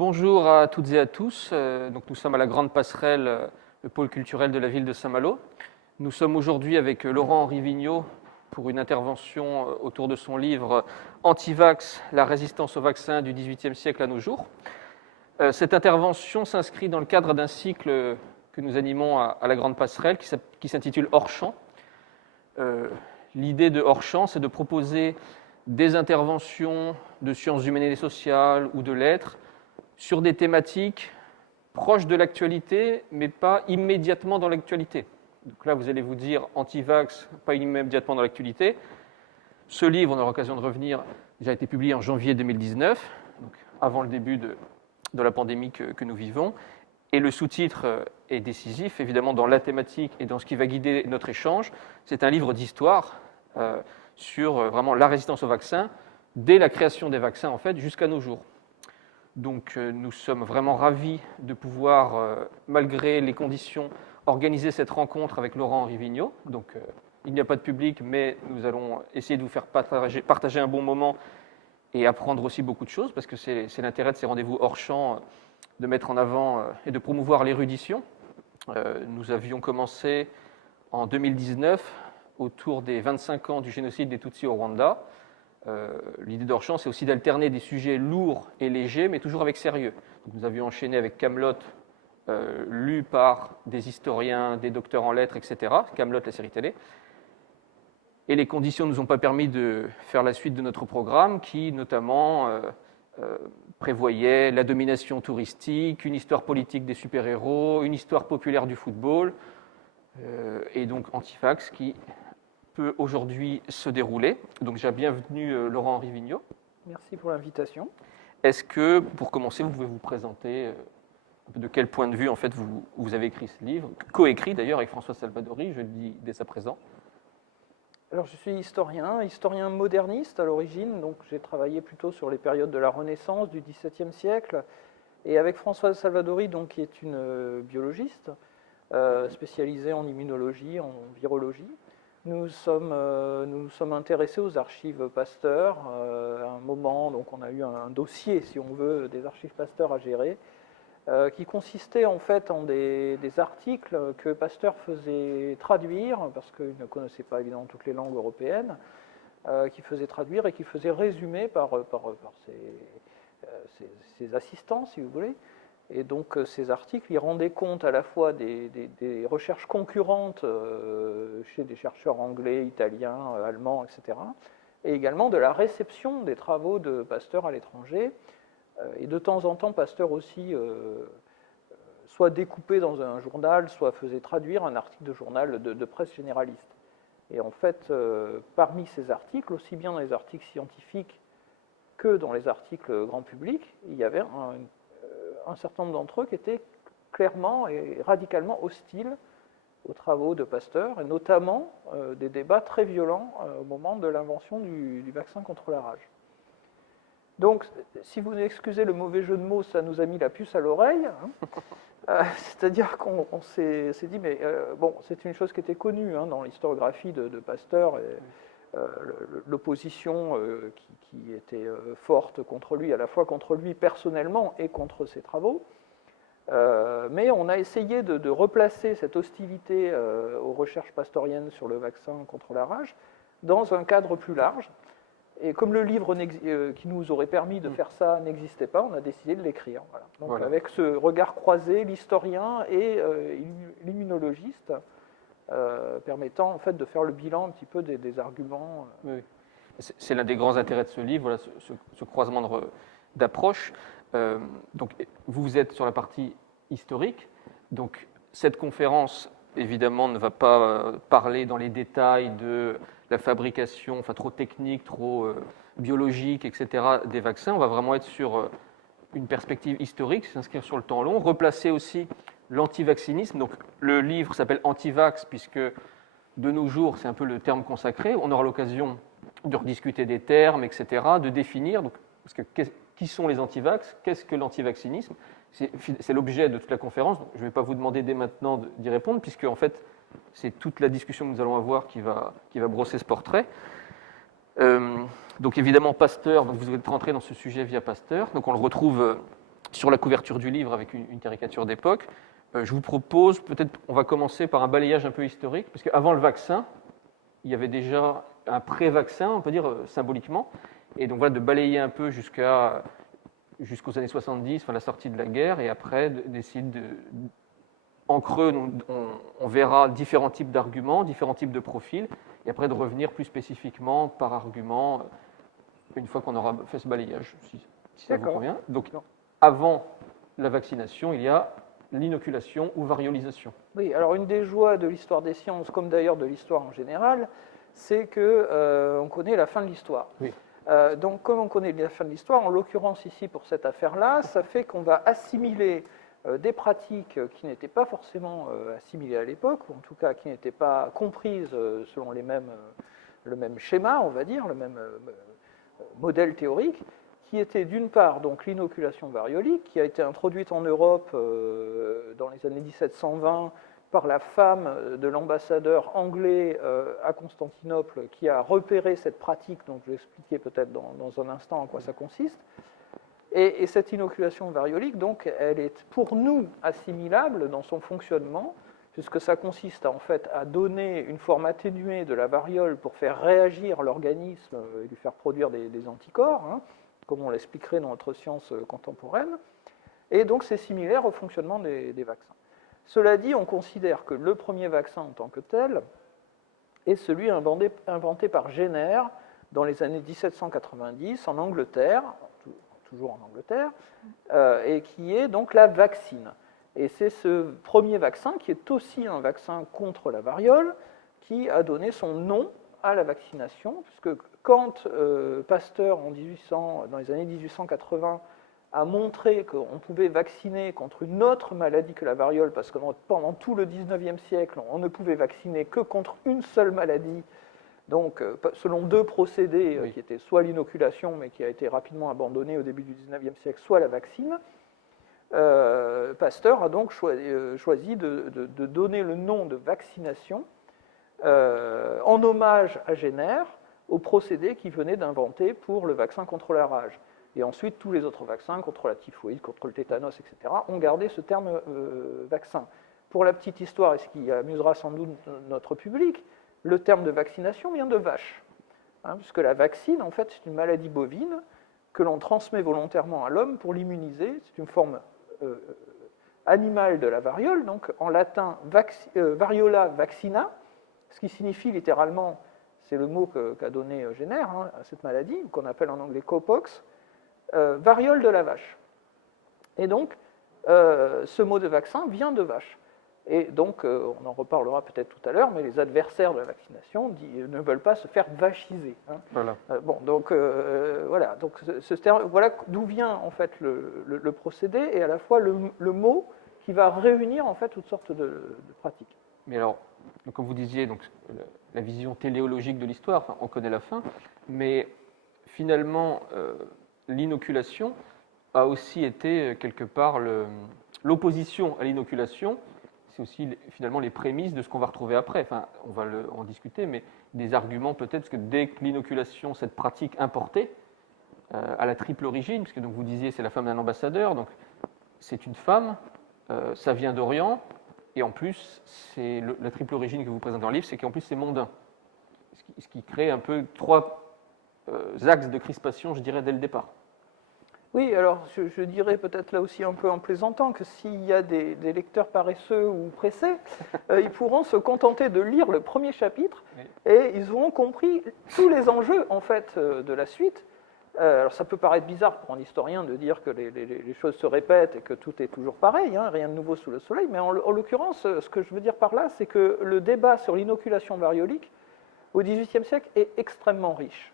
Bonjour à toutes et à tous. Nous sommes à la Grande Passerelle, le pôle culturel de la ville de Saint-Malo. Nous sommes aujourd'hui avec Laurent-Henri Vigneault pour une intervention autour de son livre Antivax, la résistance au vaccin du XVIIIe siècle à nos jours. Cette intervention s'inscrit dans le cadre d'un cycle que nous animons à la Grande Passerelle qui s'intitule Hors-champ. L'idée de Hors-champ, c'est de proposer des interventions de sciences humaines et sociales ou de lettres sur des thématiques proches de l'actualité, mais pas immédiatement dans l'actualité. Donc là, vous allez vous dire anti-vax, pas immédiatement dans l'actualité. Ce livre, on aura l'occasion de revenir, a été publié en janvier 2019, donc avant le début de la pandémie que nous vivons. Et le sous-titre est décisif, évidemment, dans la thématique et dans ce qui va guider notre échange. C'est un livre d'histoire sur vraiment la résistance au vaccin, dès la création des vaccins, en fait, jusqu'à nos jours. Donc nous sommes vraiment ravis de pouvoir, malgré les conditions, organiser cette rencontre avec Laurent-Henri Vigneault. Donc il n'y a pas de public, mais nous allons essayer de vous faire partager un bon moment et apprendre aussi beaucoup de choses, parce que c'est l'intérêt de ces rendez-vous hors champ, de mettre en avant et de promouvoir l'érudition. Nous avions commencé en 2019, autour des 25 ans du génocide des Tutsis au Rwanda. L'idée d'Hors-champ, c'est aussi d'alterner des sujets lourds et légers, mais toujours avec sérieux. Donc, nous avions enchaîné avec Kaamelott, lu par des historiens, des docteurs en lettres, etc. Kaamelott, la série télé. Et les conditions ne nous ont pas permis de faire la suite de notre programme, qui notamment prévoyait la domination touristique, une histoire politique des super-héros, une histoire populaire du football, et donc Antivax, qui peut aujourd'hui se dérouler. Donc j'ai bienvenu Laurent-Henri Vigneault. Merci pour l'invitation. Est-ce que, pour commencer, vous pouvez vous présenter de quel point de vue en fait vous avez écrit ce livre, coécrit d'ailleurs avec François Salvadori, je le dis dès à présent. Alors je suis historien moderniste à l'origine, donc j'ai travaillé plutôt sur les périodes de la Renaissance, du XVIIe siècle, et avec François Salvadori, donc, qui est une biologiste spécialisée en immunologie, en virologie. Nous sommes intéressés aux archives Pasteur. À un moment, donc, on a eu un dossier, si on veut, des archives Pasteur à gérer, qui consistait en fait en des articles que Pasteur faisait traduire, parce qu'il ne connaissait pas évidemment toutes les langues européennes, qui faisait traduire et qui faisait résumer par ses assistants, si vous voulez. Et donc ces articles, ils rendaient compte à la fois des recherches concurrentes chez des chercheurs anglais, italiens, allemands, etc., et également de la réception des travaux de Pasteur à l'étranger. Et de temps en temps, Pasteur aussi soit découpé dans un journal, soit faisait traduire un article de journal de presse généraliste. Et en fait, parmi ces articles, aussi bien dans les articles scientifiques que dans les articles grand public, il y avait un certain nombre d'entre eux qui étaient clairement et radicalement hostiles aux travaux de Pasteur, et notamment des débats très violents au moment de l'invention du vaccin contre la rage. Donc, si vous excusez le mauvais jeu de mots, ça nous a mis la puce à l'oreille. C'est-à-dire qu'on s'est dit, mais bon, c'est une chose qui était connue dans l'historiographie de Pasteur, et l'opposition qui était forte contre lui, à la fois contre lui personnellement et contre ses travaux. Mais on a essayé de replacer cette hostilité aux recherches pastoriennes sur le vaccin contre la rage dans un cadre plus large. Et comme le livre qui nous aurait permis de faire ça n'existait pas, on a décidé de l'écrire. Voilà. Donc, voilà. Avec ce regard croisé, l'historien et l'immunologiste, permettant en fait de faire le bilan un petit peu des arguments. Oui. C'est l'un des grands intérêts de ce livre, voilà, ce croisement d'approches. Donc, vous êtes sur la partie historique. Donc, cette conférence, évidemment, ne va pas parler dans les détails de la fabrication, enfin trop technique, trop biologique, etc., des vaccins. On va vraiment être sur une perspective historique, s'inscrire sur le temps long, replacer aussi l'antivaccinisme. Donc, le livre s'appelle Antivax, puisque de nos jours, c'est un peu le terme consacré. On aura l'occasion de rediscuter des termes, etc., de définir. Donc, parce que qui sont les antivax? Qu'est-ce que l'antivaccinisme? C'est l'objet de toute la conférence. Donc, je ne vais pas vous demander dès maintenant d'y répondre, puisque en fait, c'est toute la discussion que nous allons avoir qui va brosser ce portrait. Donc évidemment Pasteur, donc vous êtes rentré dans ce sujet via Pasteur, donc on le retrouve sur la couverture du livre avec une caricature d'époque. Je vous propose, peut-être, on va commencer par un balayage un peu historique, parce qu'avant le vaccin, il y avait déjà un pré-vaccin, on peut dire symboliquement, et donc voilà, de balayer un peu jusqu'aux années 70, enfin la sortie de la guerre, et après d'essayer de... En creux, on verra différents types d'arguments, différents types de profils, et après de revenir plus spécifiquement par argument, une fois qu'on aura fait ce balayage, si ça vous convient. Donc, avant la vaccination, il y a l'inoculation ou variolisation. Oui, alors une des joies de l'histoire des sciences, comme d'ailleurs de l'histoire en général, c'est qu'on connaît la fin de l'histoire. Oui. Donc, comme on connaît la fin de l'histoire, en l'occurrence ici pour cette affaire-là, ça fait qu'on va assimiler des pratiques qui n'étaient pas forcément assimilées à l'époque, ou en tout cas qui n'étaient pas comprises selon le même schéma, on va dire, le même modèle théorique, qui était d'une part donc l'inoculation variolique, qui a été introduite en Europe dans les années 1720 par la femme de l'ambassadeur anglais à Constantinople, qui a repéré cette pratique, donc je vais expliquer peut-être dans un instant en quoi ça consiste. Et cette inoculation variolique, donc, elle est pour nous assimilable dans son fonctionnement, puisque ça consiste en fait à donner une forme atténuée de la variole pour faire réagir l'organisme et lui faire produire des anticorps, hein, comme on l'expliquerait dans notre science contemporaine. Et donc c'est similaire au fonctionnement des vaccins. Cela dit, on considère que le premier vaccin en tant que tel est celui inventé par Jenner dans les années 1790 en Angleterre, toujours en Angleterre, et qui est donc la vaccine. Et c'est ce premier vaccin, qui est aussi un vaccin contre la variole, qui a donné son nom à la vaccination, puisque quand Pasteur, dans les années 1880, a montré qu'on pouvait vacciner contre une autre maladie que la variole, parce que pendant tout le 19e siècle, on ne pouvait vacciner que contre une seule maladie, donc selon deux procédés qui étaient soit l'inoculation, mais qui a été rapidement abandonné au début du 19e siècle, soit la vaccine, Pasteur a donc choisi de donner le nom de vaccination en hommage à Jenner, au procédé qu'il venait d'inventer pour le vaccin contre la rage. Et ensuite, tous les autres vaccins, contre la typhoïde, contre le tétanos, etc., ont gardé ce terme vaccin. Pour la petite histoire, et ce qui amusera sans doute notre public, le terme de vaccination vient de vache. Hein, puisque la vaccine, en fait, c'est une maladie bovine que l'on transmet volontairement à l'homme pour l'immuniser. C'est une forme animale de la variole, donc en latin variola vaccina, ce qui signifie littéralement, c'est le mot qu'a donné Jenner à cette maladie, qu'on appelle en anglais cowpox, variole de la vache. Et donc, ce mot de vaccin vient de vache. Et donc, on en reparlera peut-être tout à l'heure, mais les adversaires de la vaccination ne veulent pas se faire vachiser. Hein. Voilà. Voilà. Donc, voilà d'où vient en fait le procédé et à la fois le mot qui va réunir en fait toutes sortes de pratiques. Mais alors, comme vous disiez, donc, la vision téléologique de l'histoire, enfin, on connaît la fin, mais finalement, l'inoculation a aussi été quelque part l'opposition à l'inoculation. C'est aussi finalement les prémices de ce qu'on va retrouver après. Enfin, on va en discuter, mais des arguments peut-être, parce que dès que l'inoculation, cette pratique importée, à la triple origine, puisque donc vous disiez c'est la femme d'un ambassadeur, donc c'est une femme, ça vient d'Orient, et en plus, c'est la triple origine que vous présentez dans le livre, c'est qu'en plus c'est mondain. Ce qui crée un peu trois axes de crispation, je dirais, dès le départ. Oui, alors je dirais peut-être là aussi un peu en plaisantant que s'il y a des lecteurs paresseux ou pressés, ils pourront se contenter de lire le premier chapitre et ils auront compris tous les enjeux en fait de la suite. Alors ça peut paraître bizarre pour un historien de dire que les choses se répètent et que tout est toujours pareil, hein, rien de nouveau sous le soleil, mais en l'occurrence, ce que je veux dire par là, c'est que le débat sur l'inoculation variolique au XVIIIe siècle est extrêmement riche.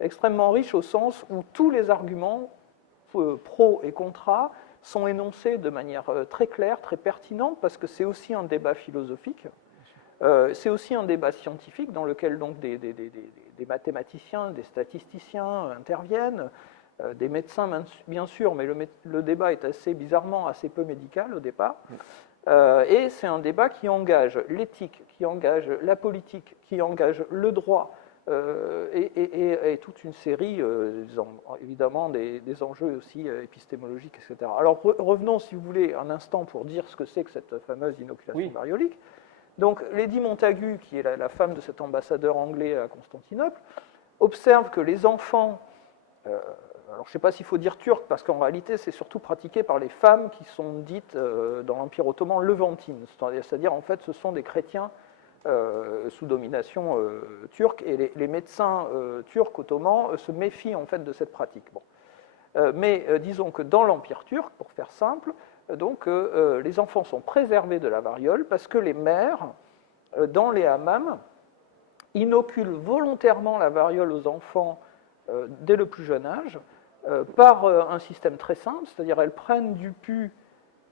Extrêmement riche au sens où tous les arguments pro et contra sont énoncés de manière très claire, très pertinente, parce que c'est aussi un débat philosophique, c'est aussi un débat scientifique dans lequel donc des mathématiciens, des statisticiens interviennent, des médecins bien sûr, mais le débat est bizarrement assez peu médical au départ, et c'est un débat qui engage l'éthique, qui engage la politique, qui engage le droit, et toute une série, évidemment, des enjeux aussi épistémologiques, etc. Alors revenons, si vous voulez, un instant pour dire ce que c'est que cette fameuse inoculation variolique. Donc Lady Montagu, qui est la femme de cet ambassadeur anglais à Constantinople, observe que les enfants, alors je ne sais pas s'il faut dire turcs, parce qu'en réalité c'est surtout pratiqué par les femmes qui sont dites dans l'Empire ottoman levantines, c'est-à-dire en fait ce sont des chrétiens sous domination turque, et les médecins turcs ottomans se méfient en fait de cette pratique. Bon. Mais disons que dans l'Empire turc, pour faire simple, donc les enfants sont préservés de la variole parce que les mères, dans les hammams, inoculent volontairement la variole aux enfants dès le plus jeune âge par un système très simple, c'est-à-dire elles prennent du pus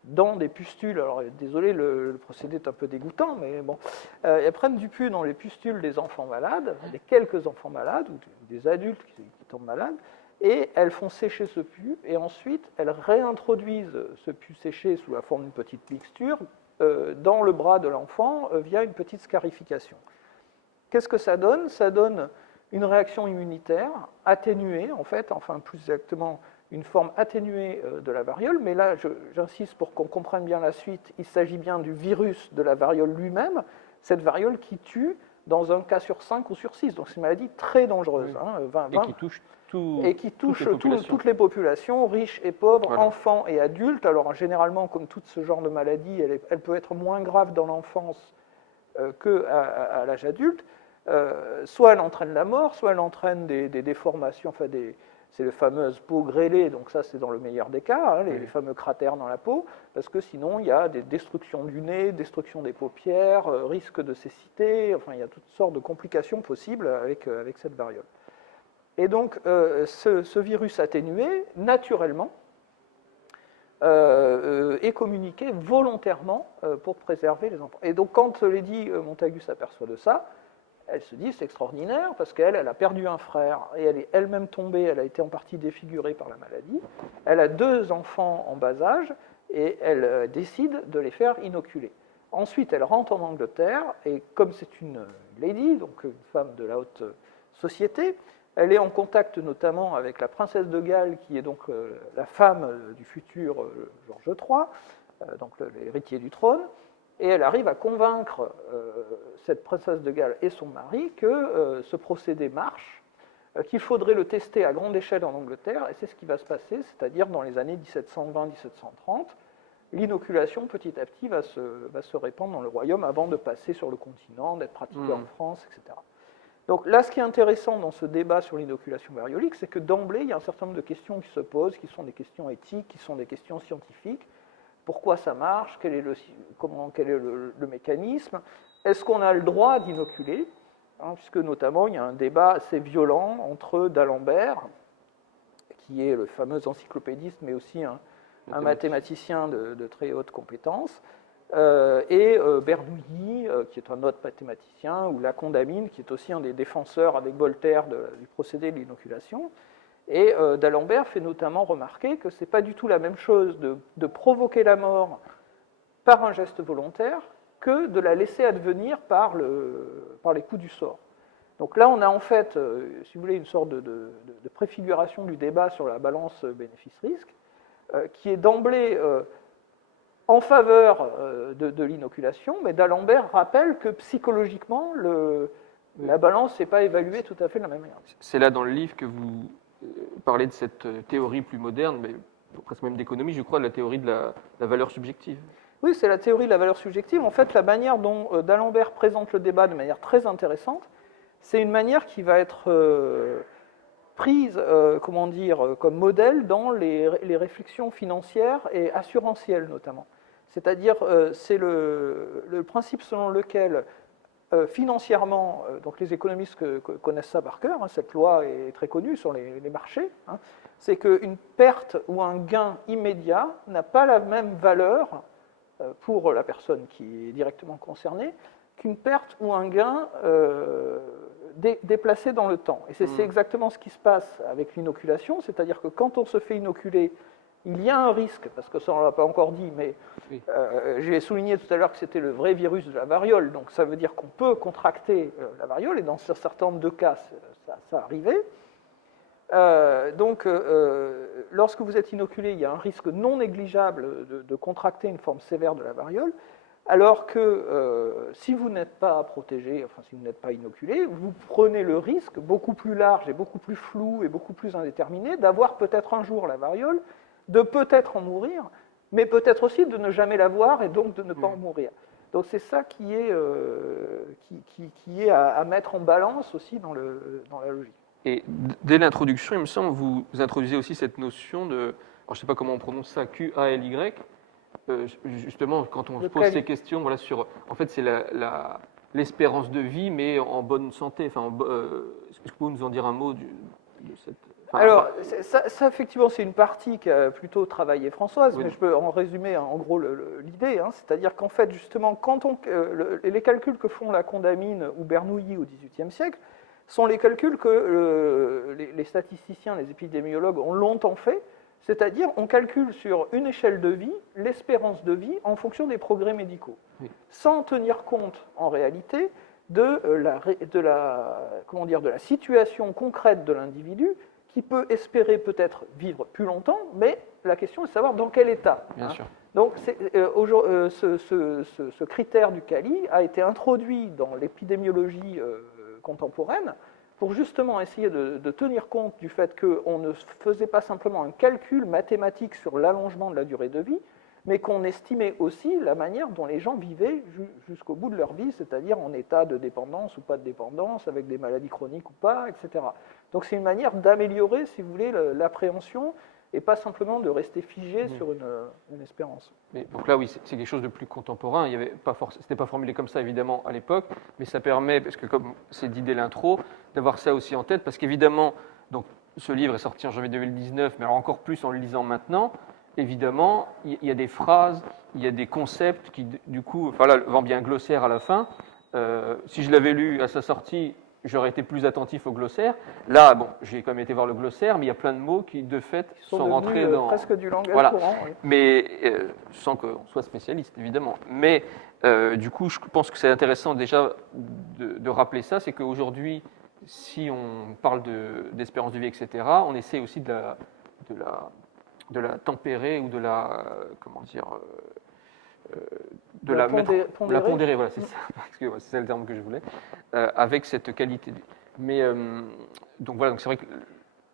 dans des pustules, alors désolé, le procédé est un peu dégoûtant, mais bon, elles prennent du pus dans les pustules des enfants malades, des quelques enfants malades, ou des adultes qui tombent malades, et elles font sécher ce pus, et ensuite elles réintroduisent ce pus séché sous la forme d'une petite mixture dans le bras de l'enfant via une petite scarification. Qu'est-ce que ça donne? Ça donne une réaction immunitaire atténuée, en fait, enfin plus exactement une forme atténuée de la variole, mais là, j'insiste pour qu'on comprenne bien la suite, il s'agit bien du virus de la variole lui-même, cette variole qui tue dans un cas sur 5 ou sur 6, donc c'est une maladie très dangereuse. Oui. 20, et qui touche, toutes les populations, riches et pauvres, voilà. Enfants et adultes. Alors généralement, comme tout ce genre de maladie, elle peut être moins grave dans l'enfance qu'à l'âge adulte. Soit elle entraîne la mort, soit elle entraîne des déformations, enfin c'est les fameuses peaux grêlées, donc ça c'est dans le meilleur des cas, hein, les fameux cratères dans la peau, parce que sinon il y a des destructions du nez, destruction des paupières, risque de cécité, enfin il y a toutes sortes de complications possibles avec cette variole. Et donc ce virus atténué, naturellement, est communiqué volontairement pour préserver les enfants. Et donc quand Lady Montagu s'aperçoit de ça, elle se dit c'est extraordinaire parce qu'elle a perdu un frère et elle est elle-même tombée, elle a été en partie défigurée par la maladie. Elle a 2 enfants en bas âge et elle décide de les faire inoculer. Ensuite, elle rentre en Angleterre et comme c'est une lady, donc une femme de la haute société, elle est en contact notamment avec la princesse de Galles qui est donc la femme du futur Georges III, donc l'héritier du trône. Et elle arrive à convaincre cette princesse de Galles et son mari que ce procédé marche, qu'il faudrait le tester à grande échelle en Angleterre, et c'est ce qui va se passer, c'est-à-dire dans les années 1720-1730, l'inoculation petit à petit va se répandre dans le royaume avant de passer sur le continent, d'être pratiquée en France, etc. Donc là, ce qui est intéressant dans ce débat sur l'inoculation variolique, c'est que d'emblée, il y a un certain nombre de questions qui se posent, qui sont des questions éthiques, qui sont des questions scientifiques. Pourquoi ça marche? Quel est le mécanisme? Est-ce qu'on a le droit d'inoculer? Puisque notamment, il y a un débat assez violent entre d'Alembert, qui est le fameux encyclopédiste, mais aussi un mathématicien de très haute compétence, et Bernoulli, qui est un autre mathématicien, ou Lacondamine, qui est aussi un des défenseurs avec Voltaire du procédé de l'inoculation. Et d'Alembert fait notamment remarquer que ce n'est pas du tout la même chose de provoquer la mort par un geste volontaire que de la laisser advenir par les coups du sort. Donc là, on a en fait, si vous voulez, une sorte de préfiguration du débat sur la balance bénéfice-risque, qui est d'emblée en faveur de l'inoculation, mais d'Alembert rappelle que psychologiquement, la balance n'est pas évaluée tout à fait de la même manière. C'est là dans le livre que vous parlez de cette théorie plus moderne, mais presque même d'économie, je crois, de la théorie de la valeur subjective. Oui, c'est la théorie de la valeur subjective. En fait, la manière dont d'Alembert présente le débat de manière très intéressante, c'est une manière qui va être prise comme modèle dans les réflexions financières et assurantielles notamment. C'est-à-dire, c'est le principe selon lequel financièrement, donc les économistes connaissent ça par cœur, cette loi est très connue sur les marchés, c'est qu'une perte ou un gain immédiat n'a pas la même valeur pour la personne qui est directement concernée qu'une perte ou un gain déplacé dans le temps. Et c'est exactement ce qui se passe avec l'inoculation, c'est-à-dire que quand on se fait inoculer Il y a un risque, parce que ça on ne l'a pas encore dit, mais Oui. j'ai souligné tout à l'heure que c'était le vrai virus de la variole, donc ça veut dire qu'on peut contracter la variole, et dans un certain nombre de cas, ça arrivait. Lorsque vous êtes inoculé, il y a un risque non négligeable de contracter une forme sévère de la variole, alors que si vous n'êtes pas protégé, enfin si vous n'êtes pas inoculé, vous prenez le risque beaucoup plus large et beaucoup plus flou et beaucoup plus indéterminé d'avoir peut-être un jour la variole, de peut-être en mourir, mais peut-être aussi de ne jamais l'avoir et donc de ne pas en mourir. Donc c'est ça qui est à mettre en balance aussi dans la logique. Et dès l'introduction, il me semble, vous introduisez aussi cette notion de, alors je ne sais pas comment on prononce ça, QALY. Justement, quand on se pose ces questions, voilà, sur, en fait, c'est l'espérance de vie, mais en bonne santé. Enfin, est-ce que vous pouvez nous en dire un mot de cette... Enfin, alors, ça, effectivement, c'est une partie qui a plutôt travaillé Françoise, oui. mais je peux en résumer en gros l'idée. C'est-à-dire qu'en fait, justement, quand les calculs que font la Condamine ou Bernoulli au XVIIIe siècle sont les calculs que les statisticiens, les épidémiologues ont longtemps fait, c'est-à-dire on calcule sur une échelle de vie l'espérance de vie en fonction des progrès médicaux, sans tenir compte en réalité de la situation concrète de l'individu qui peut espérer peut-être vivre plus longtemps, mais la question est de savoir dans quel état. Bien sûr. Donc ce critère du Cali a été introduit dans l'épidémiologie contemporaine pour justement essayer de tenir compte du fait qu'on ne faisait pas simplement un calcul mathématique sur l'allongement de la durée de vie, mais qu'on estimait aussi la manière dont les gens vivaient jusqu'au bout de leur vie, c'est-à-dire en état de dépendance ou pas de dépendance, avec des maladies chroniques ou pas, etc. Donc c'est une manière d'améliorer, si vous voulez, l'appréhension et pas simplement de rester figé sur une espérance. Mais donc là, oui, c'est quelque chose de plus contemporain. Il y avait pas c'était pas formulé comme ça, évidemment, à l'époque, mais ça permet, parce que comme c'est dit dès l'intro, d'avoir ça aussi en tête, parce qu'évidemment, donc, ce livre est sorti en janvier 2019, mais alors encore plus en le lisant maintenant, évidemment, il y a des phrases, il y a des concepts qui, du coup, enfin là, vend bien un glossaire à la fin. Si je l'avais lu à sa sortie, j'aurais été plus attentif au glossaire. Là, bon, j'ai quand même été voir le glossaire, mais il y a plein de mots qui, de fait, sont rentrés dans... presque du langage courant. Oui. Mais sans qu'on soit spécialiste, évidemment. Mais du coup, je pense que c'est intéressant déjà de rappeler ça, c'est qu'aujourd'hui, si on parle d'espérance de vie, etc., on essaie aussi de la tempérer ou de la... comment dire de la pondérer, voilà, c'est ça, c'est ça le terme que je voulais, avec cette qualité. Mais donc voilà, donc c'est vrai que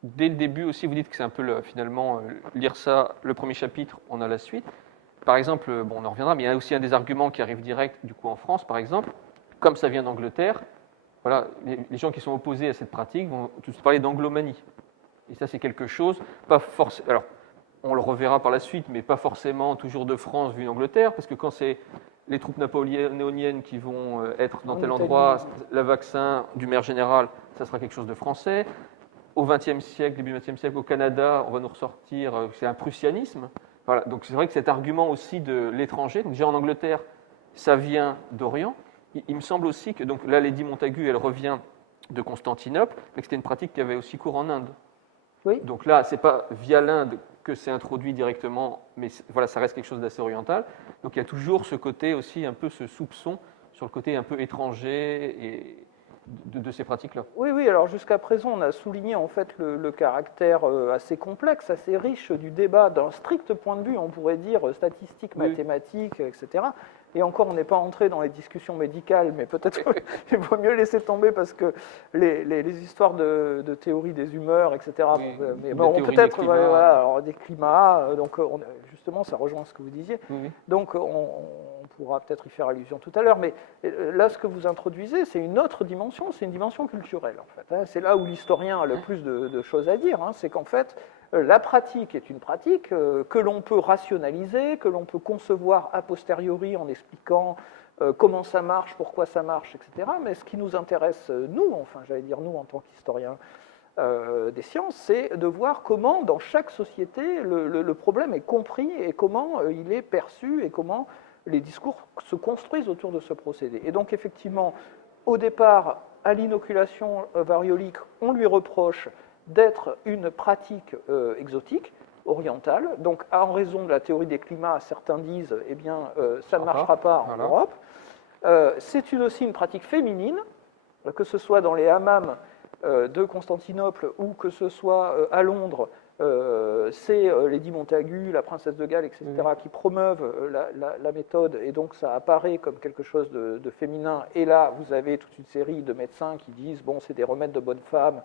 dès le début aussi, vous dites que c'est un peu finalement lire ça, le premier chapitre, on a la suite. Par exemple, bon, on en reviendra, mais il y a aussi un des arguments qui arrive direct du coup en France, par exemple, comme ça vient d'Angleterre. Voilà, les gens qui sont opposés à cette pratique vont tout de suite parler d'anglomanie. Et ça, c'est quelque chose, pas forcément. Alors, on le reverra par la suite, mais pas forcément toujours de France vu d'Angleterre, parce que quand c'est les troupes napoléoniennes qui vont être dans tel endroit, le vaccin du maire général, ça sera quelque chose de français. Au XXe siècle, début du XXe siècle, au Canada, on va nous ressortir, c'est un prussianisme. Voilà, donc c'est vrai que cet argument aussi de l'étranger, donc déjà en Angleterre, ça vient d'Orient. Il me semble aussi que, donc là, Lady Montagu, elle revient de Constantinople, mais que c'était une pratique qui avait aussi cours en Inde. Oui. Donc là, c'est pas via l'Inde que c'est introduit directement, mais voilà, ça reste quelque chose d'assez oriental. Donc il y a toujours ce côté aussi, un peu ce soupçon sur le côté un peu étranger et de ces pratiques-là. Oui, oui, alors jusqu'à présent, on a souligné en fait le caractère assez complexe, assez riche du débat d'un strict point de vue, on pourrait dire statistique, mathématique, etc. Et encore, on n'est pas entré dans les discussions médicales, mais peut-être il vaut mieux laisser tomber parce que les histoires de théorie des humeurs, etc. Oui, mais bon, peut-être voilà, alors des climats, donc justement, ça rejoint ce que vous disiez. Oui. Donc on pourra peut-être y faire allusion tout à l'heure, mais là, ce que vous introduisez, c'est une autre dimension, c'est une dimension culturelle, en fait. C'est là où l'historien a le plus de choses à dire, c'est qu'en fait, la pratique est une pratique que l'on peut rationaliser, que l'on peut concevoir a posteriori en expliquant comment ça marche, pourquoi ça marche, etc. Mais ce qui nous intéresse, nous, enfin, j'allais dire nous en tant qu'historiens des sciences, c'est de voir comment, dans chaque société, le problème est compris et comment il est perçu et comment les discours se construisent autour de ce procédé. Et donc, effectivement, au départ, à l'inoculation variolique, on lui reproche d'être une pratique exotique. orientale. Donc, en raison de la théorie des climats, certains disent, eh bien, ça ne marchera pas en Voilà. Europe. C'est aussi une pratique féminine, que ce soit dans les hammams de Constantinople ou que ce soit à Londres. C'est Lady Montagu, la princesse de Galles, etc., qui promeuvent la méthode, et donc ça apparaît comme quelque chose de féminin. Et là, vous avez toute une série de médecins qui disent, bon, c'est des remèdes de bonne femme,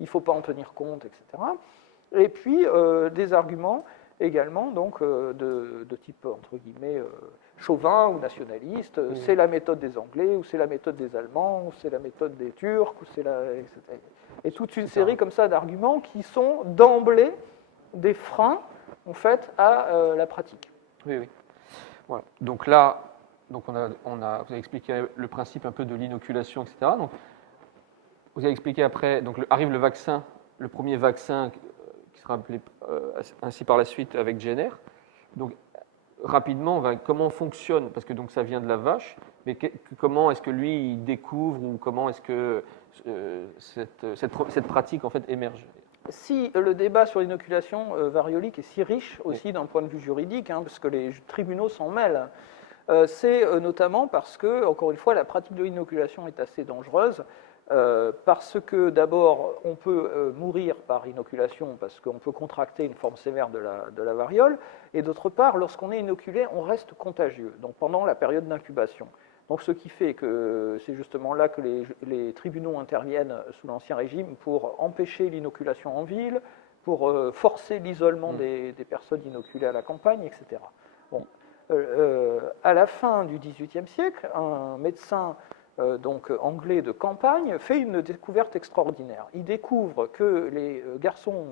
il ne faut pas en tenir compte, etc. Et puis, des arguments également donc, de type, entre guillemets, chauvin ou nationaliste. C'est la méthode des Anglais, ou c'est la méthode des Allemands, ou c'est la méthode des Turcs, ou c'est la... etc. Et toute une série comme ça d'arguments qui sont d'emblée des freins, en fait, à la pratique. Oui, oui. Voilà. Donc là, vous avez expliqué le principe un peu de l'inoculation, etc. Donc, vous avez expliqué après, donc arrive le vaccin, le premier vaccin qui sera appelé ainsi par la suite avec Jenner. Donc, rapidement, comment fonctionne, parce que donc ça vient de la vache, mais comment est-ce que lui il découvre, ou comment est-ce que cette pratique en fait émerge? Si le débat sur l'inoculation variolique est si riche aussi d'un point de vue juridique, parce que les tribunaux s'en mêlent, c'est notamment parce que, encore une fois, la pratique de l'inoculation est assez dangereuse, parce que d'abord, on peut mourir par inoculation, parce qu'on peut contracter une forme sévère de la variole, et d'autre part, lorsqu'on est inoculé, on reste contagieux, donc pendant la période d'incubation. Donc, ce qui fait que c'est justement là que les tribunaux interviennent sous l'Ancien Régime pour empêcher l'inoculation en ville, pour forcer l'isolement des personnes inoculées à la campagne, etc. Bon. À la fin du XVIIIe siècle, un médecin donc anglais de campagne fait une découverte extraordinaire. Il découvre que les garçons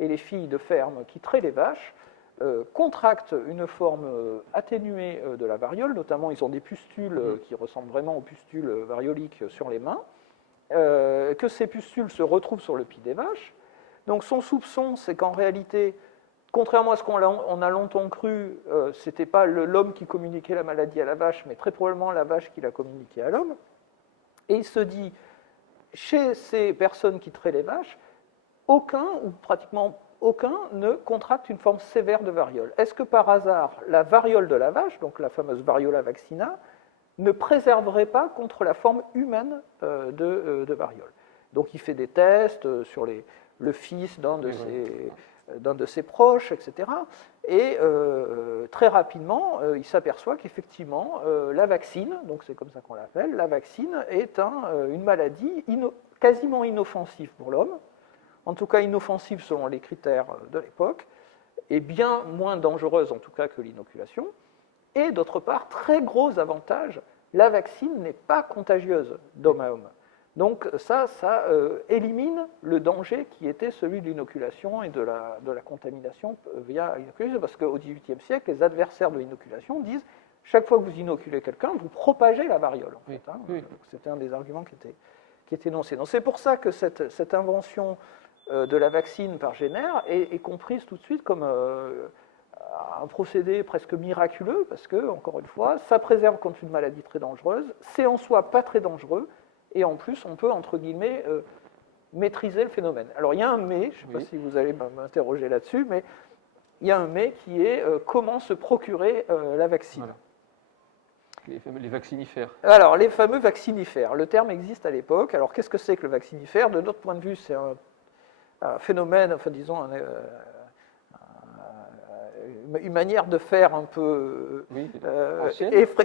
et les filles de ferme qui traient les vaches contractent une forme atténuée de la variole, notamment ils ont des pustules qui ressemblent vraiment aux pustules varioliques sur les mains, que ces pustules se retrouvent sur le pied des vaches. Donc son soupçon, c'est qu'en réalité, contrairement à ce qu'on a longtemps cru, ce n'était pas l'homme qui communiquait la maladie à la vache, mais très probablement la vache qui l'a communiquée à l'homme. Et il se dit, chez ces personnes qui traient les vaches, aucun, ou pratiquement aucun, ne contracte une forme sévère de variole. Est-ce que par hasard, la variole de la vache, donc la fameuse variola vaccina, ne préserverait pas contre la forme humaine de variole? Donc il fait des tests sur le fils d'un de ses proches, etc. Et très rapidement, il s'aperçoit qu'effectivement, la vaccine, donc c'est comme ça qu'on l'appelle, la vaccine est une maladie quasiment inoffensive pour l'homme, en tout cas inoffensive selon les critères de l'époque, et bien moins dangereuse en tout cas que l'inoculation. Et d'autre part, très gros avantage, la vaccine n'est pas contagieuse d'homme à homme. Donc ça élimine le danger qui était celui de l'inoculation et de la contamination via l'inoculation, parce qu'au XVIIIe siècle, les adversaires de l'inoculation disent chaque fois que vous inoculez quelqu'un, vous propagez la variole. En fait, oui. C'était un des arguments qui était énoncé. Donc c'est pour ça que cette invention de la vaccine par Jenner est comprise tout de suite comme un procédé presque miraculeux, parce que, encore une fois, ça préserve contre une maladie très dangereuse, c'est en soi pas très dangereux, et en plus, on peut, entre guillemets, maîtriser le phénomène. Alors, il y a un mais, je ne sais pas si vous allez m'interroger là-dessus, mais il y a un mais qui est comment se procurer la vaccine. Voilà. Les vaccinifères. Alors, les fameux vaccinifères. Le terme existe à l'époque. Alors, qu'est-ce que c'est que le vaccinifère? De notre point de vue, c'est un phénomène, enfin, disons, une manière de faire un peu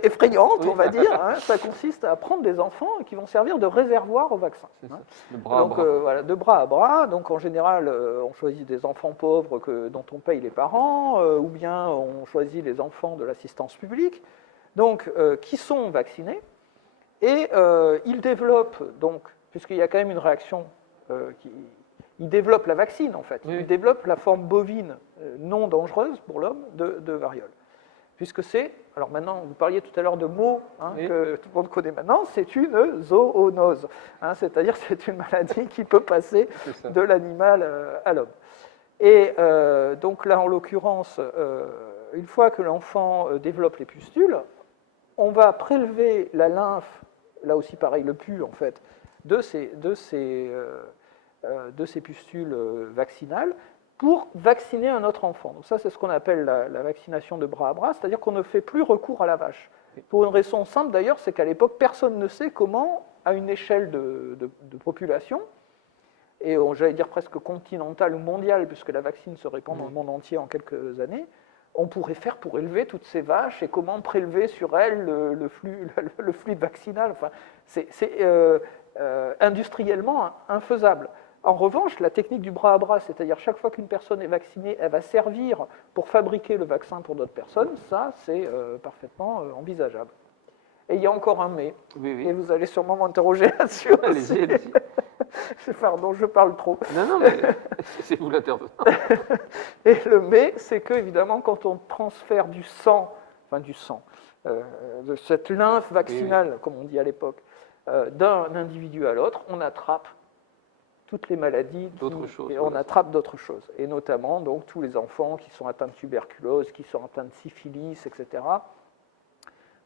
effrayante, on va dire. Ça consiste à prendre des enfants qui vont servir de réservoir au vaccin. De bras à bras. Voilà, de bras à bras. Donc en général, on choisit des enfants pauvres dont on paye les parents, ou bien on choisit les enfants de l'assistance publique, donc qui sont vaccinés. Et ils développent, donc, puisqu'il y a quand même une réaction il développe la vaccine, en fait. Il développe la forme bovine non dangereuse pour l'homme de variole. Puisque c'est, alors maintenant, vous parliez tout à l'heure de mots que tout le monde connaît maintenant, c'est une zoonose. C'est-à-dire que c'est une maladie qui peut passer de l'animal à l'homme. Et donc là, en l'occurrence, une fois que l'enfant développe les pustules, on va prélever la lymphe, là aussi pareil, le pus, en fait, de ces pustules vaccinales, et pour vacciner un autre enfant. Donc ça, c'est ce qu'on appelle la vaccination de bras à bras, c'est-à-dire qu'on ne fait plus recours à la vache. Pour une raison simple d'ailleurs, c'est qu'à l'époque, personne ne sait comment, à une échelle de population, et j'allais dire presque continentale ou mondiale, puisque la vaccine se répand dans le monde entier en quelques années, on pourrait faire pour élever toutes ces vaches et comment prélever sur elles le fluide vaccinal. Enfin, c'est industriellement infaisable. En revanche, la technique du bras à bras, c'est-à-dire chaque fois qu'une personne est vaccinée, elle va servir pour fabriquer le vaccin pour d'autres personnes, ça, c'est parfaitement envisageable. Et il y a encore un mais, et vous allez sûrement m'interroger là-dessus aussi. Allez-y. Pardon, je parle trop. Non, mais c'est vous l'intervenant. Et le mais, c'est que, évidemment, quand on transfère du sang, de cette lymphe vaccinale, comme on dit à l'époque, d'un individu à l'autre, on attrape toutes les maladies, on attrape d'autres choses. Et notamment, donc, tous les enfants qui sont atteints de tuberculose, qui sont atteints de syphilis, etc.,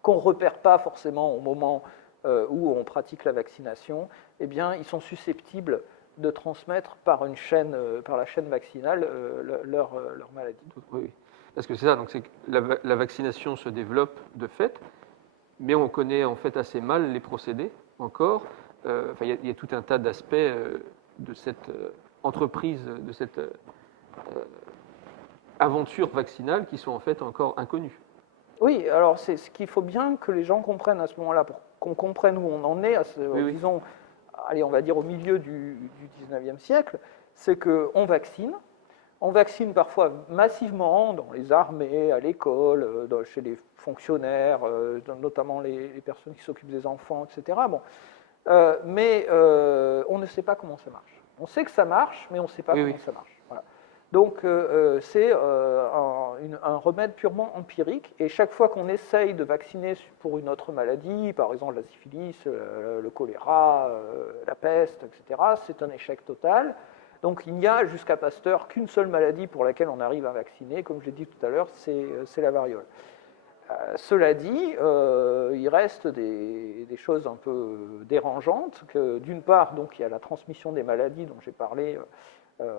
qu'on ne repère pas forcément au moment où on pratique la vaccination, eh bien, ils sont susceptibles de transmettre par la chaîne vaccinale leur maladie. Oui, parce que c'est ça, donc c'est que la vaccination se développe de fait, mais on connaît en fait assez mal les procédés encore. Il y a tout un tas d'aspects de cette entreprise, de cette aventure vaccinale qui sont en fait encore inconnus. Oui, alors c'est ce qu'il faut bien que les gens comprennent à ce moment-là, pour qu'on comprenne où on en est, disons, allez, on va dire au milieu du 19e siècle, c'est qu'on vaccine. On vaccine parfois massivement dans les armées, à l'école, chez les fonctionnaires, notamment les personnes qui s'occupent des enfants, etc. Bon. Mais on ne sait pas comment ça marche. On sait que ça marche, mais on ne sait pas comment ça marche. Voilà. Donc c'est un remède purement empirique, et chaque fois qu'on essaye de vacciner pour une autre maladie, par exemple la syphilis, le choléra, la peste, etc., c'est un échec total. Donc il n'y a jusqu'à Pasteur qu'une seule maladie pour laquelle on arrive à vacciner, comme je l'ai dit tout à l'heure, c'est la variole. Cela dit, il reste des choses un peu dérangeantes, que d'une part, donc, il y a la transmission des maladies dont j'ai parlé,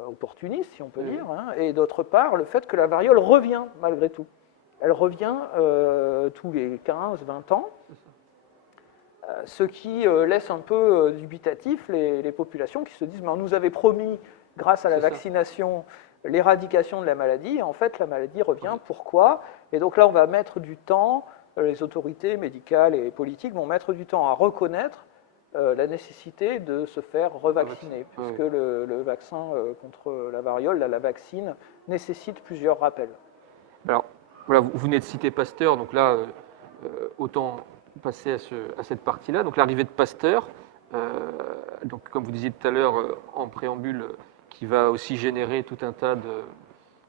opportuniste, si on peut dire, hein, et d'autre part, le fait que la variole revient malgré tout. Elle revient tous les 15-20 ans, ce qui laisse un peu dubitatif les populations qui se disent « mais on nous avait promis, grâce à la vaccination, l'éradication de la maladie, et en fait la maladie revient, pourquoi ?» Et donc là on va mettre du temps, les autorités médicales et politiques vont mettre du temps à reconnaître la nécessité de se faire revacciner, puisque le vaccin contre la variole, la vaccine, nécessite plusieurs rappels. Alors, voilà, vous venez de citer Pasteur, donc là, autant passer à cette partie-là. Donc l'arrivée de Pasteur, donc comme vous disiez tout à l'heure en préambule, qui va aussi générer tout un tas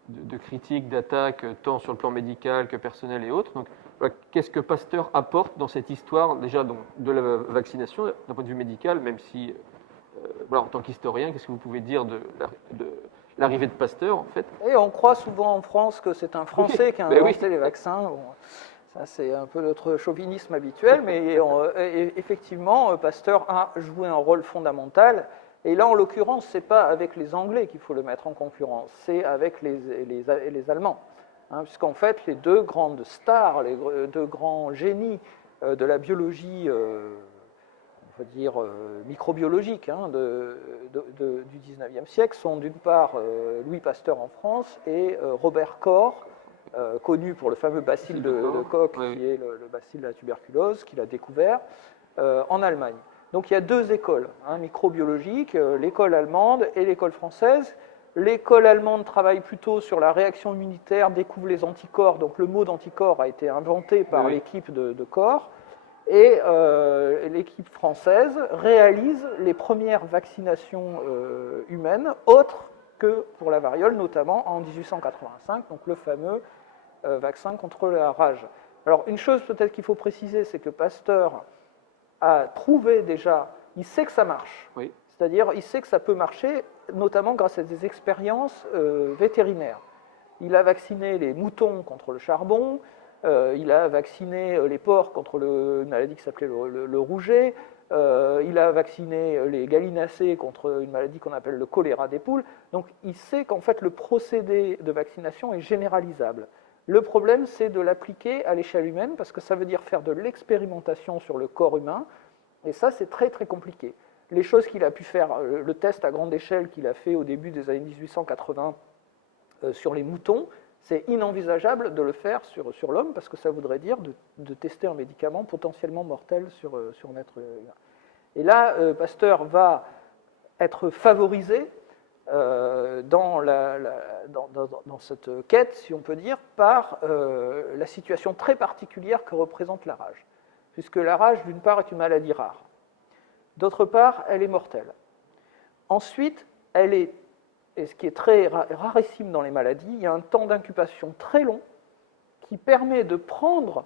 de critiques, d'attaques, tant sur le plan médical que personnel et autres. Donc, voilà, qu'est-ce que Pasteur apporte dans cette histoire, déjà donc, de la vaccination, d'un point de vue médical, même si, voilà, en tant qu'historien, qu'est-ce que vous pouvez dire de l'arrivée de Pasteur, en fait? Et on croit souvent en France que c'est un Français qui a inventé les vaccins. Bon, ça, c'est un peu notre chauvinisme habituel, mais effectivement, Pasteur a joué un rôle fondamental. Et là, en l'occurrence, ce n'est pas avec les Anglais qu'il faut le mettre en concurrence, c'est avec les Allemands. Hein, puisqu'en fait, les deux grandes stars, les deux grands génies de la biologie, on va dire microbiologique, hein, du 19e siècle sont d'une part Louis Pasteur en France et Robert Koch, connu pour le fameux bacille de Koch, qui est le bacille de la tuberculose, qu'il a découvert en Allemagne. Donc il y a deux écoles microbiologiques, l'école allemande et l'école française. L'école allemande travaille plutôt sur la réaction immunitaire, découvre les anticorps, donc le mot d'anticorps a été inventé par l'équipe de Koch, et l'équipe française réalise les premières vaccinations humaines, autres que pour la variole, notamment en 1885, donc le fameux vaccin contre la rage. Alors une chose peut-être qu'il faut préciser, c'est que Pasteur a trouvé déjà, il sait que ça marche, c'est-à-dire il sait que ça peut marcher, notamment grâce à des expériences vétérinaires. Il a vacciné les moutons contre le charbon, il a vacciné les porcs contre une maladie qui s'appelait le rouget, il a vacciné les gallinacés contre une maladie qu'on appelle le choléra des poules. Donc il sait qu'en fait le procédé de vaccination est généralisable. Le problème, c'est de l'appliquer à l'échelle humaine, parce que ça veut dire faire de l'expérimentation sur le corps humain, et ça, c'est très très compliqué. Les choses qu'il a pu faire, le test à grande échelle qu'il a fait au début des années 1880 sur les moutons, c'est inenvisageable de le faire sur l'homme, parce que ça voudrait dire de tester un médicament potentiellement mortel sur un être humain. Et là, Pasteur va être favorisé dans cette quête, si on peut dire, par la situation très particulière que représente la rage. Puisque la rage, d'une part, est une maladie rare. D'autre part, elle est mortelle. Ensuite, elle est, et ce qui est très rarissime dans les maladies, il y a un temps d'incubation très long qui permet de prendre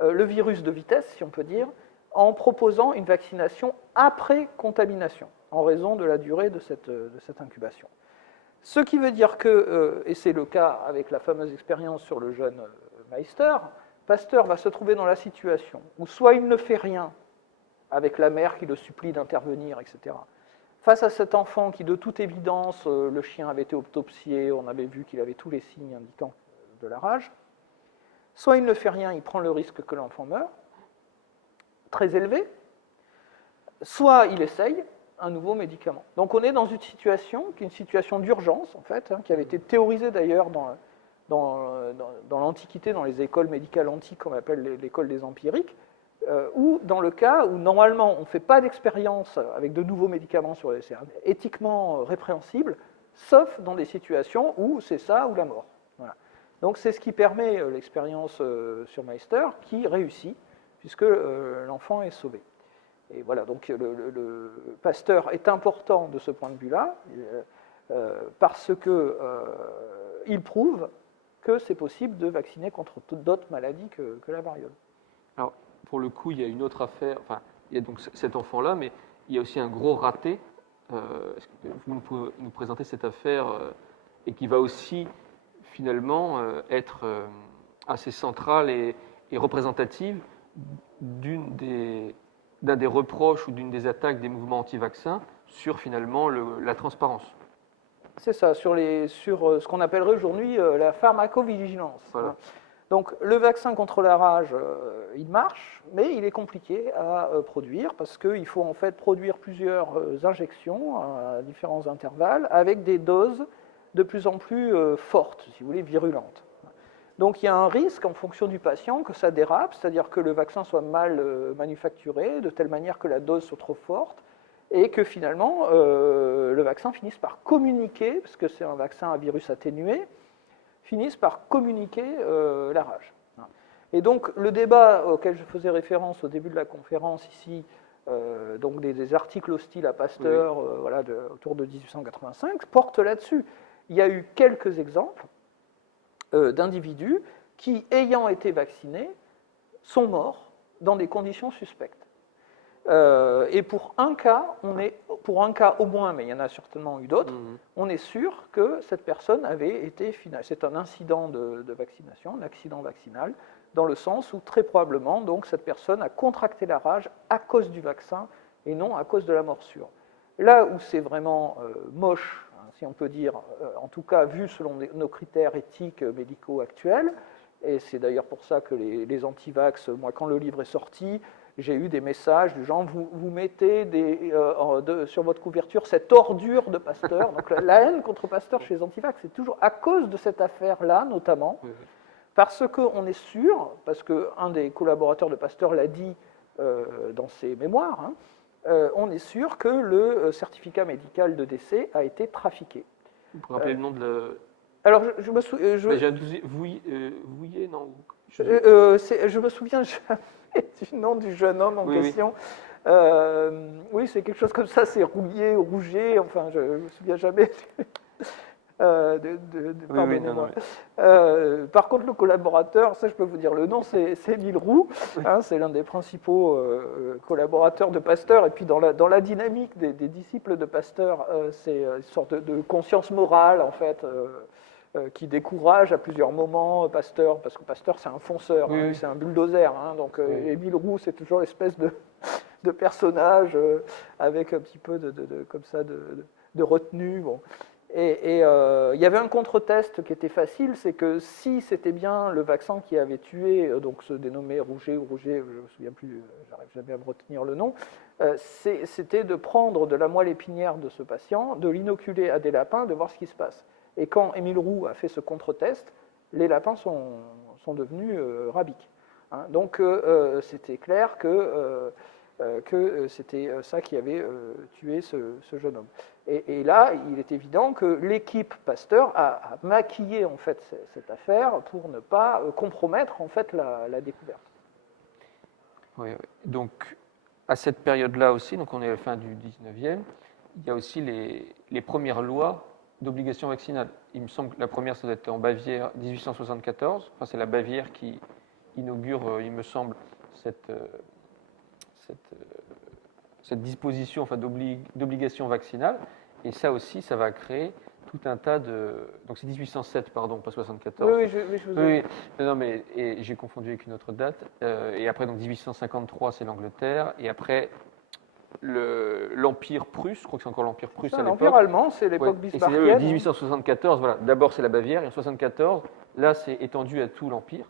le virus de vitesse, si on peut dire, en proposant une vaccination après contamination, en raison de la durée de cette incubation. Ce qui veut dire que, et c'est le cas avec la fameuse expérience sur le jeune Meister, Pasteur va se trouver dans la situation où soit il ne fait rien, avec la mère qui le supplie d'intervenir, etc. Face à cet enfant qui, de toute évidence, le chien avait été autopsié, on avait vu qu'il avait tous les signes indiquant de la rage, soit il ne fait rien, il prend le risque que l'enfant meure, très élevé, soit il essaye un nouveau médicament. Donc on est dans une situation qui est une situation d'urgence, en fait, qui avait été théorisée d'ailleurs dans l'Antiquité, dans les écoles médicales antiques, qu'on appelle l'école des empiriques, où dans le cas où normalement on ne fait pas d'expérience avec de nouveaux médicaments sur les cerveaux, éthiquement répréhensible, sauf dans des situations où c'est ça ou la mort. Voilà. Donc c'est ce qui permet l'expérience sur Meister, qui réussit, puisque l'enfant est sauvé. Et voilà, donc le Pasteur est important de ce point de vue-là, parce qu'il prouve que c'est possible de vacciner contre d'autres maladies que la variole. Alors, pour le coup, il y a une autre affaire, enfin, il y a donc cet enfant-là, mais il y a aussi un gros raté. Est-ce que vous pouvez nous présenter cette affaire et qui va aussi, finalement, être assez centrale et représentative d'un des reproches ou d'une des attaques des mouvements anti-vaccins sur, finalement, la transparence. C'est ça, sur ce qu'on appellerait aujourd'hui la pharmacovigilance. Voilà. Donc le vaccin contre la rage, il marche, mais il est compliqué à produire parce qu'il faut en fait produire plusieurs injections à différents intervalles avec des doses de plus en plus fortes, si vous voulez, virulentes. Donc il y a un risque en fonction du patient que ça dérape, c'est-à-dire que le vaccin soit mal manufacturé, de telle manière que la dose soit trop forte, et que finalement le vaccin finisse par communiquer, parce que c'est un vaccin à virus atténué, finissent par communiquer la rage. Et donc le débat auquel je faisais référence au début de la conférence ici, donc des articles hostiles à Pasteur, oui. Voilà, autour de 1885, porte là-dessus. Il y a eu quelques exemples d'individus qui, ayant été vaccinés, sont morts dans des conditions suspectes. Et pour un cas au moins, mais il y en a certainement eu d'autres, on est sûr que cette personne avait été finale. C'est un incident de vaccination, un accident vaccinal, dans le sens où très probablement donc, cette personne a contracté la rage à cause du vaccin et non à cause de la morsure. Là où c'est vraiment moche, hein, si on peut dire, en tout cas vu selon nos critères éthiques médicaux actuels, et c'est d'ailleurs pour ça que les anti-vax, moi quand le livre est sorti, j'ai eu des messages du genre, vous mettez sur votre couverture cette ordure de Pasteur. Donc la haine contre Pasteur chez les antivax, c'est toujours à cause de cette affaire-là, notamment, parce qu'on est sûr, parce qu'un des collaborateurs de Pasteur l'a dit dans ses mémoires, hein, on est sûr que le certificat médical de décès a été trafiqué. Vous pouvez rappeler le nom de la... Alors, je me souviens... Vouillet, non je me souviens jamais du nom du jeune homme en question. Oui. Oui, c'est quelque chose comme ça, c'est Rouillé, Rouget, enfin, je ne me souviens jamais pardonnez-moi. Par contre, le collaborateur, ça je peux vous dire le nom, c'est Émile Roux, hein, c'est l'un des principaux collaborateurs de Pasteur, et puis dans la dynamique des disciples de Pasteur, c'est une sorte de conscience morale, en fait, qui décourage à plusieurs moments Pasteur, parce que Pasteur c'est un fonceur, oui. Hein, c'est un bulldozer, hein, donc Émile Roux c'est toujours l'espèce de personnages avec un petit peu comme ça de retenue. Bon. Et il y avait un contre-test qui était facile, c'est que si c'était bien le vaccin qui avait tué, donc se dénommait Rouget, je ne me souviens plus, j'arrive jamais à me retenir le nom, c'était de prendre de la moelle épinière de ce patient, de l'inoculer à des lapins, de voir ce qui se passe. Et quand Émile Roux a fait ce contre-test, les lapins sont devenus rabiques. Hein. Donc c'était clair que c'était ça qui avait tué ce jeune homme. Et là, il est évident que l'équipe Pasteur a maquillé en fait cette affaire pour ne pas compromettre en fait la découverte. Oui, oui. Donc, à cette période-là aussi, donc on est à la fin du 19e, il y a aussi les premières lois d'obligation vaccinale. Il me semble que la première, ça doit être en Bavière, 1874. Enfin, c'est la Bavière qui inaugure, il me semble, cette disposition enfin, d'obligation vaccinale. Et ça aussi, ça va créer tout un tas de... Donc c'est 1807, pardon, pas 74. Oui, je vous ai... Oui, non, mais j'ai confondu avec une autre date. Et après, donc 1853, c'est l'Angleterre. Et après, l'Empire prusse, je crois que c'est encore l'Empire prusse à l'époque. L'Empire allemand, c'est l'époque bismarckienne. Et c'est 1874, voilà. D'abord, c'est la Bavière. Et en 1874, là, c'est étendu à tout l'Empire.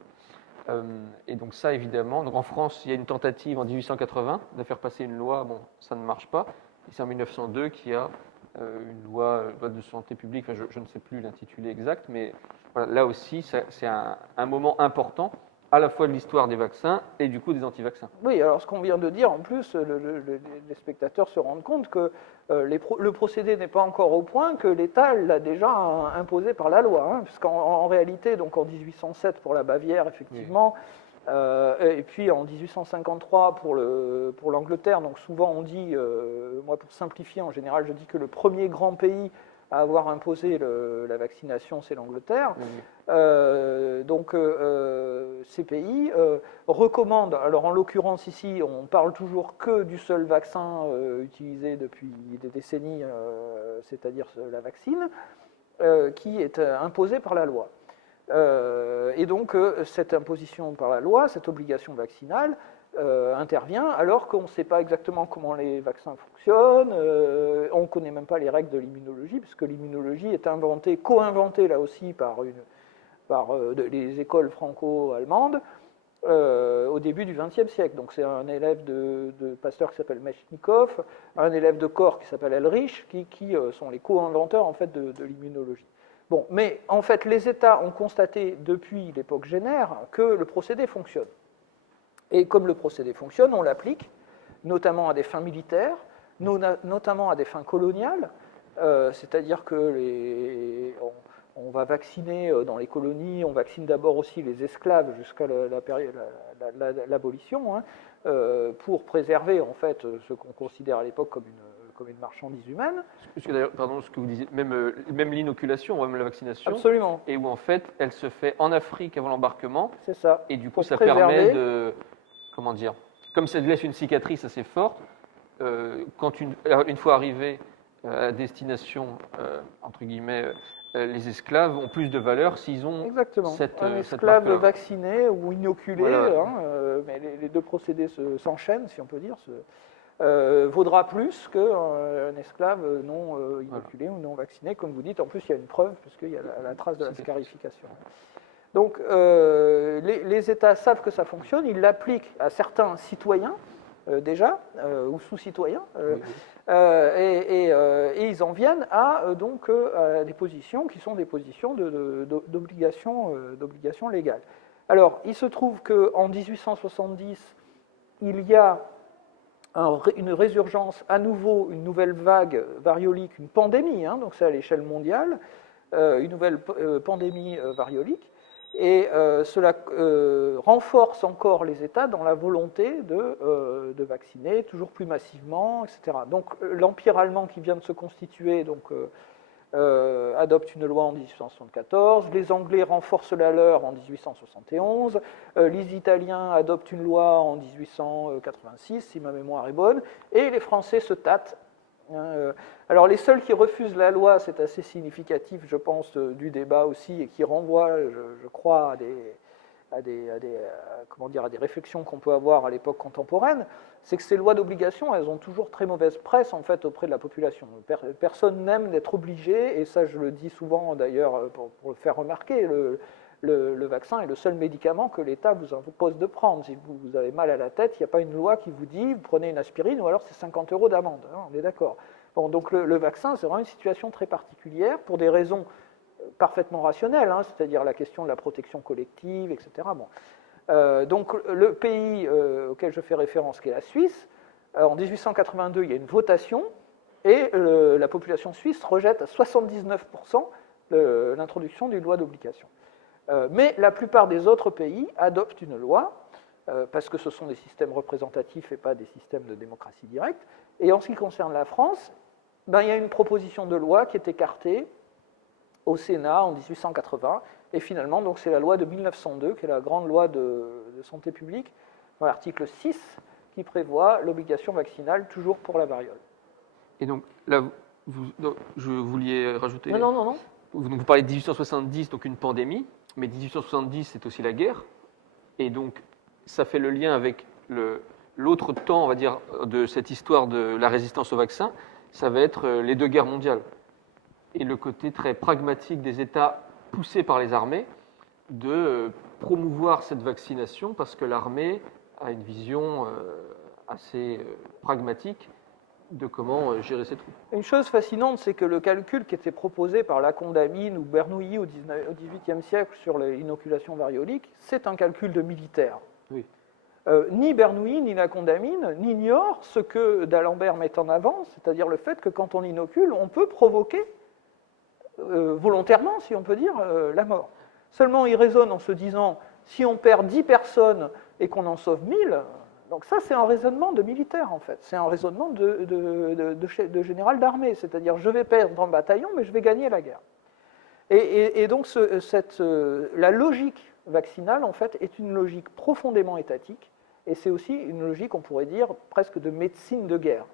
Et donc ça, évidemment, donc en France, il y a une tentative en 1880 de faire passer une loi. Bon, ça ne marche pas. Et c'est en 1902 qu'il y a une loi de santé publique. Enfin, je ne sais plus l'intitulé exact, mais voilà, là aussi, c'est un moment important, à la fois de l'histoire des vaccins et du coup des anti-vaccins. Oui, alors ce qu'on vient de dire, en plus, les spectateurs se rendent compte que le procédé n'est pas encore au point, que l'État l'a déjà imposé par la loi. Hein, puisqu'en réalité, donc en 1807 pour la Bavière, effectivement, et puis en 1853 pour l'Angleterre, donc souvent on dit, moi pour simplifier en général, je dis que le premier grand pays à avoir imposé la vaccination, c'est l'Angleterre. Donc ces pays recommandent, alors en l'occurrence ici, on parle toujours que du seul vaccin utilisé depuis des décennies, c'est-à-dire la vaccine, qui est imposée par la loi. Et donc cette imposition par la loi, cette obligation vaccinale, intervient alors qu'on ne sait pas exactement comment les vaccins fonctionnent, on ne connaît même pas les règles de l'immunologie, puisque l'immunologie est co-inventée là aussi par les écoles franco-allemandes au début du XXe siècle. Donc c'est un élève de Pasteur qui s'appelle Metchnikov, un élève de Koch qui s'appelle Ehrlich, qui sont les co-inventeurs en fait de l'immunologie. Bon, mais en fait les États ont constaté depuis l'époque Jenner que le procédé fonctionne. Et comme le procédé fonctionne, on l'applique, notamment à des fins militaires, notamment à des fins coloniales, c'est-à-dire que on va vacciner dans les colonies, on vaccine d'abord aussi les esclaves jusqu'à l'abolition, hein, pour préserver en fait ce qu'on considère à l'époque comme une marchandise humaine. Parce que d'ailleurs, pardon, ce que vous disiez, même l'inoculation, même la vaccination, absolument, et où en fait elle se fait en Afrique avant l'embarquement. C'est ça. Et du coup, ça permet de, comment dire, comme ça laisse une cicatrice assez forte, quand une fois arrivé à destination, entre guillemets, les esclaves ont plus de valeur s'ils ont exactement. Un cette esclave vacciné ou inoculé, voilà. Mais les deux procédés s'enchaînent, si on peut dire, vaudra plus qu'un esclave non inoculé ou non vacciné, comme vous dites. En plus, il y a une preuve, puisqu'il y a la trace de la scarification. Donc, les États savent que ça fonctionne, ils l'appliquent à certains citoyens, déjà, ou sous-citoyens, et ils en viennent à des positions qui sont des positions d'obligation légale. Alors, il se trouve qu'en 1870, il y a une résurgence, à nouveau une nouvelle vague variolique, une pandémie, hein, donc c'est à l'échelle mondiale, une nouvelle pandémie variolique, et cela renforce encore les États dans la volonté de vacciner toujours plus massivement, etc. Donc l'Empire allemand qui vient de se constituer adopte une loi en 1874, les Anglais renforcent la leur en 1871, les Italiens adoptent une loi en 1886, si ma mémoire est bonne, et les Français se tâtent. Alors les seuls qui refusent la loi, c'est assez significatif, je pense, du débat aussi, et qui renvoie, je crois, comment dire, à des réflexions qu'on peut avoir à l'époque contemporaine, c'est que ces lois d'obligation, elles ont toujours très mauvaise presse en fait auprès de la population. Personne n'aime d'être obligé, et ça je le dis souvent d'ailleurs pour le faire remarquer, le vaccin est le seul médicament que l'État vous impose de prendre. Si vous avez mal à la tête, il n'y a pas une loi qui vous dit vous prenez une aspirine ou alors c'est 50 € d'amende, hein, on est d'accord. Bon, donc le vaccin, c'est vraiment une situation très particulière pour des raisons parfaitement rationnelles, hein, c'est-à-dire la question de la protection collective, etc. Bon. Donc le pays auquel je fais référence, qui est la Suisse, en 1882, il y a une votation et la population suisse rejette à 79% l'introduction d'une loi d'obligation. Mais la plupart des autres pays adoptent une loi, parce que ce sont des systèmes représentatifs et pas des systèmes de démocratie directe. Et en ce qui concerne la France, ben, il y a une proposition de loi qui est écartée au Sénat en 1880, et finalement, donc, c'est la loi de 1902, qui est la grande loi de santé publique, dans l'article 6, qui prévoit l'obligation vaccinale toujours pour la variole. Et donc, là, je vouliez rajouter... Non. Vous parlez de 1870, donc une pandémie, mais 1870, c'est aussi la guerre. Et donc, ça fait le lien avec l'autre temps, on va dire, de cette histoire de la résistance au vaccin, ça va être les deux guerres mondiales. Et le côté très pragmatique des États poussés par les armées de promouvoir cette vaccination parce que l'armée a une vision assez pragmatique de comment gérer ses troupes. Une chose fascinante, c'est que le calcul qui était proposé par la Condamine ou Bernoulli au XVIIIe siècle sur l'inoculation variolique, c'est un calcul de militaire. Oui. Ni Bernoulli, ni la Condamine n'ignorent ce que d'Alembert met en avant, c'est-à-dire le fait que quand on inocule, on peut provoquer volontairement, si on peut dire, la mort. Seulement, il raisonne en se disant, si on perd 10 personnes et qu'on en sauve 1000, donc ça, c'est un raisonnement de militaire, en fait. C'est un raisonnement de général d'armée, c'est-à-dire, je vais perdre dans le bataillon, mais je vais gagner la guerre. Et donc, la logique vaccinale, en fait, est une logique profondément étatique, et c'est aussi une logique, on pourrait dire, presque de médecine de guerre.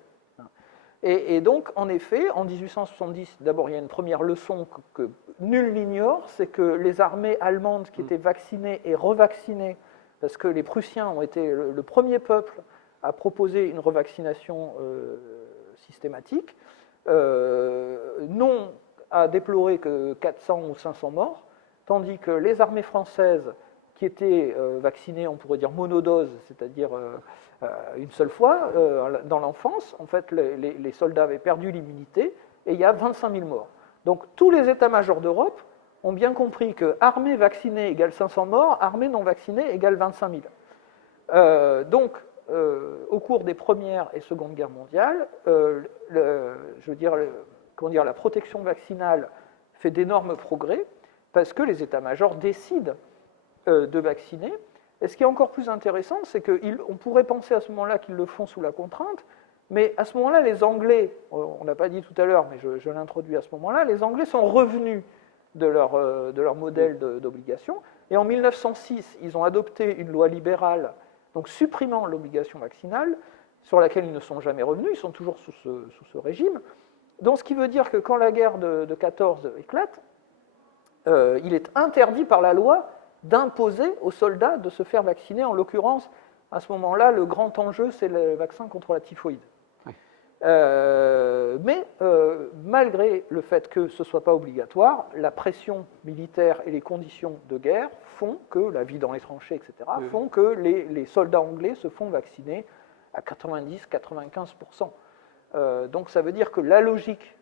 Et donc, en effet, en 1870, d'abord, il y a une première leçon que nul n'ignore, c'est que les armées allemandes qui étaient vaccinées et revaccinées, parce que les Prussiens ont été le premier peuple à proposer une revaccination systématique, n'ont à déplorer que 400 ou 500 morts, tandis que les armées françaises qui étaient vaccinées, on pourrait dire monodose, c'est-à-dire une seule fois, dans l'enfance, en fait, les soldats avaient perdu l'immunité et il y a 25 000 morts. Donc tous les états-majors d'Europe ont bien compris que armée vaccinée égale 500 morts, armée non vaccinée égale 25 000. Donc, au cours des Premières et Secondes Guerres mondiales, la protection vaccinale fait d'énormes progrès parce que les états-majors décident de vacciner. Et ce qui est encore plus intéressant, c'est qu'on pourrait penser à ce moment-là qu'ils le font sous la contrainte, mais à ce moment-là, les Anglais, on ne l'a pas dit tout à l'heure, mais je l'introduis à ce moment-là, les Anglais sont revenus de leur modèle d'obligation, et en 1906, ils ont adopté une loi libérale, donc supprimant l'obligation vaccinale, sur laquelle ils ne sont jamais revenus, ils sont toujours sous ce régime. Donc ce qui veut dire que quand la guerre de 14 éclate, il est interdit par la loi d'imposer aux soldats de se faire vacciner. En l'occurrence, à ce moment-là, le grand enjeu, c'est le vaccin contre la typhoïde. Oui. Mais malgré le fait que ce ne soit pas obligatoire, la pression militaire et les conditions de guerre font que, la vie dans les tranchées, etc., font que les soldats anglais se font vacciner à 90-95%. Donc ça veut dire que la logique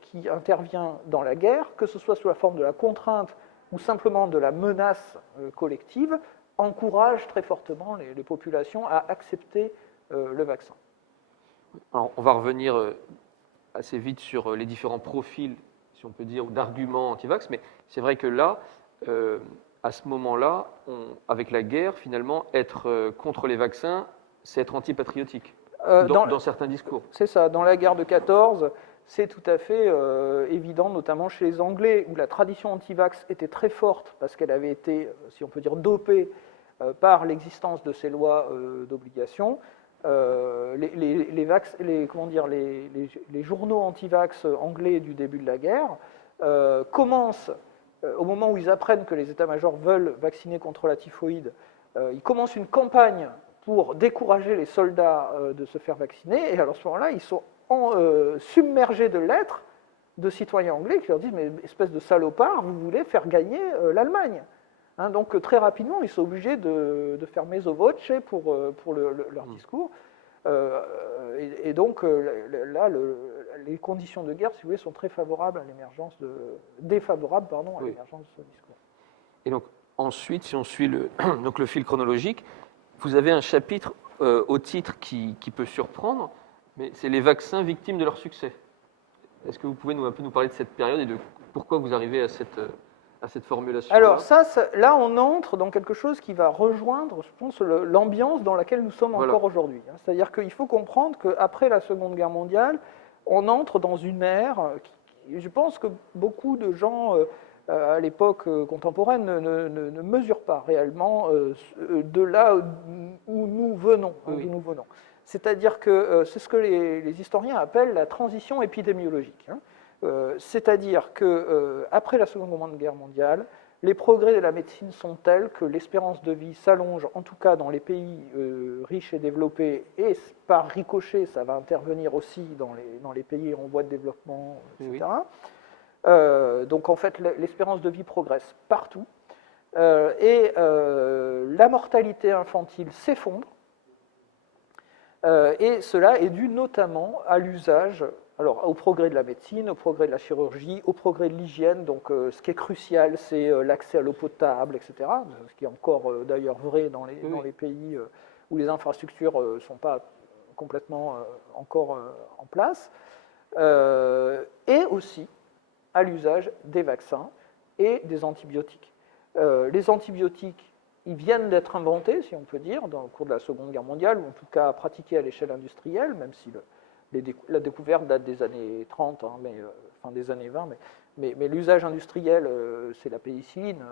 qui intervient dans la guerre, que ce soit sous la forme de la contrainte ou simplement de la menace collective, encourage très fortement les populations à accepter le vaccin. Alors, on va revenir assez vite sur les différents profils, si on peut dire, d'arguments anti-vax, mais c'est vrai que là, à ce moment-là, avec la guerre, finalement, être contre les vaccins, c'est être antipatriotique, dans certains discours. C'est ça, dans la guerre de 14, c'est tout à fait évident, notamment chez les Anglais, où la tradition anti-vax était très forte, parce qu'elle avait été, si on peut dire, dopée par l'existence de ces lois d'obligation. Les journaux anti-vax anglais du début de la guerre commencent au moment où ils apprennent que les états-majors veulent vacciner contre la typhoïde, ils commencent une campagne pour décourager les soldats de se faire vacciner, et à ce moment-là, ils sont submergés de lettres de citoyens anglais qui leur disent « mais espèce de salopard, vous voulez faire gagner l'Allemagne ». Donc très rapidement, ils sont obligés de faire mezzo voce pour leur discours. Et donc là, les conditions de guerre, si vous voulez, sont très favorables à l'émergence défavorables, pardon, à l'émergence de ce discours. Et donc ensuite, si on suit donc le fil chronologique, vous avez un chapitre au titre qui peut surprendre, mais c'est les vaccins victimes de leur succès. Est-ce que vous pouvez un peu nous parler de cette période et de pourquoi vous arrivez à cette formulation? Alors là, on entre dans quelque chose qui va rejoindre, je pense, l'ambiance dans laquelle nous sommes encore aujourd'hui. C'est-à-dire qu'il faut comprendre qu'après la Seconde Guerre mondiale, on entre dans une ère je pense que beaucoup de gens à l'époque contemporaine ne mesurent pas réellement de là où nous venons. C'est-à-dire que c'est ce que les historiens appellent la transition épidémiologique. C'est-à-dire qu'après la Seconde Guerre mondiale, les progrès de la médecine sont tels que l'espérance de vie s'allonge, en tout cas dans les pays riches et développés, et par ricochet, ça va intervenir aussi dans les pays en voie de développement, etc. Oui. Donc en fait, l'espérance de vie progresse partout, et la mortalité infantile s'effondre, et cela est dû notamment à l'usage, alors au progrès de la médecine, au progrès de la chirurgie, au progrès de l'hygiène. Donc ce qui est crucial, c'est l'accès à l'eau potable, etc. Ce qui est encore d'ailleurs vrai dans les pays où les infrastructures ne sont pas complètement encore en place. Et aussi à l'usage des vaccins et des antibiotiques. Les antibiotiques, ils viennent d'être inventés, si on peut dire, dans le cours de la Seconde Guerre mondiale, ou en tout cas pratiqués à l'échelle industrielle, même si la découverte date des années 30, enfin des années 20, mais l'usage industriel, c'est la pénicilline,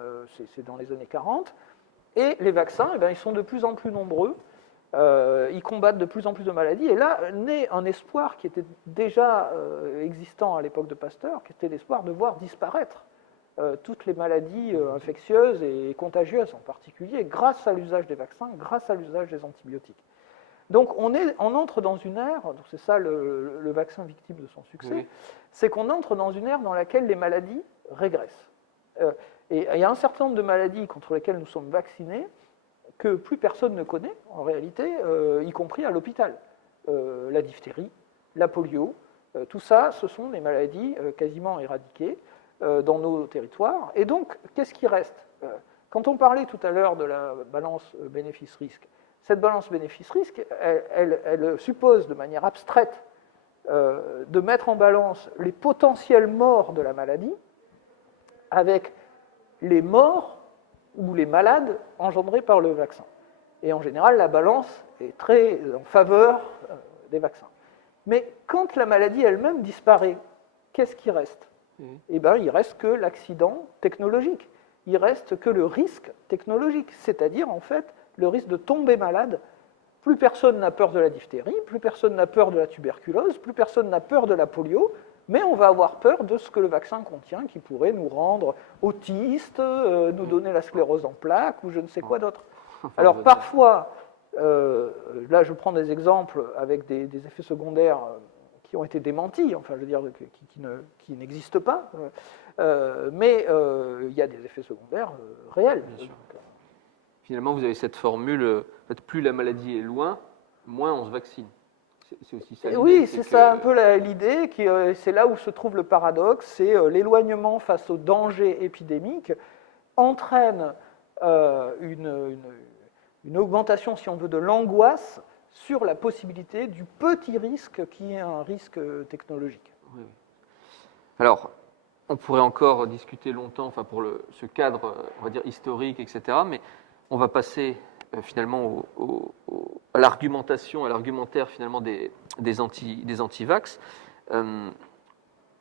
c'est dans les années 40. Et les vaccins, ils sont de plus en plus nombreux, ils combattent de plus en plus de maladies, et là naît un espoir qui était déjà existant à l'époque de Pasteur, qui était l'espoir de voir disparaître toutes les maladies infectieuses et contagieuses en particulier, grâce à l'usage des vaccins, grâce à l'usage des antibiotiques. Donc on entre dans une ère, c'est ça le vaccin victime de son succès, oui. C'est qu'on entre dans une ère dans laquelle les maladies régressent. Et il y a un certain nombre de maladies contre lesquelles nous sommes vaccinés que plus personne ne connaît, en réalité, y compris à l'hôpital. La diphtérie, la polio, tout ça, ce sont des maladies quasiment éradiquées dans nos territoires. Et donc, qu'est-ce qui reste? Quand on parlait tout à l'heure de la balance bénéfice-risque, cette balance bénéfice-risque, elle suppose de manière abstraite de mettre en balance les potentiels morts de la maladie avec les morts ou les malades engendrés par le vaccin. Et en général, la balance est très en faveur des vaccins. Mais quand la maladie elle-même disparaît, qu'est-ce qui reste? Eh bien, il ne reste que l'accident technologique. Il ne reste que le risque technologique, c'est-à-dire, en fait, le risque de tomber malade. Plus personne n'a peur de la diphtérie, plus personne n'a peur de la tuberculose, plus personne n'a peur de la polio, mais on va avoir peur de ce que le vaccin contient, qui pourrait nous rendre autistes, nous donner la sclérose en plaques, ou je ne sais quoi d'autre. Alors, parfois, là, je prends des exemples avec des effets secondaires qui ont été démentis, enfin, je veux dire, qui n'existent pas, mais il y a des effets secondaires réels. Bien sûr. Finalement, vous avez cette formule, plus la maladie est loin, moins on se vaccine. C'est aussi ça. Oui, c'est ça un peu l'idée, c'est là où se trouve le paradoxe, c'est l'éloignement face au danger épidémique entraîne une augmentation, si on veut, de l'angoisse sur la possibilité du petit risque qui est un risque technologique. Oui. Alors, on pourrait encore discuter longtemps, pour ce cadre, on va dire historique, etc. Mais on va passer finalement à l'argumentation, à l'argumentaire finalement des anti-vax.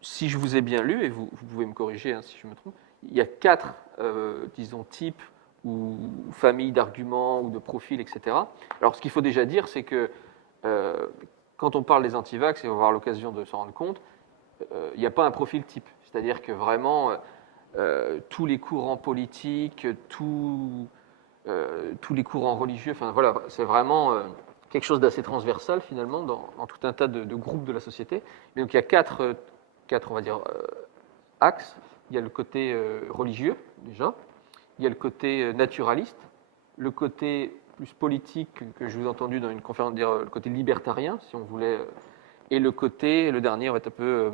Si je vous ai bien lu, et vous pouvez me corriger si je me trompe, il y a 4, disons, types ou familles d'arguments ou de profils, etc. Alors, ce qu'il faut déjà dire, c'est que quand on parle des anti-vax, et on va avoir l'occasion de s'en rendre compte, il n'y a pas un profil type. C'est-à-dire que vraiment, tous les courants politiques, tous les courants religieux. Enfin voilà, c'est vraiment quelque chose d'assez transversal finalement dans tout un tas de groupes de la société. Mais donc il y a quatre on va dire, axes. Il y a le côté religieux déjà, il y a le côté naturaliste, le côté plus politique que je vous ai entendu dans une conférence dire le côté libertarien, si on voulait, et le dernier va être un peu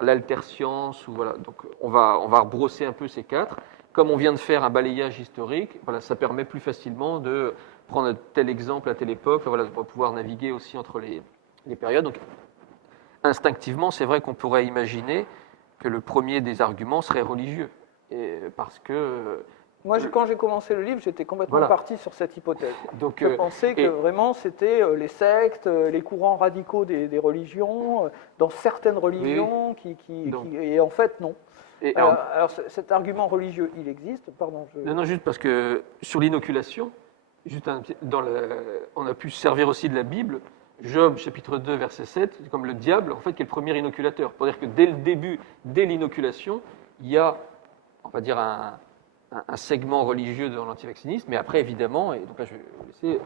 l'alterscience, ou voilà. Donc on va rebrosser un peu ces quatre. Comme on vient de faire un balayage historique, voilà, ça permet plus facilement de prendre tel exemple à telle époque, voilà, on va pouvoir naviguer aussi entre les périodes. Donc instinctivement, c'est vrai qu'on pourrait imaginer que le premier des arguments serait religieux, et parce que Moi, quand j'ai commencé le livre, j'étais complètement Voilà. parti sur cette hypothèse. donc Je pensais que vraiment c'était les sectes, les courants radicaux des religions, dans certaines religions, Donc- et en fait non. et Alors cet argument religieux, il existe, pardon. non, juste parce que sur l'inoculation, on a pu se servir aussi de la Bible. Job, chapitre 2, verset 7, c'est comme le diable, en fait, qui est le premier inoculateur. C'est-à-dire que dès le début, dès l'inoculation, il y a, on va dire, un segment religieux dans l'antivaccinisme, mais après, évidemment, et donc là, je vais vous laisser,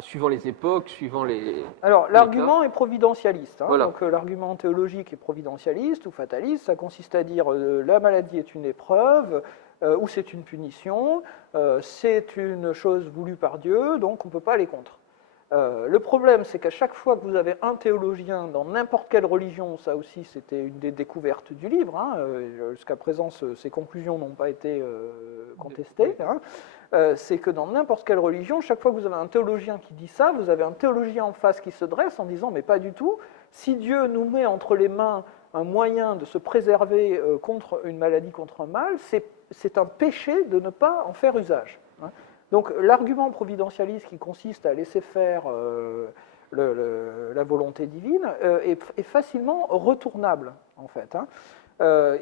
suivant les époques, suivant les... Alors, l'argument est providentialiste. Hein. Voilà. Donc, l'argument théologique est providentialiste ou fataliste. Ça consiste à dire la maladie est une épreuve ou c'est une punition, c'est une chose voulue par Dieu, donc on ne peut pas aller contre. Le problème, c'est qu'à chaque fois que vous avez un théologien dans n'importe quelle religion, ça aussi c'était une des découvertes du livre, hein, jusqu'à présent ces conclusions n'ont pas été contestées, hein, c'est que dans n'importe quelle religion, chaque fois que vous avez un théologien qui dit ça, vous avez un théologien en face qui se dresse en disant mais pas du tout, si Dieu nous met entre les mains un moyen de se préserver contre une maladie, contre un mal, c'est un péché de ne pas en faire usage. Hein. Donc l'argument providentialiste qui consiste à laisser faire la volonté divine est facilement retournable en fait. Hein.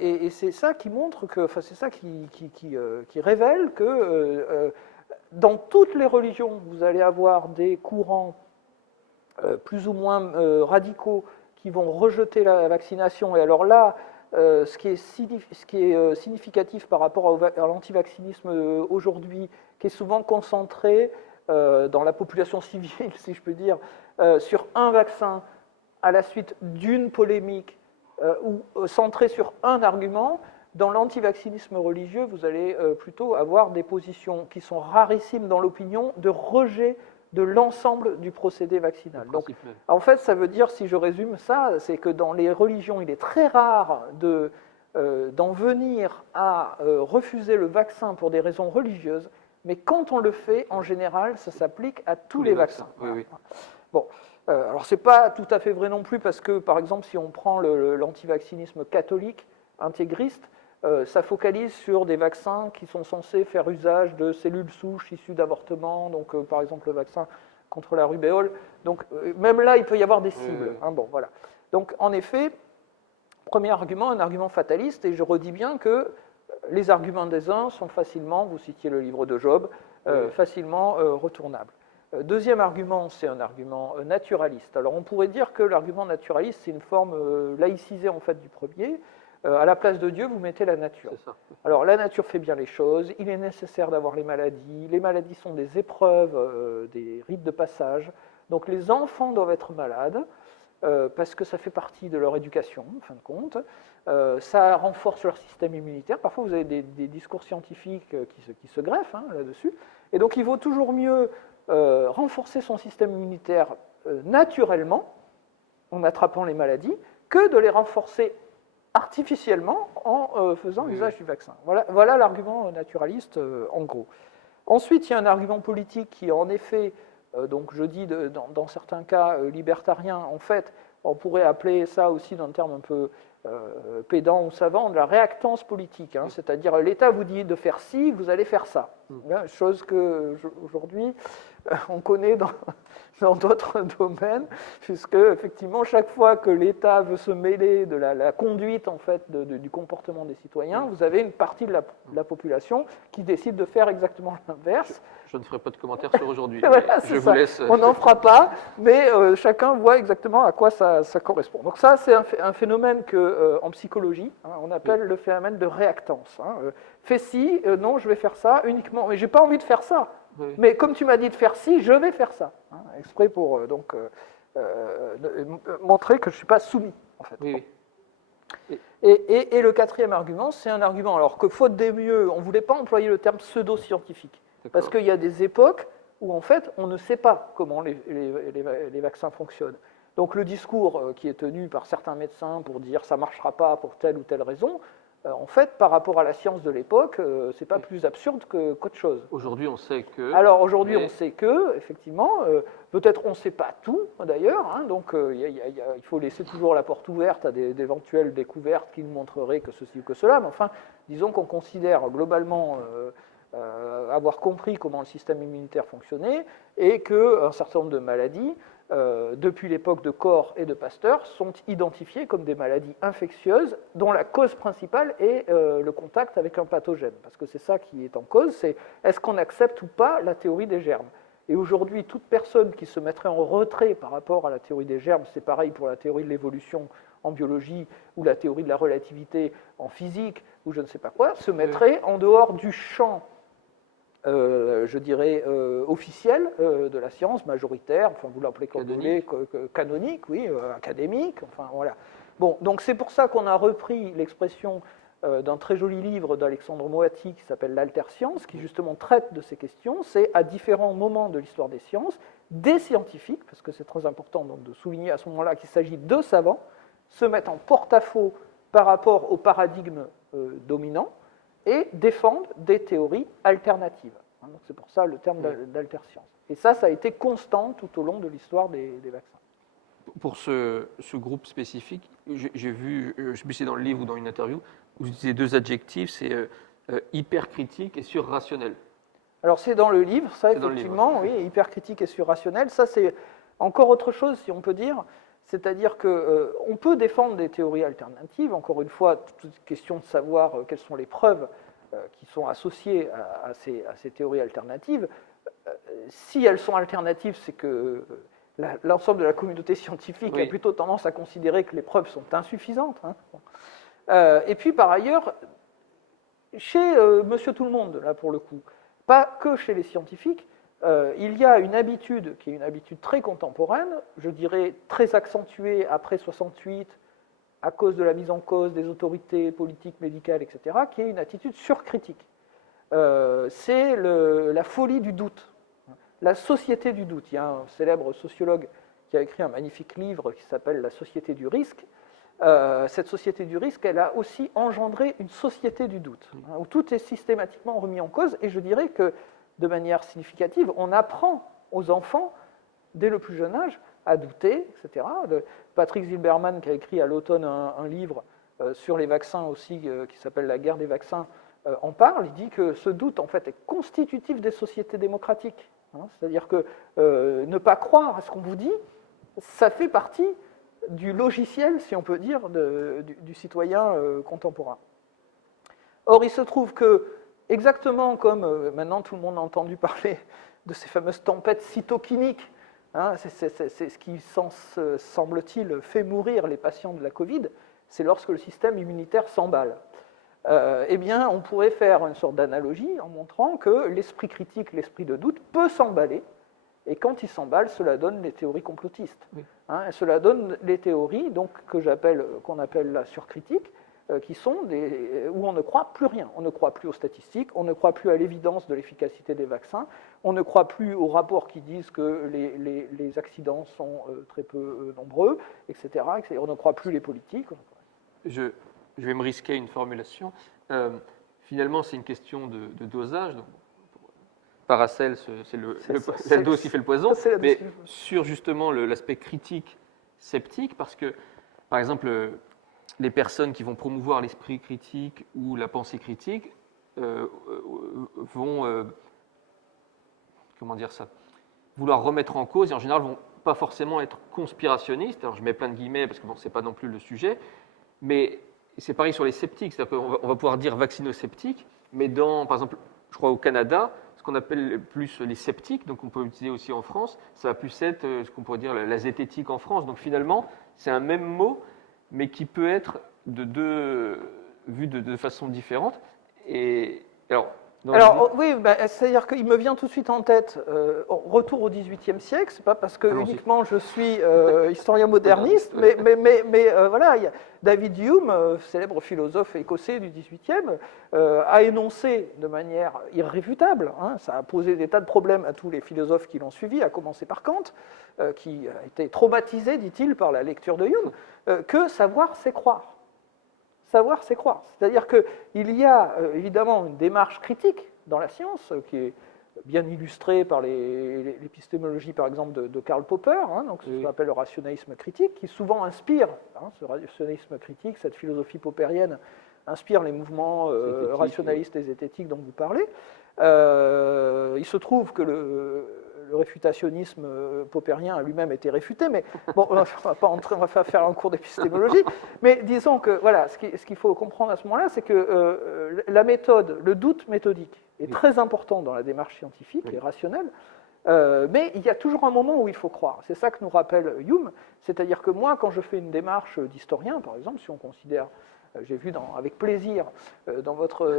Et c'est ça qui montre que, enfin c'est ça qui révèle que dans toutes les religions, vous allez avoir des courants plus ou moins radicaux qui vont rejeter la vaccination. Et alors là, ce qui est significatif par rapport à l'antivaccinisme aujourd'hui, qui est souvent concentré dans la population civile, si je peux dire, sur un vaccin à la suite d'une polémique ou centré sur un argument, dans l'antivaccinisme religieux, vous allez plutôt avoir des positions qui sont rarissimes dans l'opinion de rejet de l'ensemble du procédé vaccinal. Donc, en fait, ça veut dire, si je résume ça, c'est que dans les religions, il est très rare d'en venir à refuser le vaccin pour des raisons religieuses, mais quand on le fait, en général, ça s'applique à tous les vaccins. Oui, oui. Bon, alors c'est pas tout à fait vrai non plus, parce que, par exemple, si on prend l'antivaccinisme catholique, intégriste, ça focalise sur des vaccins qui sont censés faire usage de cellules souches issues d'avortements, donc par exemple le vaccin contre la rubéole. Donc même là, il peut y avoir des cibles. Hein, bon, voilà. Donc en effet, premier argument, un argument fataliste, et je redis bien que les arguments des uns sont facilement, vous citiez le livre de Job, facilement retournables. Deuxième argument, c'est un argument naturaliste. Alors on pourrait dire que l'argument naturaliste, c'est une forme laïcisée en fait du premier. À la place de Dieu, vous mettez la nature. Alors la nature fait bien les choses, il est nécessaire d'avoir les maladies sont des épreuves, des rites de passage, donc les enfants doivent être malades, parce que ça fait partie de leur éducation, en fin de compte, ça renforce leur système immunitaire, parfois vous avez des discours scientifiques qui se greffent hein, là-dessus, et donc il vaut toujours mieux renforcer son système immunitaire naturellement, en attrapant les maladies, que de les renforcer artificiellement en faisant usage du vaccin. Voilà l'argument naturaliste en gros. Ensuite, il y a un argument politique qui en effet, donc je dis dans certains cas libertarien, en fait, on pourrait appeler ça aussi d'un terme un peu pédant ou savant, de la réactance politique, hein, c'est-à-dire l'État vous dit de faire ci, vous allez faire ça. Chose que aujourd'hui on connaît dans d'autres domaines, puisque effectivement chaque fois que l'État veut se mêler de la conduite en fait du comportement des citoyens, vous avez une partie de la population qui décide de faire exactement l'inverse. Je ne ferai pas de commentaires sur aujourd'hui. Voilà, je c'est vous ça. laisse. On n'en fera pas, mais chacun voit exactement à quoi ça correspond. Donc ça, c'est un phénomène que, en psychologie, hein, on appelle le phénomène de réactance. Hein. Fais ci, non, je vais faire ça uniquement, mais j'ai pas envie de faire ça. Oui. Mais comme tu m'as dit de faire ci, je vais faire ça. Hein, exprès pour montrer que je ne suis pas soumis, en fait. Oui, oui. Et le quatrième argument, c'est un argument, alors que faute des mieux, on ne voulait pas employer le terme pseudo-scientifique. Parce qu'il y a des époques où, en fait, on ne sait pas comment les vaccins fonctionnent. Donc le discours qui est tenu par certains médecins pour dire ça ne marchera pas pour telle ou telle raison, en fait, par rapport à la science de l'époque, ce n'est pas plus absurde qu'autre chose. Aujourd'hui, on sait que... Alors aujourd'hui, on sait que, effectivement, peut-être on ne sait pas tout, d'ailleurs, hein, donc il faut laisser toujours la porte ouverte à d'éventuelles découvertes qui nous montreraient que ceci ou que cela, mais enfin, disons qu'on considère globalement avoir compris comment le système immunitaire fonctionnait et qu'un certain nombre de maladies, depuis l'époque de Koch et de Pasteur, sont identifiées comme des maladies infectieuses dont la cause principale est le contact avec un pathogène. Parce que c'est ça qui est en cause, c'est est-ce qu'on accepte ou pas la théorie des germes. Et aujourd'hui, toute personne qui se mettrait en retrait par rapport à la théorie des germes, c'est pareil pour la théorie de l'évolution en biologie ou la théorie de la relativité en physique ou je ne sais pas quoi, se mettrait en dehors du champ je dirais, officielle de la science, majoritaire, enfin vous l'appelez comme vous voulez, canonique, oui, académique, enfin voilà. Bon, donc c'est pour ça qu'on a repris l'expression d'un très joli livre d'Alexandre Moati qui s'appelle l'Alterscience, qui justement traite de ces questions. C'est à différents moments de l'histoire des sciences, des scientifiques, parce que c'est très important donc, de souligner à ce moment-là qu'il s'agit de savants, se mettent en porte-à-faux par rapport au paradigme dominant, et défendent des théories alternatives. Donc c'est pour ça le terme d'alterscience. Et ça a été constant tout au long de l'histoire des vaccins. Pour ce groupe spécifique, j'ai vu, je sais plus si c'est dans le livre ou dans une interview, où vous utilisez deux adjectifs, c'est hypercritique et surrationnel. Alors c'est dans le livre, ça effectivement, oui, hypercritique et surrationnel. Ça c'est encore autre chose, si on peut dire. C'est-à-dire qu'on peut défendre des théories alternatives, encore une fois, toute question de savoir quelles sont les preuves qui sont associées à ces théories alternatives. Si elles sont alternatives, c'est que l'ensemble de la communauté scientifique a plutôt tendance à considérer que les preuves sont insuffisantes. Hein. Et puis par ailleurs, chez Monsieur Tout-le-Monde, là pour le coup, pas que chez les scientifiques, il y a une habitude qui est une habitude très contemporaine, je dirais très accentuée après 68, à cause de la mise en cause des autorités politiques, médicales, etc., qui est une attitude surcritique. C'est la folie du doute, la société du doute. Il y a un célèbre sociologue qui a écrit un magnifique livre qui s'appelle « La société du risque ». Cette société du risque, elle a aussi engendré une société du doute, hein, où tout est systématiquement remis en cause, et je dirais que de manière significative, on apprend aux enfants, dès le plus jeune âge, à douter, etc. Patrick Zilberman, qui a écrit à l'automne un livre sur les vaccins aussi, qui s'appelle « La guerre des vaccins », en parle. Il dit que ce doute, en fait, est constitutif des sociétés démocratiques. Hein, c'est-à-dire que ne pas croire à ce qu'on vous dit, ça fait partie du logiciel, si on peut dire, du citoyen contemporain. Or, il se trouve que, exactement comme maintenant tout le monde a entendu parler de ces fameuses tempêtes cytokiniques, hein, c'est ce qui, semble-t-il, fait mourir les patients de la Covid, c'est lorsque le système immunitaire s'emballe. Eh bien, on pourrait faire une sorte d'analogie en montrant que l'esprit critique, l'esprit de doute peut s'emballer, et quand il s'emballe, cela donne les théories complotistes. Oui. Hein, cela donne les théories donc, qu'on appelle la surcritique, qui sont où on ne croit plus rien. On ne croit plus aux statistiques, on ne croit plus à l'évidence de l'efficacité des vaccins, on ne croit plus aux rapports qui disent que les accidents sont très peu nombreux, etc. On ne croit plus les politiques. Je vais me risquer une formulation. Finalement, c'est une question de dosage. Donc, Paracel, c'est la dose qui fait le poison, mais sur justement l'aspect critique, sceptique, parce que, par exemple, les personnes qui vont promouvoir l'esprit critique ou la pensée critique vont, comment dire ça, vouloir remettre en cause, et en général vont pas forcément être conspirationnistes. Alors je mets plein de guillemets parce que bon, c'est pas non plus le sujet, mais c'est pareil sur les sceptiques, c'est-à-dire qu'on va pouvoir dire vaccino-sceptique, mais par exemple, je crois au Canada, ce qu'on appelle plus les sceptiques, donc on peut l'utiliser aussi en France, ça va plus être ce qu'on pourrait dire la zététique en France. Donc finalement, c'est un même mot, mais qui peut être vu de façon différente. Et alors, oui, c'est-à-dire qu'il me vient tout de suite en tête, retour au XVIIIe siècle, c'est pas parce que uniquement je suis historien moderniste, mais voilà, David Hume, célèbre philosophe écossais du XVIIIe, a énoncé de manière irréfutable, hein, ça a posé des tas de problèmes à tous les philosophes qui l'ont suivi, à commencer par Kant, qui a été traumatisé, dit-il, par la lecture de Hume, que savoir, c'est croire. Savoir, c'est croire. C'est-à-dire qu'il y a évidemment une démarche critique dans la science qui est bien illustrée par l'épistémologie, par exemple, de Karl Popper, hein, donc ce qu'on appelle le rationalisme critique, qui souvent inspire, hein, ce rationalisme critique, cette philosophie poppérienne, inspire les mouvements rationalistes et zététiques dont vous parlez. Il se trouve que le réfutationnisme poppérien a lui-même été réfuté, mais bon, on va pas faire un cours d'épistémologie, mais disons que voilà, ce qu'il faut comprendre à ce moment-là, c'est que la méthode, le doute méthodique est très important dans la démarche scientifique et rationnelle, mais il y a toujours un moment où il faut croire. C'est ça que nous rappelle Hume, c'est-à-dire que moi, quand je fais une démarche d'historien, par exemple, si on considère j'ai vu avec plaisir dans votre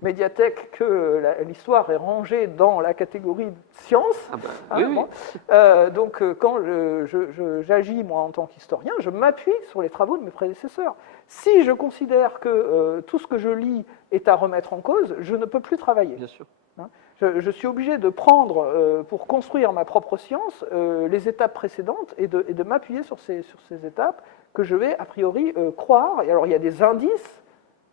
médiathèque que l'histoire est rangée dans la catégorie science. Donc, quand j'agis, moi, en tant qu'historien, je m'appuie sur les travaux de mes prédécesseurs. Si je considère que tout ce que je lis est à remettre en cause, je ne peux plus travailler. Bien sûr. Je suis obligé de prendre, pour construire ma propre science, les étapes précédentes et de m'appuyer sur ces étapes que je vais a priori croire. Et alors il y a des indices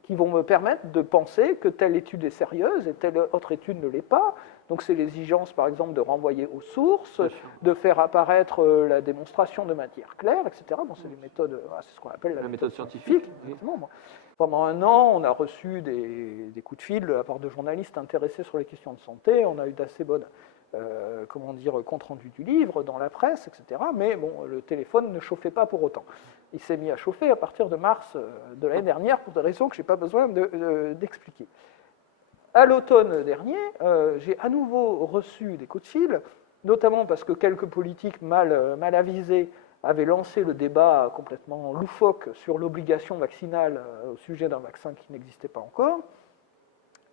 qui vont me permettre de penser que telle étude est sérieuse et telle autre étude ne l'est pas. Donc c'est l'exigence par exemple de renvoyer aux sources, de faire apparaître la démonstration de matière claire, etc. Bon, c'est des méthodes, c'est ce qu'on appelle la méthode scientifique. Exactement. Pendant un an, on a reçu des coups de fil de la part de journalistes intéressés sur les questions de santé. On a eu d'assez bonnes compte rendu du livre dans la presse, etc. Mais bon, le téléphone ne chauffait pas pour autant. Il s'est mis à chauffer à partir de mars de l'année dernière pour des raisons que je n'ai pas besoin d'expliquer. À l'automne dernier, j'ai à nouveau reçu des coups de fil, notamment parce que quelques politiques mal avisés avaient lancé le débat complètement loufoque sur l'obligation vaccinale au sujet d'un vaccin qui n'existait pas encore.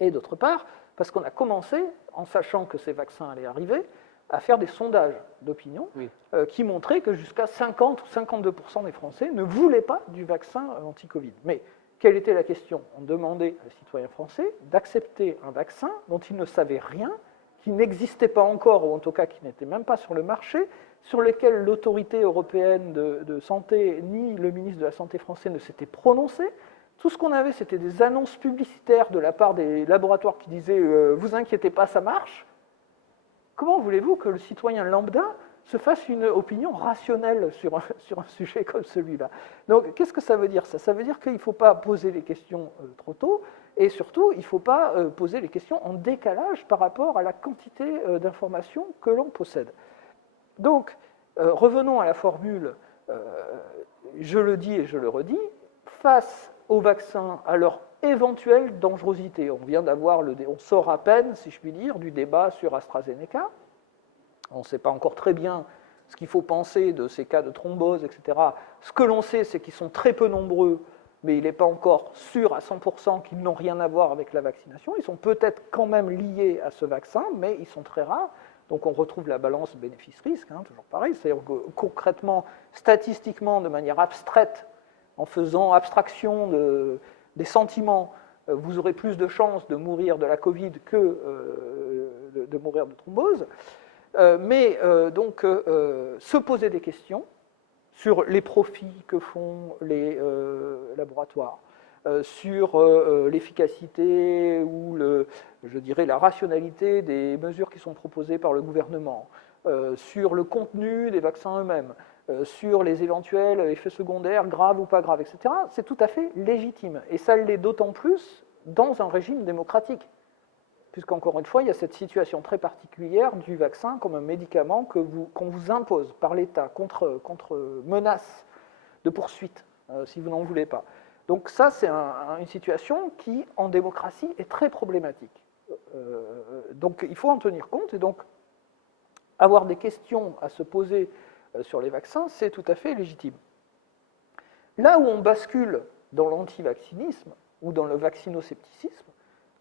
Et d'autre part, parce qu'on a commencé, en sachant que ces vaccins allaient arriver, à faire des sondages d'opinion qui montraient que jusqu'à 50 ou 52% des Français ne voulaient pas du vaccin anti-Covid. Mais quelle était la question? On demandait aux citoyens français d'accepter un vaccin dont ils ne savaient rien, qui n'existait pas encore, ou en tout cas qui n'était même pas sur le marché, sur lequel l'autorité européenne de santé ni le ministre de la Santé français ne s'étaient prononcés. Tout ce qu'on avait, c'était des annonces publicitaires de la part des laboratoires qui disaient « vous inquiétez pas, ça marche ». Comment voulez-vous que le citoyen lambda se fasse une opinion rationnelle sur un sujet comme celui-là? Donc, qu'est-ce que ça veut dire, ça? Ça veut dire qu'il ne faut pas poser les questions trop tôt, et surtout, il ne faut pas poser les questions en décalage par rapport à la quantité d'informations que l'on possède. Donc, revenons à la formule, je le dis et je le redis, face aux vaccins, à leur éventuelle dangerosité. On sort à peine, si je puis dire, du débat sur AstraZeneca. On ne sait pas encore très bien ce qu'il faut penser de ces cas de thrombose, etc. Ce que l'on sait, c'est qu'ils sont très peu nombreux, mais il n'est pas encore sûr à 100% qu'ils n'ont rien à voir avec la vaccination. Ils sont peut-être quand même liés à ce vaccin, mais ils sont très rares. Donc on retrouve la balance bénéfice-risque, toujours pareil. C'est-à-dire que concrètement, statistiquement, de manière abstraite, en faisant abstraction des sentiments, vous aurez plus de chances de mourir de la Covid que de mourir de thrombose. Donc, se poser des questions sur les profits que font les laboratoires, sur l'efficacité ou je dirais la rationalité des mesures qui sont proposées par le gouvernement, sur le contenu des vaccins eux-mêmes, sur les éventuels effets secondaires graves ou pas graves, etc. C'est tout à fait légitime. Et ça l'est d'autant plus dans un régime démocratique. Puisqu'encore une fois, il y a cette situation très particulière du vaccin comme un médicament qu'on vous impose par l'État contre menace de poursuite, si vous n'en voulez pas. Donc ça, c'est une situation qui, en démocratie, est très problématique. Donc il faut en tenir compte, et donc avoir des questions à se poser sur les vaccins, c'est tout à fait légitime. Là où on bascule dans l'anti-vaccinisme ou dans le vaccinoscepticisme,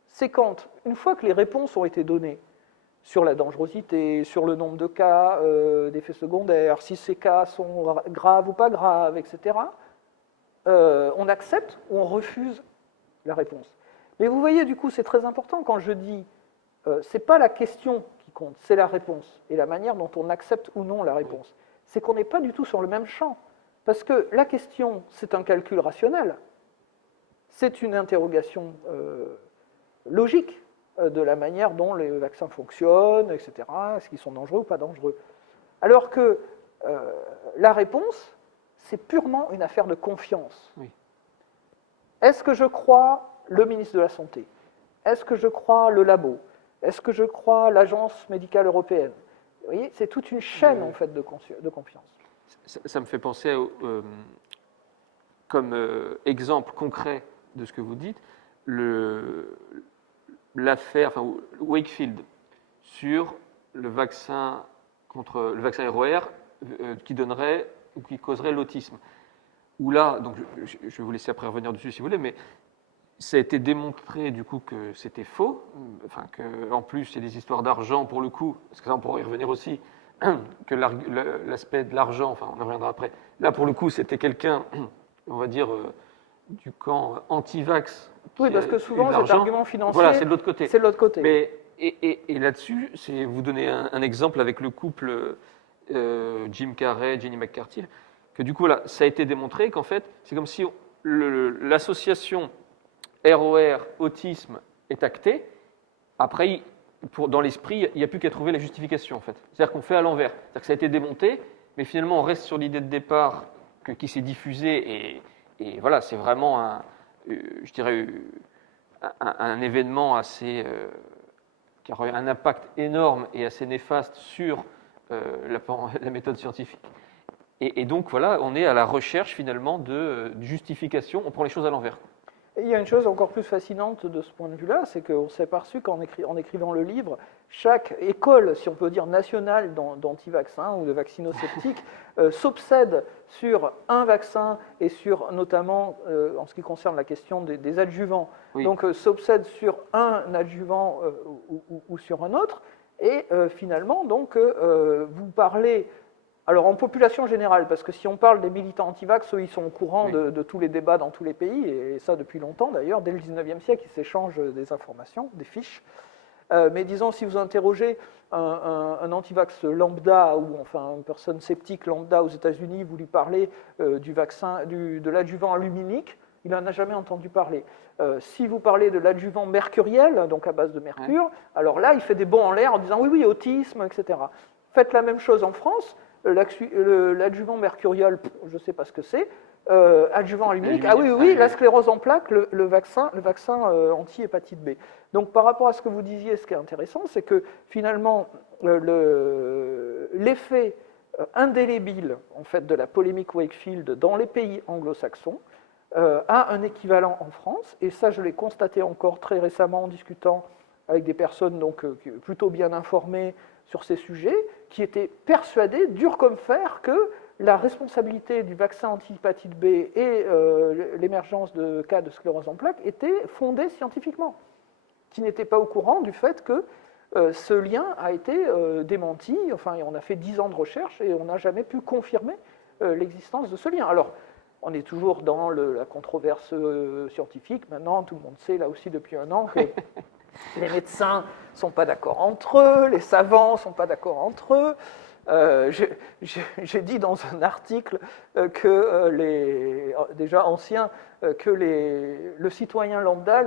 c'est quand, une fois que les réponses ont été données sur la dangerosité, sur le nombre de cas, d'effets secondaires, si ces cas sont graves ou pas graves, etc., on accepte ou on refuse la réponse. Mais vous voyez, du coup, c'est très important quand je dis, c'est pas la question qui compte, c'est la réponse, et la manière dont on accepte ou non la réponse. C'est qu'on n'est pas du tout sur le même champ. Parce que la question, c'est un calcul rationnel, c'est une interrogation logique de la manière dont les vaccins fonctionnent, etc., est-ce qu'ils sont dangereux ou pas dangereux. Alors que la réponse, c'est purement une affaire de confiance. Oui. Est-ce que je crois le ministre de la Santé? Est-ce que je crois le labo? Est-ce que je crois l'Agence médicale européenne? Vous voyez, c'est toute une chaîne en fait de confiance. Ça me fait penser, comme exemple concret de ce que vous dites, l'affaire Wakefield sur le vaccin contre le vaccin ROR qui donnerait ou qui causerait l'autisme. Où là, donc je vais vous laisser après revenir dessus si vous voulez, mais ça a été démontré du coup que c'était faux, enfin que en plus c'est des histoires d'argent pour le coup, parce que ça on pourrait y revenir aussi, que l'aspect de l'argent, enfin on en reviendra après. Là pour le coup c'était quelqu'un, on va dire du camp anti-vax. Oui, parce que souvent cet argument financier, voilà, c'est de l'autre côté. C'est de l'autre côté. Mais et là-dessus, c'est vous donner un exemple avec le couple Jim Carrey, Jenny McCarthy, que du coup là ça a été démontré qu'en fait c'est comme si l'association ROR, autisme est acté. Après, dans l'esprit, il n'y a plus qu'à trouver la justification, en fait. C'est-à-dire qu'on fait à l'envers. C'est-à-dire que ça a été démonté, mais finalement, on reste sur l'idée de départ qui s'est diffusée. Et voilà, c'est vraiment, je dirais, un événement assez, qui a eu un impact énorme et assez néfaste sur la méthode scientifique. Et donc, voilà, on est à la recherche, finalement, de justification. On prend les choses à l'envers. Et il y a une chose encore plus fascinante de ce point de vue-là, c'est qu'on s'est aperçu qu'en écrivant le livre, chaque école, si on peut dire nationale d'anti-vaccins ou de vaccinosceptiques, s'obsède sur un vaccin et sur notamment, en ce qui concerne la question des adjuvants, oui. Donc s'obsède sur un adjuvant ou sur un autre, et finalement, donc, vous parlez... Alors en population générale, parce que si on parle des militants anti-vax, eux, ils sont au courant oui. de tous les débats dans tous les pays, et ça depuis longtemps d'ailleurs, dès le 19e siècle, ils s'échangent des informations, des fiches. Mais disons, si vous interrogez un anti-vax lambda, ou enfin une personne sceptique lambda aux États-Unis, vous lui parlez du vaccin, de l'adjuvant aluminique, il n'en a jamais entendu parler. Si vous parlez de l'adjuvant mercuriel, donc à base de mercure, oui. Alors là, il fait des bonds en l'air en disant oui, oui, autisme, etc. Faites la même chose en France. L'adjuvant mercurial, je ne sais pas ce que c'est. Adjuvant aluminique, ah oui, oui, la sclérose en plaques, le vaccin anti-hépatite B. Donc par rapport à ce que vous disiez, ce qui est intéressant, c'est que finalement, l'effet indélébile en fait, de la polémique Wakefield dans les pays anglo-saxons a un équivalent en France, et ça je l'ai constaté encore très récemment en discutant avec des personnes donc, plutôt bien informées sur ces sujets, qui étaient persuadés, dur comme fer, que la responsabilité du vaccin anti-hépatite B et l'émergence de cas de sclérose en plaques était fondée scientifiquement, qui n'étaient pas au courant du fait que ce lien a été démenti, enfin on a fait 10 ans de recherche et on n'a jamais pu confirmer l'existence de ce lien. Alors, on est toujours dans la controverse scientifique, maintenant tout le monde sait là aussi depuis un an que les médecins ne sont pas d'accord entre eux, les savants ne sont pas d'accord entre eux. J'ai dit dans un article que déjà ancien, que le citoyen lambda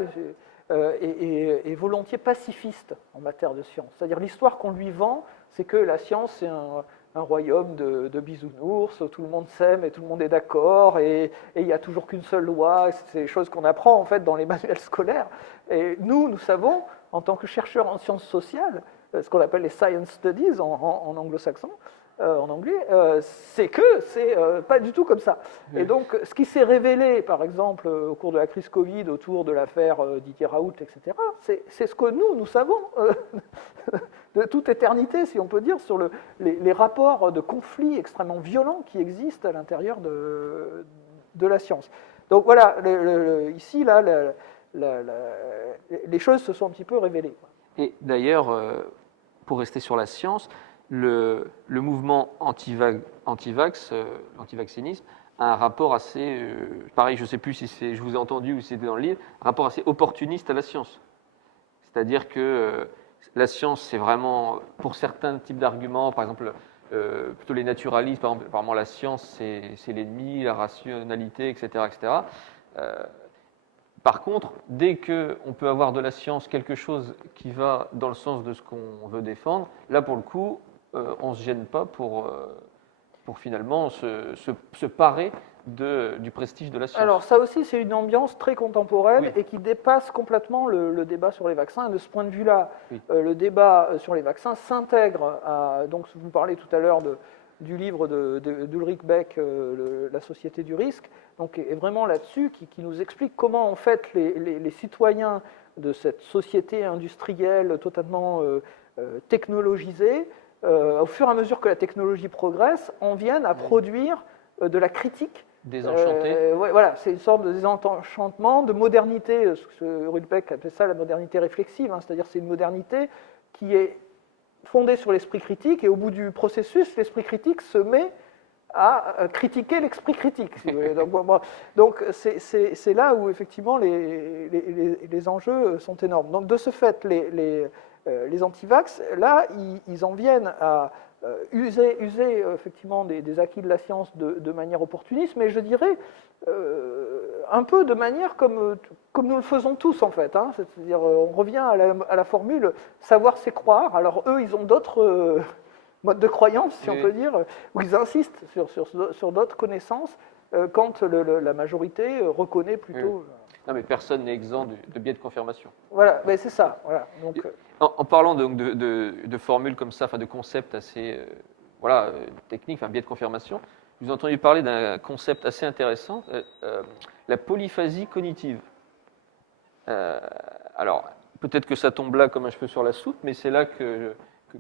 est volontiers pacifiste en matière de science. C'est-à-dire l'histoire qu'on lui vend, c'est que la science c'est un royaume de bisounours, tout le monde s'aime et tout le monde est d'accord, et il n'y a toujours qu'une seule loi, c'est des choses qu'on apprend en fait dans les manuels scolaires. Et nous savons, en tant que chercheurs en sciences sociales, ce qu'on appelle les science studies en anglo-saxon, en anglais, c'est que c'est pas du tout comme ça. Et donc, ce qui s'est révélé, par exemple, au cours de la crise Covid, autour de l'affaire Didier Raoult, etc., c'est ce que nous savons de toute éternité, si on peut dire, sur les rapports de conflits extrêmement violents qui existent à l'intérieur de la science. Donc voilà, ici, là, les choses se sont un petit peu révélées. Et d'ailleurs, pour rester sur la science, le mouvement anti-vax, l'antivaccinisme, a un rapport assez, pareil, je ne sais plus si je vous ai entendu ou si c'était dans le livre, un rapport assez opportuniste à la science. C'est-à-dire que la science, c'est vraiment, pour certains types d'arguments, par exemple, plutôt les naturalistes, par exemple, apparemment la science, c'est l'ennemi, la rationalité, etc. etc. Par contre, dès qu'on peut avoir de la science quelque chose qui va dans le sens de ce qu'on veut défendre, là, pour le coup, on ne se gêne pas pour finalement se parer du prestige de la science. Alors ça aussi, c'est une ambiance très contemporaine Oui. et qui dépasse complètement le débat sur les vaccins. Et de ce point de vue-là, Oui. le débat sur les vaccins s'intègre à, donc vous parlez tout à l'heure du livre d'Ulrich Beck, La société du risque, donc est vraiment là-dessus, qui nous explique comment en fait les citoyens de cette société industrielle totalement technologisée, au fur et à mesure que la technologie progresse, en viennent à produire de la critique. Désenchanté. Ouais, voilà, c'est une sorte de désenchantement, de modernité, ce que Rudbeck appelle ça la modernité réflexive, hein, c'est-à-dire c'est une modernité qui est fondée sur l'esprit critique, et au bout du processus, l'esprit critique se met à critiquer l'esprit critique. Si vous voulez. Donc c'est là où effectivement les enjeux sont énormes. Donc de ce fait, les antivax, là, ils en viennent à user effectivement des acquis de la science de manière opportuniste, mais je dirais un peu de manière comme nous le faisons tous en fait. Hein. C'est-à-dire, on revient à la formule savoir c'est croire. Alors eux, ils ont d'autres modes de croyance, si on peut dire, où ils insistent sur d'autres connaissances quand la majorité reconnaît plutôt. Non, mais personne n'est exempt de biais de confirmation. Voilà, mais c'est ça. Voilà. Donc, en parlant donc de formules comme ça, enfin de concepts assez techniques, enfin biais de confirmation, je vous ai entendu parler d'un concept assez intéressant, la polyphasie cognitive. Alors, peut-être que ça tombe là comme un cheveu sur la soupe, mais c'est là que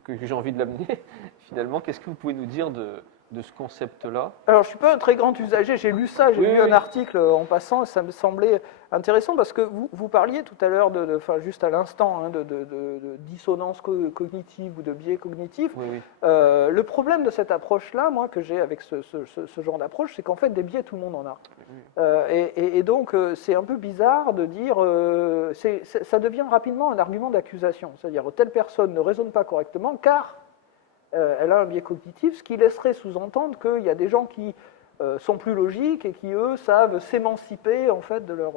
j'ai envie de l'amener. Finalement, qu'est-ce que vous pouvez nous dire de ce concept-là? Alors, je ne suis pas un très grand usager, j'ai lu ça, j'ai lu un article en passant, et ça me semblait intéressant parce que vous parliez tout à l'heure, juste à l'instant, hein, de dissonance cognitive ou de biais cognitif. Oui. Le problème de cette approche-là, moi, que j'ai avec ce genre d'approche, c'est qu'en fait, des biais, tout le monde en a. Et donc, c'est un peu bizarre de dire, ça devient rapidement un argument d'accusation, c'est-à-dire telle personne ne raisonne pas correctement car elle a un biais cognitif, ce qui laisserait sous-entendre qu'il y a des gens qui sont plus logiques et qui, eux, savent s'émanciper en fait de leur...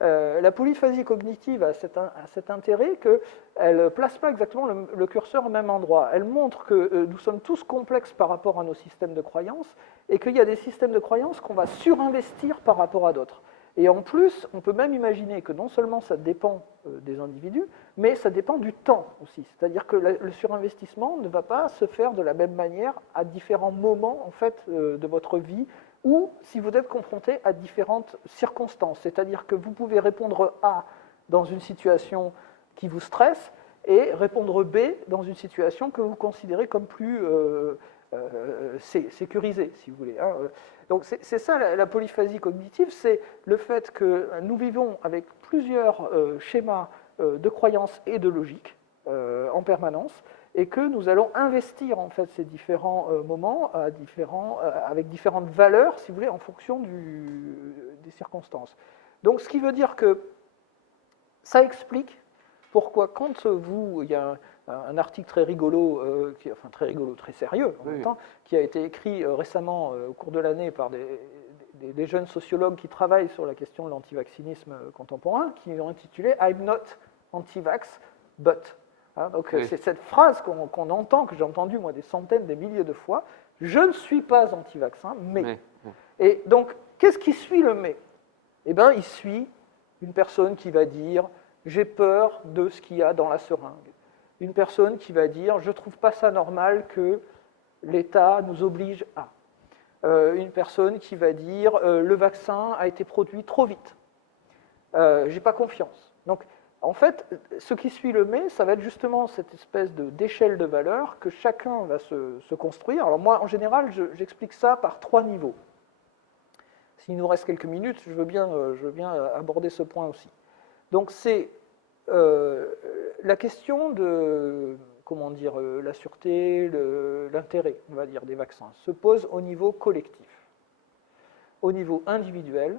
la polyphasie cognitive a cet intérêt qu'elle ne place pas exactement le curseur au même endroit. Elle montre que nous sommes tous complexes par rapport à nos systèmes de croyances et qu'il y a des systèmes de croyances qu'on va surinvestir par rapport à d'autres. Et en plus, on peut même imaginer que non seulement ça dépend des individus, mais ça dépend du temps aussi. C'est-à-dire que le surinvestissement ne va pas se faire de la même manière à différents moments en fait, de votre vie, ou si vous êtes confronté à différentes circonstances. C'est-à-dire que vous pouvez répondre A dans une situation qui vous stresse et répondre B dans une situation que vous considérez comme plus sécurisée, si vous voulez. Hein. Donc c'est ça la polyphasie cognitive, c'est le fait que nous vivons avec plusieurs schémas de croyances et de logique en permanence, et que nous allons investir en fait ces différents moments avec différentes valeurs, si vous voulez, en fonction des circonstances. Donc ce qui veut dire que ça explique pourquoi quand il y a un article très rigolo, très sérieux en même temps, qui a été écrit récemment au cours de l'année par des jeunes sociologues qui travaillent sur la question de l'antivaccinisme contemporain, qui l'ont intitulé « I'm not anti-vax, but ». Hein, donc c'est cette phrase qu'on entend, que j'ai entendue moi des centaines, des milliers de fois, « je ne suis pas anti-vaccin, mais ». Et donc, qu'est-ce qui suit le « mais » Eh bien, il suit une personne qui va dire « j'ai peur de ce qu'il y a dans la seringue ». Une personne qui va dire « je ne trouve pas ça normal que l'État nous oblige à. Une personne qui va dire le vaccin a été produit trop vite. J'ai pas confiance. Donc, en fait, ce qui suit le mais, ça va être justement cette espèce d'échelle de valeur que chacun va se construire. Alors moi, en général, j'explique ça par 3 niveaux. S'il nous reste quelques minutes, je veux bien aborder ce point aussi. Donc c'est la question de, comment dire, la sûreté, l'intérêt, on va dire, des vaccins, se pose au niveau collectif, au niveau individuel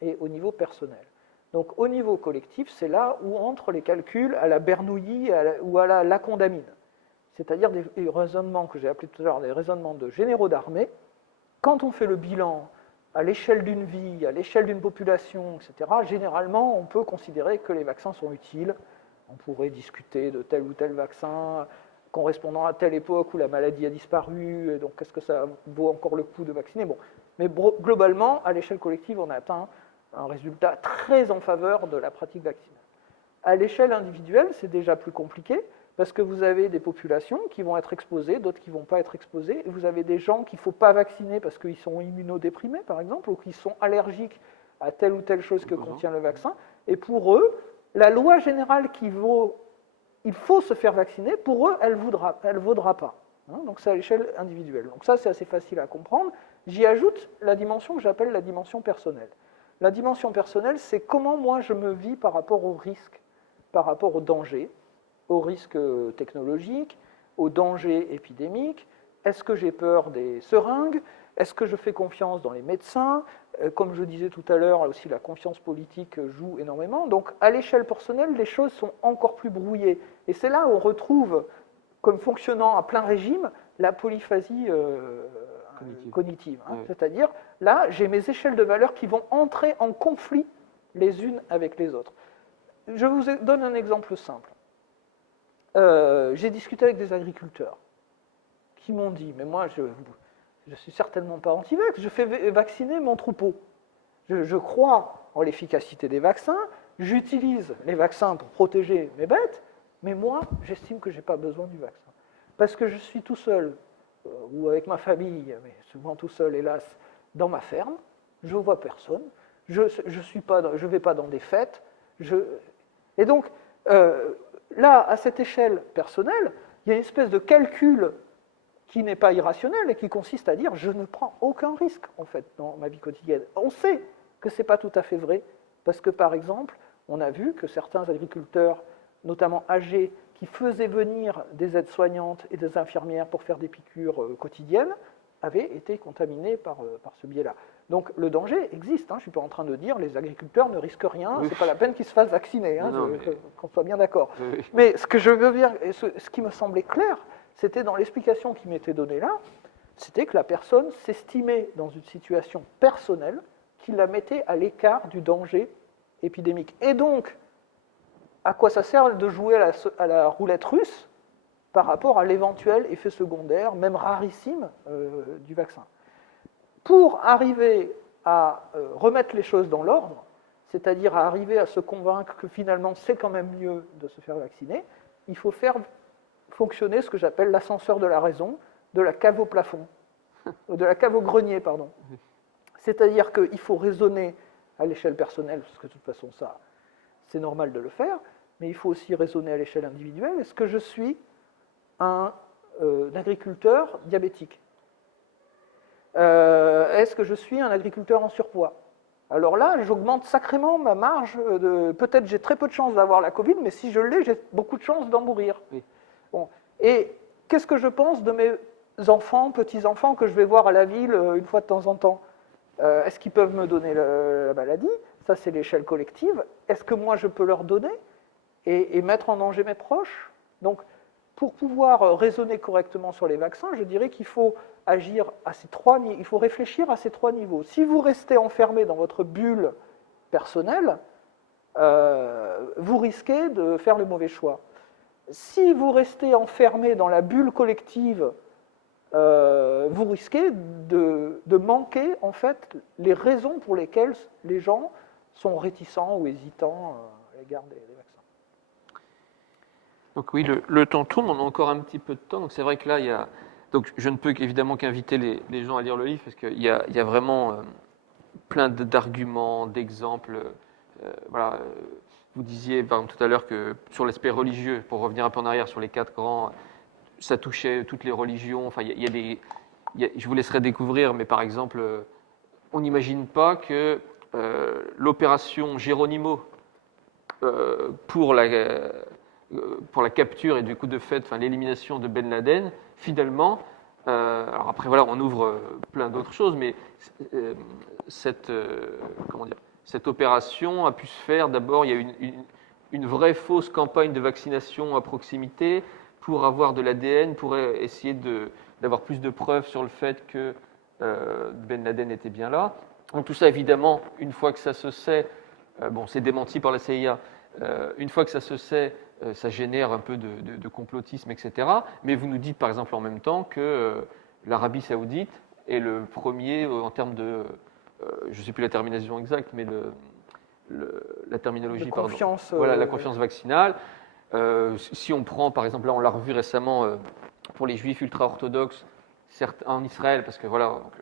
et au niveau personnel. Donc au niveau collectif, c'est là où entrent les calculs à la Bernoulli ou à la Condamine, c'est-à-dire des raisonnements que j'ai appelés tout à l'heure des raisonnements de généraux d'armée. Quand on fait le bilan à l'échelle d'une vie, à l'échelle d'une population, etc., généralement, on peut considérer que les vaccins sont utiles. On pourrait discuter de tel ou tel vaccin correspondant à telle époque où la maladie a disparu, et donc est-ce que ça vaut encore le coup de vacciner? Bon. Mais globalement, à l'échelle collective, on a atteint un résultat très en faveur de la pratique vaccinale. À l'échelle individuelle, c'est déjà plus compliqué, parce que vous avez des populations qui vont être exposées, d'autres qui ne vont pas être exposées, et vous avez des gens qu'il ne faut pas vacciner parce qu'ils sont immunodéprimés, par exemple, ou qui sont allergiques à telle ou telle chose que contient le vaccin, et pour eux, la loi générale qui vaut « il faut se faire vacciner », pour eux, elle ne vaudra pas. Donc c'est à l'échelle individuelle. Donc ça, c'est assez facile à comprendre. J'y ajoute la dimension que j'appelle la dimension personnelle. La dimension personnelle, c'est comment moi je me vis par rapport aux risques, par rapport aux dangers, aux risques technologiques, aux dangers épidémiques. Est-ce que j'ai peur des seringues? Est-ce que je fais confiance dans les médecins? Comme je disais tout à l'heure, aussi la confiance politique joue énormément. Donc à l'échelle personnelle, les choses sont encore plus brouillées. Et c'est là où on retrouve, comme fonctionnant à plein régime, la polyphasie cognitive. Oui. C'est-à-dire, là, j'ai mes échelles de valeurs qui vont entrer en conflit les unes avec les autres. Je vous donne un exemple simple. J'ai discuté avec des agriculteurs qui m'ont dit, mais moi je ne suis certainement pas anti-vax, je fais vacciner mon troupeau. Je crois en l'efficacité des vaccins, j'utilise les vaccins pour protéger mes bêtes, mais moi j'estime que je n'ai pas besoin du vaccin. Parce que je suis tout seul, ou avec ma famille, mais souvent tout seul hélas, dans ma ferme, je ne vois personne, je ne vais pas dans des fêtes, et donc là, à cette échelle personnelle, il y a une espèce de calcul qui n'est pas irrationnel et qui consiste à dire je ne prends aucun risque en fait dans ma vie quotidienne. On sait que ce n'est pas tout à fait vrai parce que par exemple, on a vu que certains agriculteurs, notamment âgés, qui faisaient venir des aides-soignantes et des infirmières pour faire des piqûres quotidiennes, avaient été contaminés par ce biais-là. Donc le danger existe, je ne suis pas en train de dire les agriculteurs ne risquent rien, Oui. ce n'est pas la peine qu'ils se fassent vacciner, qu'on soit bien d'accord. Oui. Mais ce que je veux dire, ce qui me semblait clair, c'était dans l'explication qui m'était donnée là, c'était que la personne s'estimait dans une situation personnelle qui la mettait à l'écart du danger épidémique. Et donc, à quoi ça sert de jouer à la roulette russe par rapport à l'éventuel effet secondaire, même rarissime, du vaccin? Pour arriver à remettre les choses dans l'ordre, c'est-à-dire à arriver à se convaincre que finalement c'est quand même mieux de se faire vacciner, il faut faire fonctionner ce que j'appelle l'ascenseur de la raison, de la cave au plafond, de la cave au grenier, pardon. C'est-à-dire qu'il faut raisonner à l'échelle personnelle, parce que de toute façon ça, c'est normal de le faire, mais il faut aussi raisonner à l'échelle individuelle. Est-ce que je suis un agriculteur diabétique? Est-ce que je suis un agriculteur en surpoids? Alors là, j'augmente sacrément ma marge. Peut-être j'ai très peu de chances d'avoir la Covid, mais si je l'ai, j'ai beaucoup de chances d'en mourir. Oui. Bon. Et qu'est-ce que je pense de mes enfants, petits-enfants que je vais voir à la ville une fois de temps en temps? Est-ce qu'ils peuvent me donner la maladie? Ça, c'est l'échelle collective. Est-ce que moi, je peux leur donner et mettre en danger mes proches? Donc, pour pouvoir raisonner correctement sur les vaccins, je dirais qu'il faut agir à ces trois niveaux, il faut réfléchir à ces 3 niveaux. Si vous restez enfermé dans votre bulle personnelle, vous risquez de faire le mauvais choix. Si vous restez enfermé dans la bulle collective, vous risquez de manquer en fait les raisons pour lesquelles les gens sont réticents ou hésitants à l'égard des vaccins. Donc oui, le temps tourne, on a encore un petit peu de temps. Donc c'est vrai que là, il y a Donc je ne peux évidemment qu'inviter les gens à lire le livre parce qu'il y a vraiment plein d'arguments, d'exemples. Voilà, vous disiez par exemple tout à l'heure que sur l'aspect religieux, pour revenir un peu en arrière sur les 4 grands, ça touchait toutes les religions. Enfin, je vous laisserai découvrir, mais par exemple, on n'imagine pas que l'opération Geronimo pour la capture et du coup de fait, enfin, l'élimination de Ben Laden, finalement, alors après voilà, on ouvre plein d'autres choses, mais comment dire, cette opération a pu se faire. D'abord, il y a une vraie fausse campagne de vaccination à proximité pour avoir de l'ADN, pour essayer d'avoir plus de preuves sur le fait que Ben Laden était bien là. Donc tout ça, évidemment, une fois que ça se sait, bon, c'est démenti par la CIA, une fois que ça se sait, ça génère un peu de complotisme, etc. Mais vous nous dites, par exemple, en même temps que l'Arabie saoudite est le premier en termes de, je ne sais plus la terminaison exacte, mais la terminologie, pardon. Confiance, voilà, la confiance vaccinale. Si on prend, par exemple, là, on l'a revu récemment pour les juifs ultra-orthodoxes en Israël, parce que voilà, donc,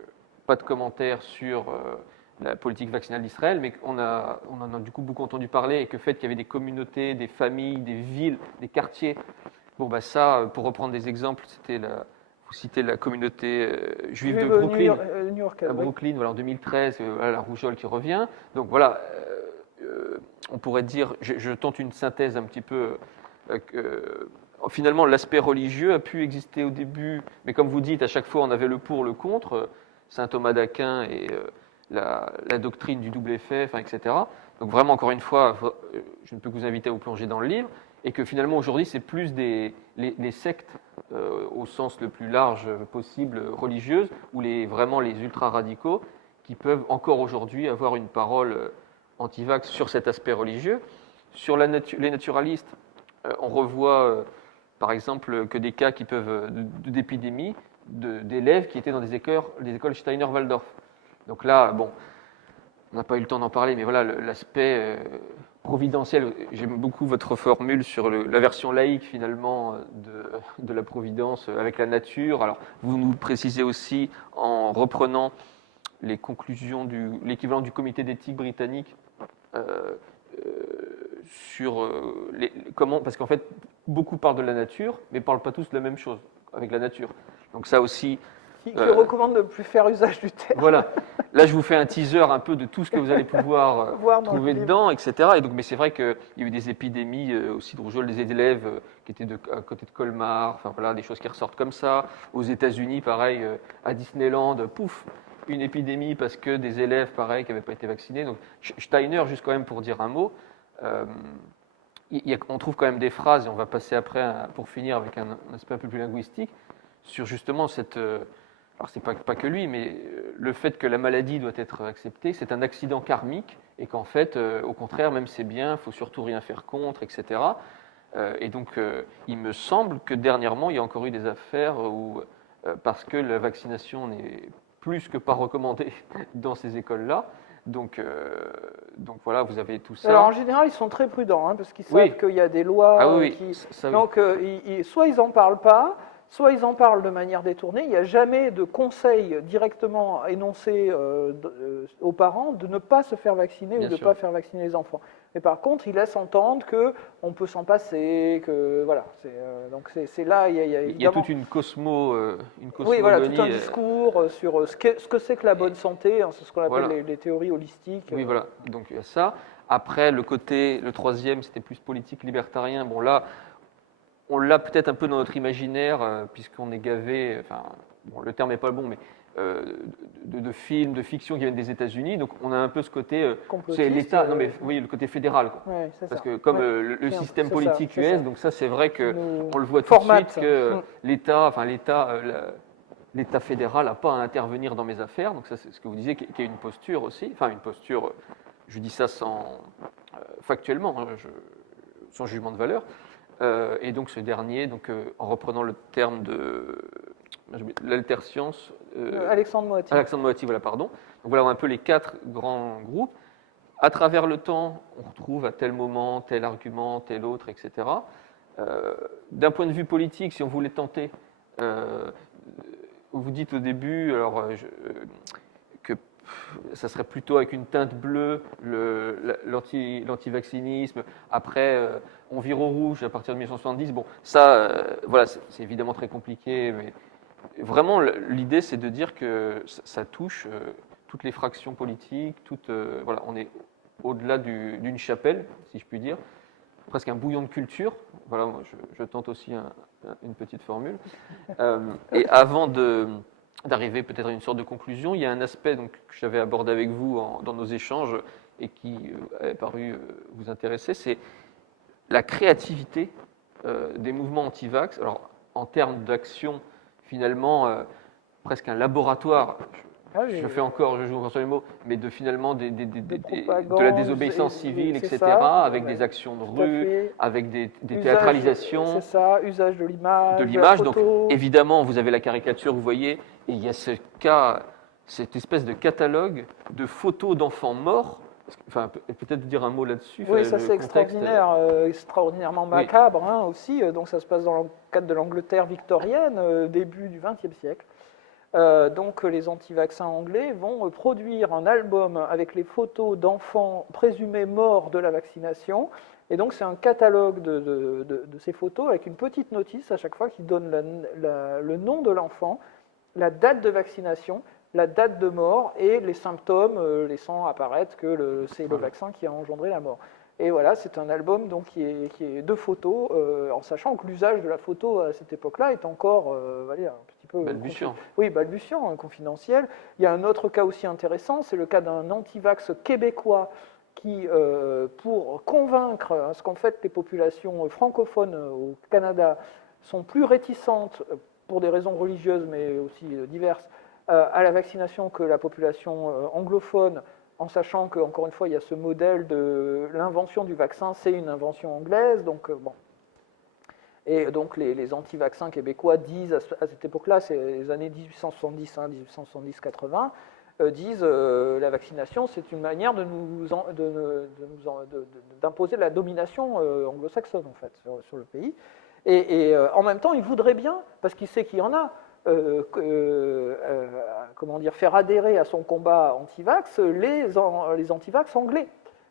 pas de commentaires sur la politique vaccinale d'Israël, mais on en a du coup beaucoup entendu parler, et que le fait qu'il y avait des communautés, des familles, des villes, des quartiers. Bon, bah ça, pour reprendre des exemples, vous citez la communauté juive de Brooklyn. New York, À Brooklyn, voilà, en 2013, voilà, la rougeole qui revient. Donc voilà, on pourrait dire, je tente une synthèse un petit peu, finalement l'aspect religieux a pu exister au début, mais comme vous dites, à chaque fois on avait le pour, le contre, saint Thomas d'Aquin et la doctrine du double effet, enfin, etc. Donc vraiment, encore une fois, je ne peux que vous inviter à vous plonger dans le livre, et que finalement aujourd'hui c'est plus les sectes au sens le plus large possible, religieuses, ou vraiment les ultra-radicaux, qui peuvent encore aujourd'hui avoir une parole anti-vax sur cet aspect religieux. Sur les naturalistes, on revoit par exemple que des cas qui peuvent d'épidémie d'élèves qui étaient dans des écoles Steiner-Waldorf. Donc là, bon, on n'a pas eu le temps d'en parler, mais voilà, l'aspect providentiel, j'aime beaucoup votre formule sur la version laïque finalement de la providence avec la nature. Alors, vous nous précisez aussi en reprenant les conclusions l'équivalent du comité d'éthique britannique sur comment, parce qu'en fait, beaucoup parlent de la nature, mais ne parlent pas tous de la même chose avec la nature. Donc ça aussi... Qui recommande de ne plus faire usage du terme. Voilà. Là, je vous fais un teaser un peu de tout ce que vous allez pouvoir trouver dedans, etc. Et donc, mais c'est vrai qu'il y a eu des épidémies aussi de rougeole, des élèves qui étaient à côté de Colmar, enfin voilà, des choses qui ressortent comme ça. Aux États-Unis, pareil, à Disneyland, pouf, une épidémie parce que des élèves, pareil, qui n'avaient pas été vaccinés. Donc, Steiner, juste quand même pour dire un mot, on trouve quand même des phrases, et on va passer après, pour finir, avec un aspect un peu plus linguistique, sur justement cette... alors c'est pas que lui, mais le fait que la maladie doit être acceptée, c'est un accident karmique, et qu'en fait, au contraire, même c'est bien, il faut surtout rien faire contre, etc. Et donc, il me semble que dernièrement, il y a encore eu des affaires où, parce que la vaccination n'est plus que pas recommandée dans ces écoles-là, donc voilà, vous avez tout ça. Alors en général, ils sont très prudents, hein, parce qu'ils savent Oui. qu'il y a des lois Ah oui, qui... ça, oui. Donc, soit ils n'en parlent pas, soit ils en parlent de manière détournée. Il n'y a jamais de conseil directement énoncé aux parents de ne pas se faire vacciner Bien ou de ne sûr. pas faire vacciner les enfants. Mais par contre, ils laissent entendre qu'on peut s'en passer, que voilà. Donc c'est là, il y a évidemment... Il y a toute une cosmogonie. Oui, voilà, tout un discours sur ce que c'est que la bonne santé, hein, c'est ce qu'on appelle voilà. les théories holistiques. Oui, voilà, donc il y a ça. Après, le troisième, c'était plus politique libertarien. Bon, là, on l'a peut-être un peu dans notre imaginaire, puisqu'on est gavé, enfin, bon, le terme n'est pas le bon, mais de films, de fiction qui viennent des États-Unis. Donc, on a un peu ce côté, c'est l'État, non mais oui, le côté fédéral. Quoi. Ouais, parce ça. que comme le système politique US, donc ça, c'est vrai qu'on le voit tout de suite que l'État, enfin l'État fédéral n'a pas à intervenir dans mes affaires. Donc ça, c'est ce que vous disiez, qui est une posture aussi, enfin une posture, je dis ça factuellement, hein, sans jugement de valeur. Et donc ce dernier, donc, en reprenant le terme de l'alterscience, Alexandre Moatti, voilà, pardon. Donc voilà un peu les 4 grands groupes. À travers le temps, on retrouve à tel moment, tel argument, tel autre, etc. D'un point de vue politique, si on voulait tenter vous dites au début que ça serait plutôt avec une teinte bleue, l'antivaccinisme. Après, on vire au rouge à partir de 1970. Bon, ça, voilà, c'est évidemment très compliqué, mais vraiment, l'idée, c'est de dire que ça touche toutes les fractions politiques, voilà, on est au-delà d'une chapelle, si je puis dire, presque un bouillon de culture. Voilà, moi, je tente aussi une petite formule. Et avant d'arriver peut-être à une sorte de conclusion, il y a un aspect donc, que j'avais abordé avec vous dans nos échanges et qui avait paru vous intéresser, c'est la créativité des mouvements anti-vax. Alors, en termes d'action, finalement, presque un laboratoire. Je joue encore sur les mots, mais finalement de la désobéissance civile, etc., avec des actions de rue, avec des théâtralisations. C'est ça, usage de l'image. De l'image, donc évidemment, vous avez la caricature, vous voyez, et il y a cette espèce de catalogue de photos d'enfants morts. Enfin, peut-être dire un mot là-dessus. Oui, ça c'est extraordinaire, extraordinairement macabre aussi. Donc ça se passe dans le cadre de l'Angleterre victorienne, début du XXe siècle. Donc les anti-vaccins anglais vont produire un album avec les photos d'enfants présumés morts de la vaccination. Et donc c'est un catalogue de ces photos avec une petite notice à chaque fois qui donne le nom de l'enfant, la date de vaccination, la date de mort et les symptômes laissant apparaître que c'est le vaccin qui a engendré la mort. Et voilà, c'est un album donc, qui est de photos, en sachant que l'usage de la photo à cette époque-là est encore un petit peu balbutiant. Oui, balbutiant, confidentiel. Il y a un autre cas aussi intéressant, c'est le cas d'un anti-vax québécois qui, pour convaincre, ce qu'en fait les populations francophones au Canada sont plus réticentes pour des raisons religieuses, mais aussi diverses, à la vaccination que la population anglophone, en sachant qu'encore une fois, il y a ce modèle de l'invention du vaccin, c'est une invention anglaise, donc bon. Et donc les anti-vaccins québécois disent à cette époque-là, c'est les années 1870, 1870-80, disent la vaccination, c'est une manière d'imposer la domination anglo-saxonne en fait sur le pays. Et en même temps, il voudrait bien, parce qu'il sait qu'il y en a, faire adhérer à son combat anti-vax les anti-vax anglais,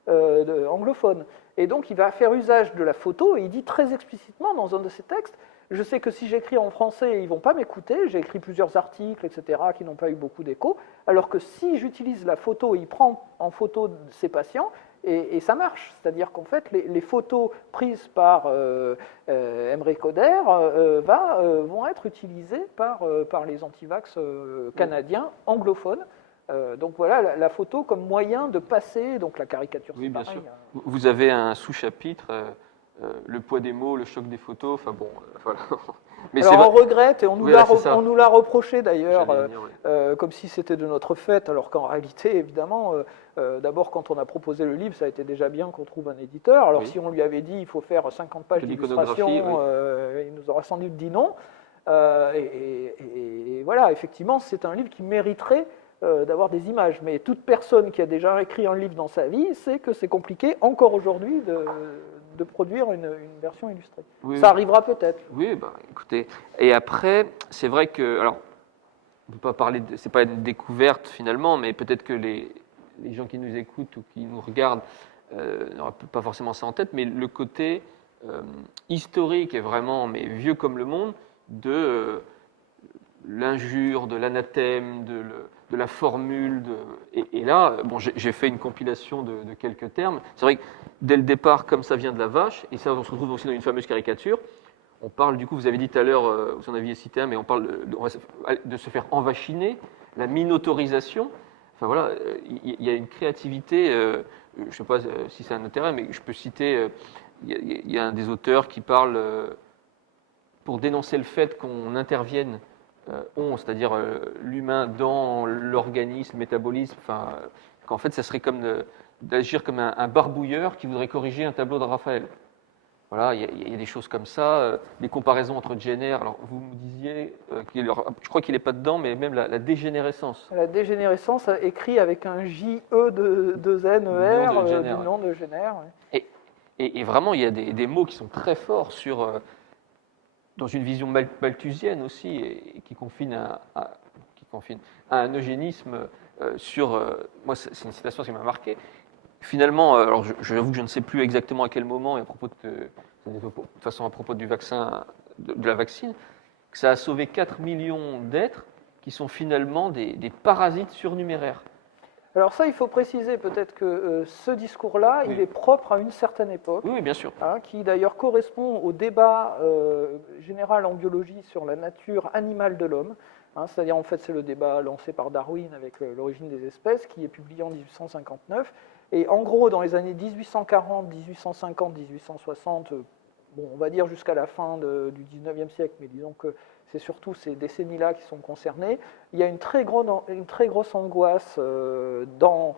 anglophones. Et donc il va faire usage de la photo, et il dit très explicitement dans un de ses textes, je sais que si j'écris en français, ils ne vont pas m'écouter, j'ai écrit plusieurs articles, etc., qui n'ont pas eu beaucoup d'écho, alors que si j'utilise la photo, il prend en photo ses patients, et ça marche. C'est-à-dire qu'en fait, les photos prises par Emre Coder vont être utilisées par les antivax canadiens anglophones. Donc voilà, la photo comme moyen de passer, donc la caricature, oui, bien sûr. Vous avez un sous-chapitre, le poids des mots, le choc des photos, enfin bon, voilà. Mais alors on regrette, et on nous l'a reproché d'ailleurs, comme si c'était de notre fait, alors qu'en réalité, évidemment, d'abord quand on a proposé le livre, ça a été déjà bien qu'on trouve un éditeur. Alors si on lui avait dit il faut faire 50 pages d'illustration, il nous aurait sans doute dit non. Et voilà, effectivement, c'est un livre qui mériterait d'avoir des images. Mais toute personne qui a déjà écrit un livre dans sa vie sait que c'est compliqué, encore aujourd'hui, de produire une version illustrée. Oui, ça arrivera peut-être. Oui, écoutez. Et après, c'est vrai que, alors, on ne peut pas parler, c'est pas une découverte finalement, mais peut-être que les gens qui nous écoutent ou qui nous regardent n'auraient pas forcément ça en tête, mais le côté historique est vraiment, mais vieux comme le monde, de l'injure, de l'anathème, de la formule. Et là, bon, j'ai fait une compilation de quelques termes. C'est vrai que dès le départ, comme ça vient de la vache, et ça on se retrouve aussi dans une fameuse caricature, on parle du coup, vous avez dit tout à l'heure, vous en aviez cité un, mais on parle de se faire envachiner, la minotorisation. Enfin voilà, il y a une créativité, je ne sais pas si c'est un intérêt, mais je peux citer, il y a un des auteurs qui parle, pour dénoncer le fait qu'on intervienne c'est-à-dire l'humain dans l'organisme, le métabolisme, qu'en fait, ça serait comme d'agir comme un barbouilleur qui voudrait corriger un tableau de Raphaël. Voilà, il y a des choses comme ça, des comparaisons entre Jenner. Alors, vous me disiez, je crois qu'il n'est pas dedans, mais même la dégénérescence. La dégénérescence, écrit avec un J-E de Z-E-R, du nom de Jenner. Ouais. Et vraiment, il y a des mots qui sont très forts sur... dans une vision malthusienne aussi, et qui confine à un eugénisme moi, c'est une citation qui m'a marqué. Finalement, alors j'avoue que je ne sais plus exactement à quel moment, et à propos de toute façon à propos du vaccin, de la vaccine, que ça a sauvé 4 millions d'êtres qui sont finalement des parasites surnuméraires. Alors ça, il faut préciser peut-être que ce discours-là, Oui. il est propre à une certaine époque, Oui, bien sûr. qui d'ailleurs correspond au débat général en biologie sur la nature animale de l'homme. C'est-à-dire, en fait, c'est le débat lancé par Darwin avec l'origine des espèces, qui est publié en 1859. Et en gros, dans les années 1840, 1850, 1860, bon, on va dire jusqu'à la fin du 19e siècle, mais disons que c'est surtout ces décennies-là qui sont concernées, il y a une très grosse angoisse dans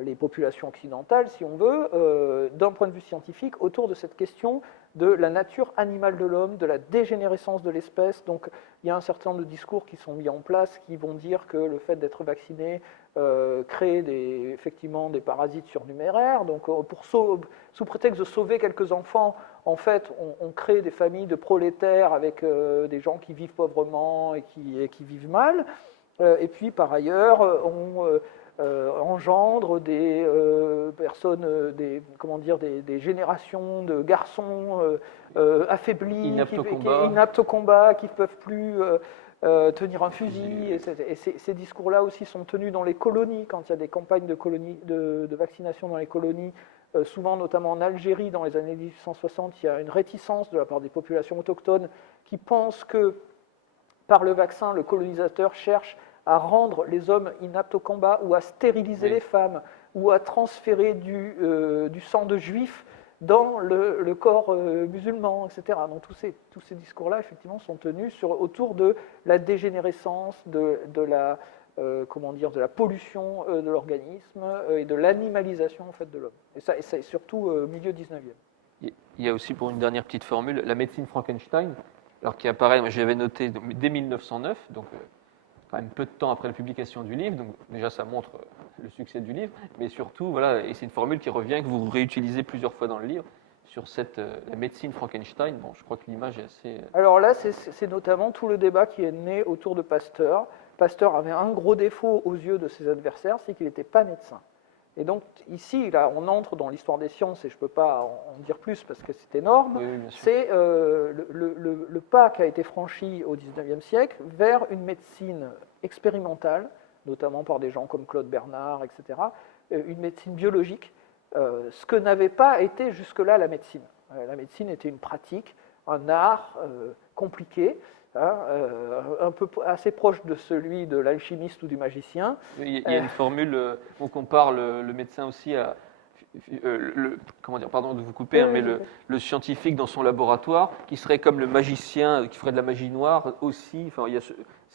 les populations occidentales, si on veut, d'un point de vue scientifique, autour de cette question de la nature animale de l'homme, de la dégénérescence de l'espèce. Donc il y a un certain nombre de discours qui sont mis en place qui vont dire que le fait d'être vacciné crée effectivement des parasites surnuméraires. Donc sous prétexte de sauver quelques enfants, en fait, on crée des familles de prolétaires avec des gens qui vivent pauvrement et qui vivent mal. Et puis par ailleurs, on engendre des personnes, des générations de garçons affaiblis, inaptes au combat, qui ne peuvent plus tenir un fusil. Et ces discours-là aussi sont tenus dans les colonies, quand il y a des campagnes de vaccination dans les colonies, souvent notamment en Algérie dans les années 1860, il y a une réticence de la part des populations autochtones qui pensent que par le vaccin, le colonisateur cherche à rendre les hommes inaptes au combat ou à stériliser les femmes ou à transférer du sang de juifs dans le corps musulman, etc. Donc tous ces discours-là, effectivement, sont tenus autour de la dégénérescence, de la pollution de l'organisme et de l'animalisation en fait, de l'homme. Et ça, c'est surtout milieu 19e. Il y a aussi, pour une dernière petite formule, la médecine Frankenstein, alors qui apparaît, moi j'avais noté dès 1909, donc quand même peu de temps après la publication du livre, donc déjà ça montre le succès du livre, mais surtout, voilà, et c'est une formule qui revient, que vous réutilisez plusieurs fois dans le livre, sur la médecine Frankenstein. Bon, je crois que l'image est assez... Alors là, c'est notamment tout le débat qui est né autour de Pasteur. Pasteur avait un gros défaut aux yeux de ses adversaires, c'est qu'il n'était pas médecin. Et donc ici, là, on entre dans l'histoire des sciences, et je ne peux pas en dire plus parce que c'est énorme. Oui, c'est le pas qui a été franchi au XIXe siècle vers une médecine expérimentale, notamment par des gens comme Claude Bernard, etc., une médecine biologique, ce que n'avait pas été jusque-là la médecine. La médecine était une pratique, un art compliqué, un peu assez proche de celui de l'alchimiste ou du magicien. Il y a une formule, on compare le médecin aussi à... comment dire, pardon de vous couper, mais le scientifique dans son laboratoire, qui serait comme le magicien, qui ferait de la magie noire aussi. Enfin, il y a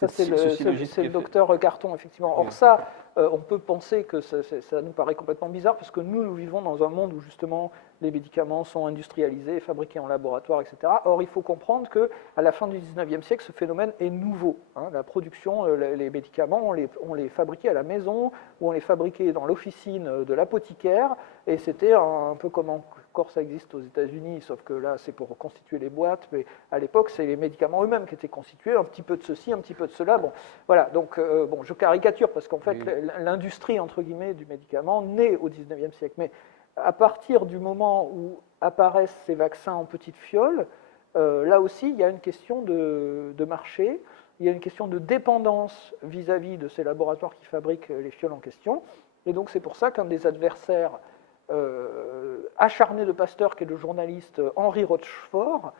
c'est le docteur Carton, effectivement. Or ça, on peut penser que ça nous paraît complètement bizarre, parce que nous vivons dans un monde où justement les médicaments sont industrialisés, fabriqués en laboratoire, etc. Or, il faut comprendre qu'à la fin du XIXe siècle, ce phénomène est nouveau. La production, les médicaments, on les fabriquait à la maison, ou on les fabriquait dans l'officine de l'apothicaire, et c'était un peu comme encore ça existe aux États-Unis, sauf que là, c'est pour constituer les boîtes, mais à l'époque, c'est les médicaments eux-mêmes qui étaient constitués, un petit peu de ceci, un petit peu de cela. Bon, voilà, donc je caricature, parce qu'en fait, l'industrie, entre guillemets, du médicament naît au XIXe siècle. Mais à partir du moment où apparaissent ces vaccins en petites fioles, là aussi, il y a une question de marché, il y a une question de dépendance vis-à-vis de ces laboratoires qui fabriquent les fioles en question. Et donc, c'est pour ça qu'un des adversaires acharné de Pasteur, qui est le journaliste Henri Rochefort,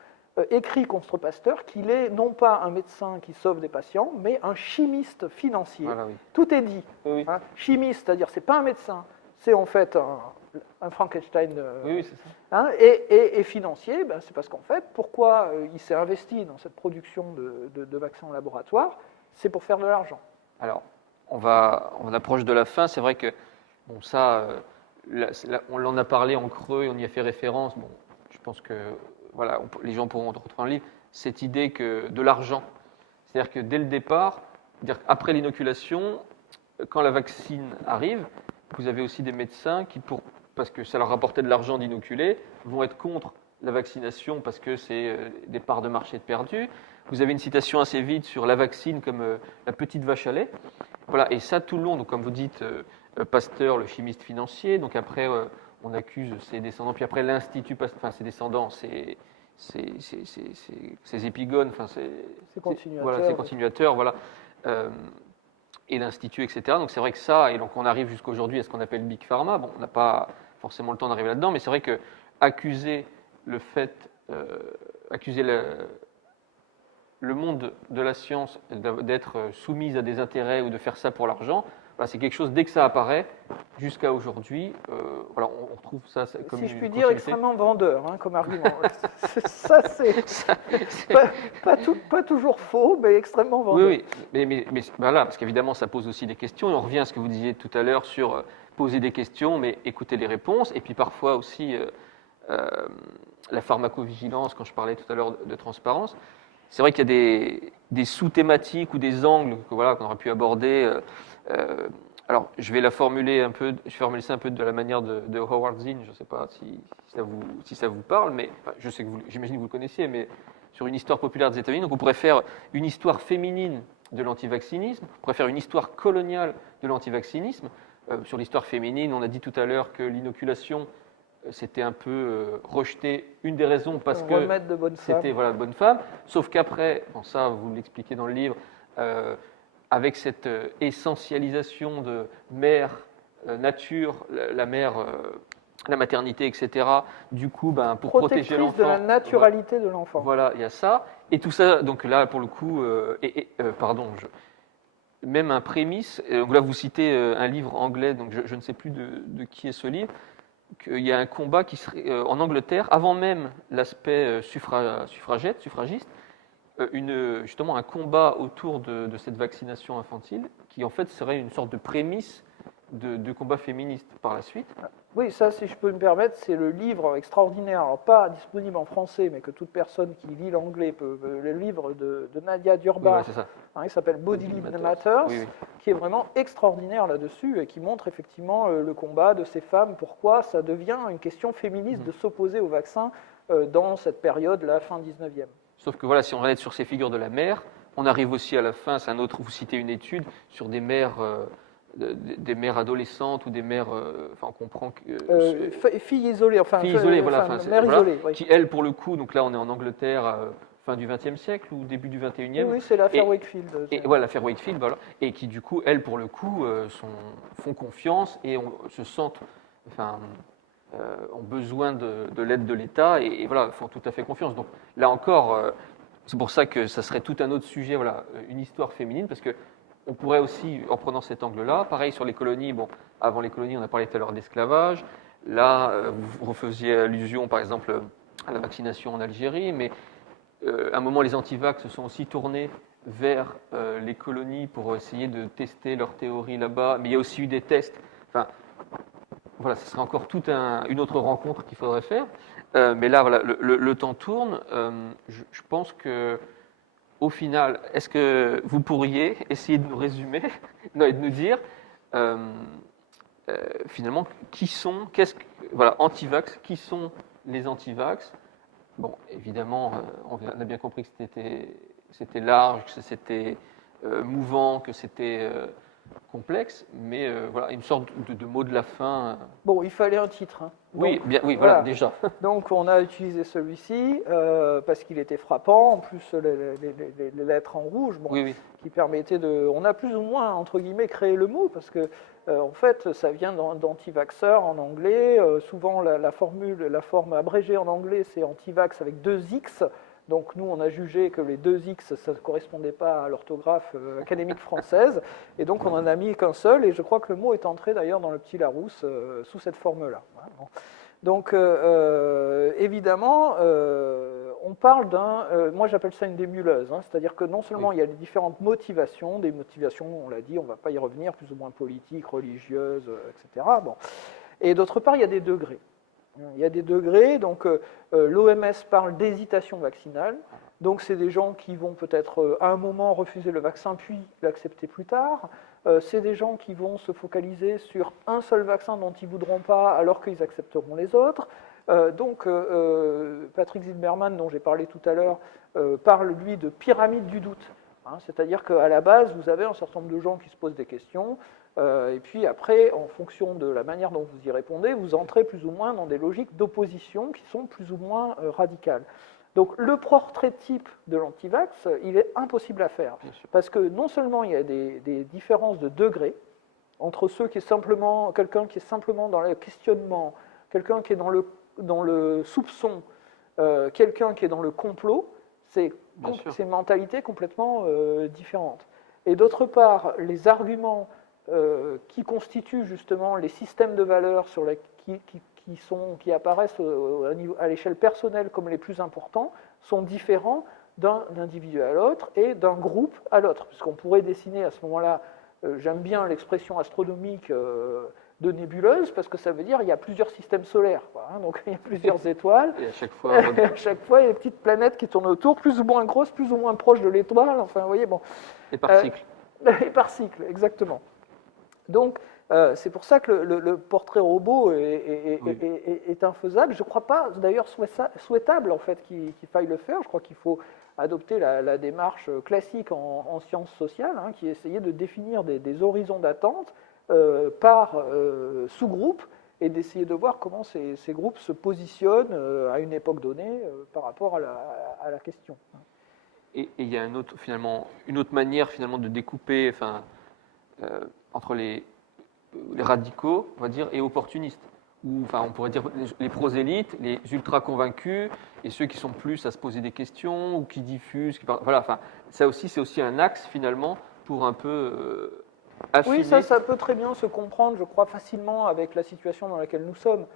écrit contre Pasteur qu'il est non pas un médecin qui sauve des patients, mais un chimiste financier. Voilà, oui. Tout est dit. Oui. Chimiste, c'est-à-dire c'est pas un médecin, c'est en fait un Frankenstein. Oui, c'est ça. Et financier, c'est parce qu'en fait, pourquoi il s'est investi dans cette production de vaccins en laboratoire, c'est pour faire de l'argent. Alors, on approche de la fin. C'est vrai que bon, ça, on en a parlé en creux, on y a fait référence. Bon, je pense que voilà, les gens pourront retrouver dans le livre cette idée que de l'argent. C'est-à-dire que dès le départ, après l'inoculation, quand la vaccine arrive, vous avez aussi des médecins qui, parce que ça leur rapportait de l'argent d'inoculer, vont être contre la vaccination parce que c'est des parts de marché de perdues. Vous avez une citation assez vite sur la vaccine comme la petite vache à lait. Voilà, et ça tout le long, donc comme vous dites, Pasteur, le chimiste financier, donc après on accuse ses descendants, puis après l'Institut Pasteur, enfin ses descendants, ses épigones, enfin C'est continuateur. voilà, ses continuateurs, voilà. Et l'Institut, etc. Donc c'est vrai que ça, et donc on arrive jusqu'à aujourd'hui à ce qu'on appelle Big Pharma. Bon, on n'a pas forcément le temps d'arriver là-dedans, mais c'est vrai que accuser le fait, accuser le monde de la science d'être soumise à des intérêts ou de faire ça pour l'argent, voilà, c'est quelque chose, dès que ça apparaît, jusqu'à aujourd'hui, voilà, on retrouve ça comme si je une puis dire, continuité. extrêmement vendeur comme argument. Ça, c'est pas toujours faux, mais extrêmement vendeur. Oui, mais voilà, parce qu'évidemment, ça pose aussi des questions. Et on revient à ce que vous disiez tout à l'heure sur poser des questions, mais écouter les réponses. Et puis parfois aussi la pharmacovigilance, quand je parlais tout à l'heure de transparence. C'est vrai qu'il y a des sous-thématiques ou des angles voilà, qu'on aurait pu aborder. Alors, je vais la formuler un peu, je vais formuler ça un peu de la manière de Howard Zinn. Je ne sais pas si ça vous parle, mais enfin, je sais que j'imagine que vous le connaissiez, mais sur une histoire populaire des États-Unis. Donc, on pourrait faire une histoire féminine de l'antivaccinisme, on pourrait faire une histoire coloniale de l'antivaccinisme. Sur l'histoire féminine, on a dit tout à l'heure que l'inoculation, c'était un peu rejeté. Une des raisons parce que c'était voilà, bonne femme. Sauf qu'après, bon, ça vous l'expliquez dans le livre, avec cette essentialisation de mère, nature, la mère, la maternité, etc. Du coup, ben, pour protéger l'enfant, de la naturalité de l'enfant. Voilà, il y a ça. Et tout ça, donc là, pour le coup, pardon, même un prémisse. Donc là, vous citez un livre anglais, donc je ne sais plus de qui est ce livre. Qu'il y a un combat qui serait en Angleterre, avant même l'aspect suffragiste, justement un combat autour de cette vaccination infantile, qui en fait serait une sorte de prémisse de combat féministe par la suite. Oui, ça, si je peux me permettre, c'est le livre extraordinaire, alors pas disponible en français, mais que toute personne qui lit l'anglais peut, le livre de Nadia Durbar, oui, qui s'appelle Body Matters, oui. qui est vraiment extraordinaire là-dessus et qui montre effectivement le combat de ces femmes, pourquoi ça devient une question féministe de s'opposer au vaccin dans cette période-là, fin 19e. Sauf que voilà, si on reste sur ces figures de la mère, on arrive aussi à la fin, c'est un autre, vous citez une étude sur des mères adolescentes ou des mères, enfin on comprend que filles isolées, mères isolées, oui. Qui elles pour le coup, donc là on est en Angleterre, fin du XXe siècle ou début du XXIe. Oui, c'est l'affaire Wakefield. Et voilà, l'affaire Wakefield, voilà, et qui du coup elles pour le coup font confiance et se sentent, enfin ont besoin de l'aide de l'État et voilà, font tout à fait confiance. Donc là encore, c'est pour ça que ça serait tout un autre sujet, voilà, une histoire féminine, parce que on pourrait aussi, en prenant cet angle-là, pareil sur les colonies, bon, avant les colonies, on a parlé tout à l'heure d'esclavage, là, vous refaisiez allusion, par exemple, à la vaccination en Algérie, mais à un moment, les antivax se sont aussi tournés vers les colonies pour essayer de tester leurs théories là-bas, mais il y a aussi eu des tests, enfin, voilà, ce serait encore toute une autre rencontre qu'il faudrait faire, mais là, voilà, le temps tourne, je pense que au final, est-ce que vous pourriez essayer de nous résumer, non, et de nous dire finalement qui sont, voilà, anti-vax, qui sont les anti-vax? Bon, évidemment, on a bien compris que c'était large, que c'était mouvant, que c'était complexe, mais voilà, une sorte de mot de la fin. Bon, il fallait un titre. Donc, oui, voilà, déjà. Donc on a utilisé celui-ci parce qu'il était frappant, en plus les lettres en rouge, bon, qui permettaient de... On a plus ou moins, entre guillemets, créé le mot, parce que en fait, ça vient d'antivaxeur en anglais. Souvent, la forme abrégée en anglais, c'est antivax avec 2 X. Donc nous, on a jugé que les 2 X, ça ne correspondait pas à l'orthographe académique française, et donc on en a mis qu'un seul, et je crois que le mot est entré d'ailleurs dans le petit Larousse sous cette forme-là. Donc évidemment, on parle moi j'appelle ça une démuleuse, c'est-à-dire que non seulement il y a les différentes motivations, des motivations, on l'a dit, on ne va pas y revenir, plus ou moins politiques, religieuses, etc. Bon. Et d'autre part, il y a des degrés. Il y a des degrés, donc l'OMS parle d'hésitation vaccinale, donc c'est des gens qui vont peut-être à un moment refuser le vaccin puis l'accepter plus tard, c'est des gens qui vont se focaliser sur un seul vaccin dont ils ne voudront pas alors qu'ils accepteront les autres, Patrick Zimmerman, dont j'ai parlé tout à l'heure, parle, lui, de pyramide du doute. Hein, c'est-à-dire qu'à la base, vous avez un certain nombre de gens qui se posent des questions, et puis après, en fonction de la manière dont vous y répondez, vous entrez plus ou moins dans des logiques d'opposition qui sont plus ou moins radicales. Donc le portrait type de l'antivax, il est impossible à faire, parce que non seulement il y a des différences de degrés entre ceux qui est simplement, quelqu'un qui est simplement dans le questionnement, quelqu'un qui est dans le soupçon, quelqu'un qui est dans le complot, c'est une mentalité complètement différente. Et d'autre part, les arguments qui constituent justement les systèmes de valeurs qui apparaissent à l'échelle personnelle comme les plus importants sont différents d'un individu à l'autre et d'un groupe à l'autre. Puisqu'on pourrait dessiner à ce moment-là, j'aime bien l'expression astronomique de nébuleuse, parce que ça veut dire qu'il y a plusieurs systèmes solaires, quoi, hein, donc il y a plusieurs étoiles. Et à chaque fois, il y a des petites planètes qui tournent autour, plus ou moins grosses, plus ou moins proches de l'étoile. Enfin, vous voyez, bon. Et par cycle. Et par cycle, exactement. Donc, c'est pour ça que le portrait robot est infaisable. Je ne crois pas, d'ailleurs, souhaitable en fait qu'il faille le faire. Je crois qu'il faut adopter la démarche classique en sciences sociales, hein, qui est essayer de définir des horizons d'attente par sous-groupe et d'essayer de voir comment ces groupes se positionnent à une époque donnée par rapport à la question. Et il y a une autre manière finalement de découper entre les radicaux, on va dire, et opportunistes. Ou, on pourrait dire les prosélytes, les ultra convaincus, et ceux qui sont plus à se poser des questions ou qui diffusent. Ça aussi, c'est aussi un axe finalement pour un peu affiner. Oui, ça peut très bien se comprendre, je crois, facilement avec la situation dans laquelle nous sommes.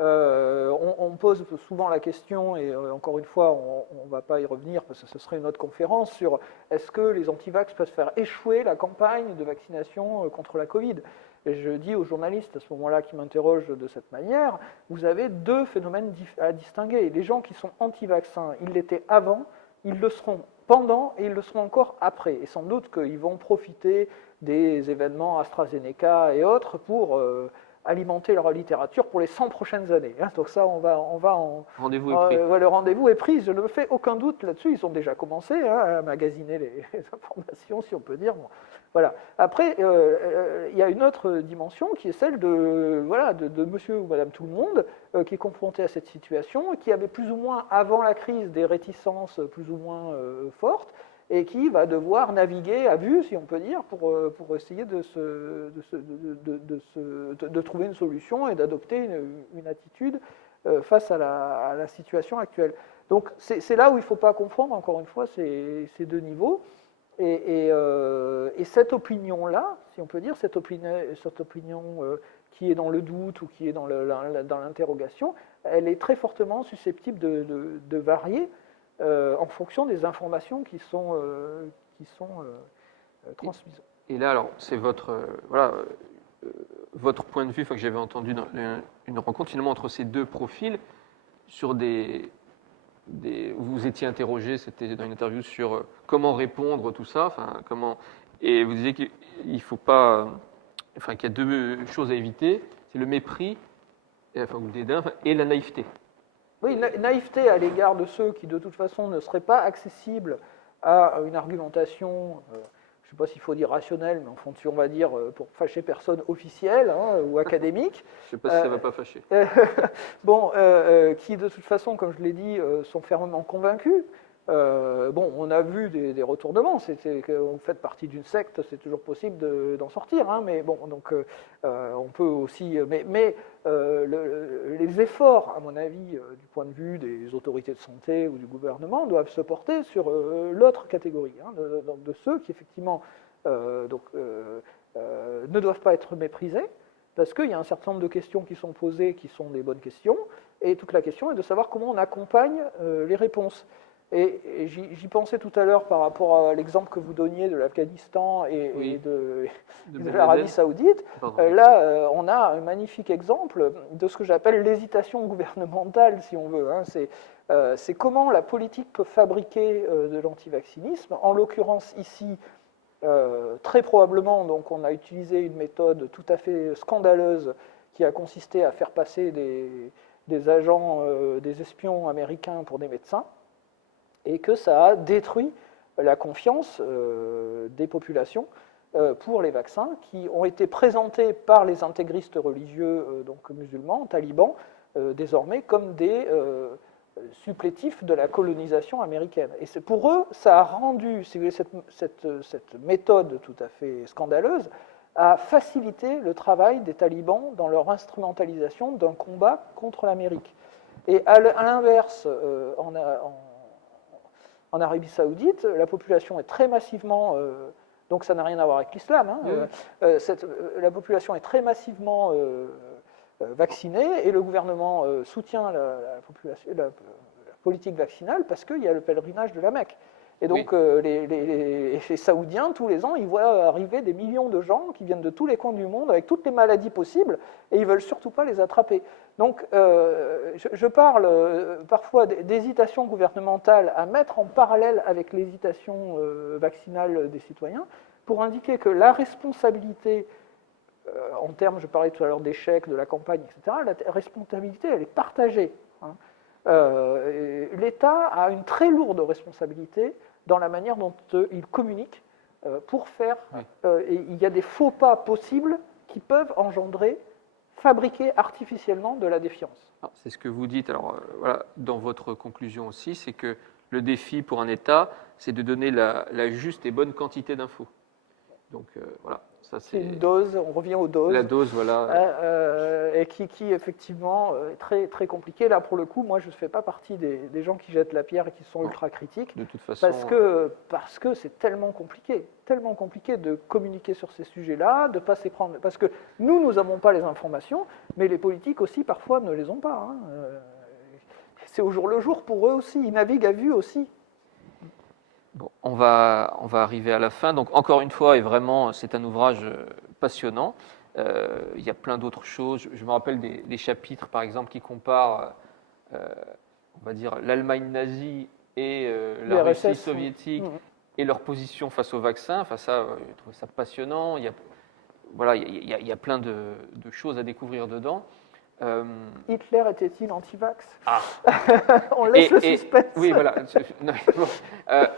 On pose souvent la question, et encore une fois, on ne va pas y revenir parce que ce serait une autre conférence, sur est-ce que les antivax peuvent faire échouer la campagne de vaccination contre la Covid. Et je dis aux journalistes à ce moment-là qui m'interrogent de cette manière, vous avez deux phénomènes à distinguer. Les gens qui sont anti-vaccins, ils l'étaient avant, ils le seront pendant et ils le seront encore après. Et sans doute qu'ils vont profiter des événements AstraZeneca et autres pour alimenter leur littérature pour les 100 prochaines années. Donc ça, on va rendez-vous est pris. Le rendez-vous est pris, je ne me fais aucun doute là-dessus. Ils ont déjà commencé à magasiner les informations, si on peut dire. Bon, voilà. Après, il y a une autre dimension qui est celle de monsieur ou madame tout le monde qui est confronté à cette situation, qui avait plus ou moins, avant la crise, des réticences plus ou moins fortes, et qui va devoir naviguer à vue, si on peut dire, pour essayer de trouver une solution et d'adopter une attitude face à la situation actuelle. Donc c'est là où il ne faut pas confondre, encore une fois, ces deux niveaux. Et cette opinion-là, si on peut dire, cette opinion qui est dans le doute ou qui est dans l'interrogation, elle est très fortement susceptible de varier en fonction des informations qui sont transmises. Et là, alors, c'est votre point de vue que j'avais entendu dans une rencontre finalement entre ces deux profils sur vous étiez interrogé, c'était dans une interview sur comment répondre tout ça, et vous disiez qu'il faut pas, qu'il y a deux choses à éviter, c'est le mépris, ou le dédain, et la naïveté. Oui, naïveté à l'égard de ceux qui, de toute façon, ne seraient pas accessibles à une argumentation, je ne sais pas s'il faut dire rationnelle, mais en fonction, on va dire, pour fâcher personne, officielle ou académique. Je ne sais pas si ça ne va pas fâcher. Qui, de toute façon, comme je l'ai dit, sont fermement convaincus. On a vu des retournements. Vous faites partie d'une secte, c'est toujours possible d'en sortir. Hein, mais bon, donc on peut aussi. Les efforts, à mon avis, du point de vue des autorités de santé ou du gouvernement, doivent se porter sur l'autre catégorie, hein, de ceux qui effectivement ne doivent pas être méprisés, parce qu'il y a un certain nombre de questions qui sont posées, qui sont des bonnes questions, et toute la question est de savoir comment on accompagne les réponses. Et j'y pensais tout à l'heure par rapport à l'exemple que vous donniez de l'Afghanistan et de l'Arabie Saoudite. Là, on a un magnifique exemple de ce que j'appelle l'hésitation gouvernementale, si on veut. Hein. C'est comment la politique peut fabriquer de l'antivaccinisme. En l'occurrence, ici, très probablement, donc, on a utilisé une méthode tout à fait scandaleuse qui a consisté à faire passer des agents, des espions américains pour des médecins, et que ça a détruit la confiance des populations pour les vaccins qui ont été présentés par les intégristes religieux, donc musulmans, talibans, désormais comme des supplétifs de la colonisation américaine. Et pour eux, ça a rendu, si vous voulez, cette méthode tout à fait scandaleuse a facilité le travail des talibans dans leur instrumentalisation d'un combat contre l'Amérique. Et à l'inverse, en Arabie Saoudite, la population est très massivement, donc ça n'a rien à voir avec l'islam, hein, la population est très massivement vaccinée et le gouvernement soutient la politique vaccinale parce qu'il y a le pèlerinage de la Mecque. Et donc les Saoudiens, tous les ans, ils voient arriver des millions de gens qui viennent de tous les coins du monde avec toutes les maladies possibles et ils ne veulent surtout pas les attraper. Donc je parle parfois d'hésitation gouvernementale à mettre en parallèle avec l'hésitation vaccinale des citoyens pour indiquer que la responsabilité, en termes, je parlais tout à l'heure d'échec, de la campagne, etc., la responsabilité, elle est partagée. Hein. L'État a une très lourde responsabilité dans la manière dont il communique pour faire. Et il y a des faux pas possibles qui peuvent engendrer, fabriquer artificiellement de la défiance. C'est ce que vous dites. Alors voilà, dans votre conclusion aussi, c'est que le défi pour un État, c'est de donner la juste et bonne quantité d'infos. Donc voilà. C'est une dose, on revient aux doses. La dose, voilà. Et qui effectivement est très, très compliqué. Là, pour le coup, moi, je ne fais pas partie des gens qui jettent la pierre et qui sont ultra critiques. De toute façon. Parce que c'est tellement compliqué de communiquer sur ces sujets-là, de ne pas s'y prendre. Parce que nous n'avons pas les informations, mais les politiques aussi, parfois, ne les ont pas. Hein. C'est au jour le jour pour eux aussi. Ils naviguent à vue aussi. Bon, on va arriver à la fin. Donc, encore une fois, et vraiment, c'est un ouvrage passionnant. Il y a plein d'autres choses. Je me rappelle des chapitres, par exemple, qui comparent, on va dire, l'Allemagne nazie et la Russie soviétique et leur position face au vaccin. Enfin, ça, je trouve ça passionnant. Il y a plein de choses à découvrir dedans. Hitler était-il anti-vax? On laisse le suspense. Oui, voilà.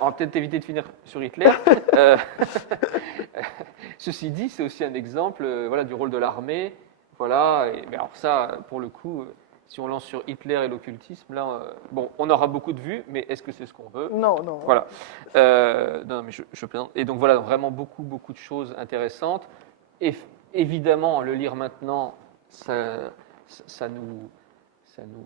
On va peut-être éviter de finir sur Hitler. Ceci dit, c'est aussi un exemple du rôle de l'armée. Voilà. Mais alors ça, pour le coup, si on lance sur Hitler et l'occultisme, là, on aura beaucoup de vues, mais est-ce que c'est ce qu'on veut? Non. Voilà. Non, mais je plaisante. Et donc voilà, vraiment beaucoup de choses intéressantes. Et évidemment, le lire maintenant, ça nous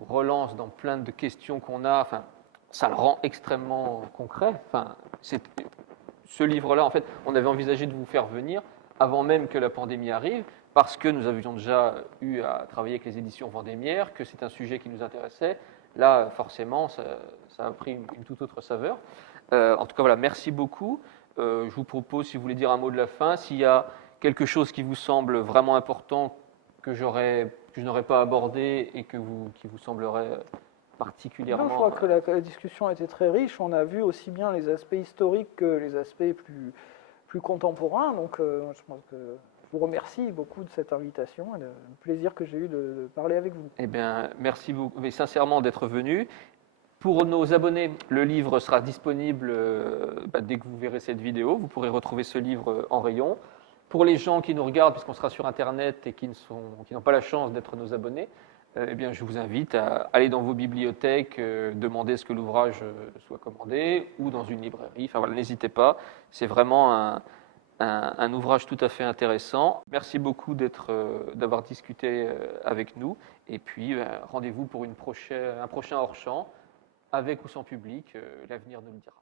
relance dans plein de questions qu'on a. Enfin, ça le rend extrêmement concret. Enfin, ce livre-là, en fait, on avait envisagé de vous faire venir avant même que la pandémie arrive, parce que nous avions déjà eu à travailler avec les éditions Vendémiaire, que c'est un sujet qui nous intéressait. Là, forcément, ça a pris une toute autre saveur. En tout cas, voilà, merci beaucoup. Je vous propose, si vous voulez dire un mot de la fin, s'il y a quelque chose qui vous semble vraiment important que je n'aurais pas abordé et qui vous semblerait particulièrement... Non, je crois que la discussion a été très riche. On a vu aussi bien les aspects historiques que les aspects plus contemporains. Donc, je pense que je vous remercie beaucoup de cette invitation et le plaisir que j'ai eu de parler avec vous. Eh bien, merci beaucoup, mais sincèrement d'être venu. Pour nos abonnés, le livre sera disponible dès que vous verrez cette vidéo. Vous pourrez retrouver ce livre en rayon. Pour les gens qui nous regardent, puisqu'on sera sur Internet et qui n'ont pas la chance d'être nos abonnés, eh bien, je vous invite à aller dans vos bibliothèques, demander ce que l'ouvrage soit commandé, ou dans une librairie. Enfin voilà, n'hésitez pas. C'est vraiment un ouvrage tout à fait intéressant. Merci beaucoup d'avoir discuté avec nous. Et puis, rendez-vous pour un prochain hors-champ, avec ou sans public. L'avenir nous le dira.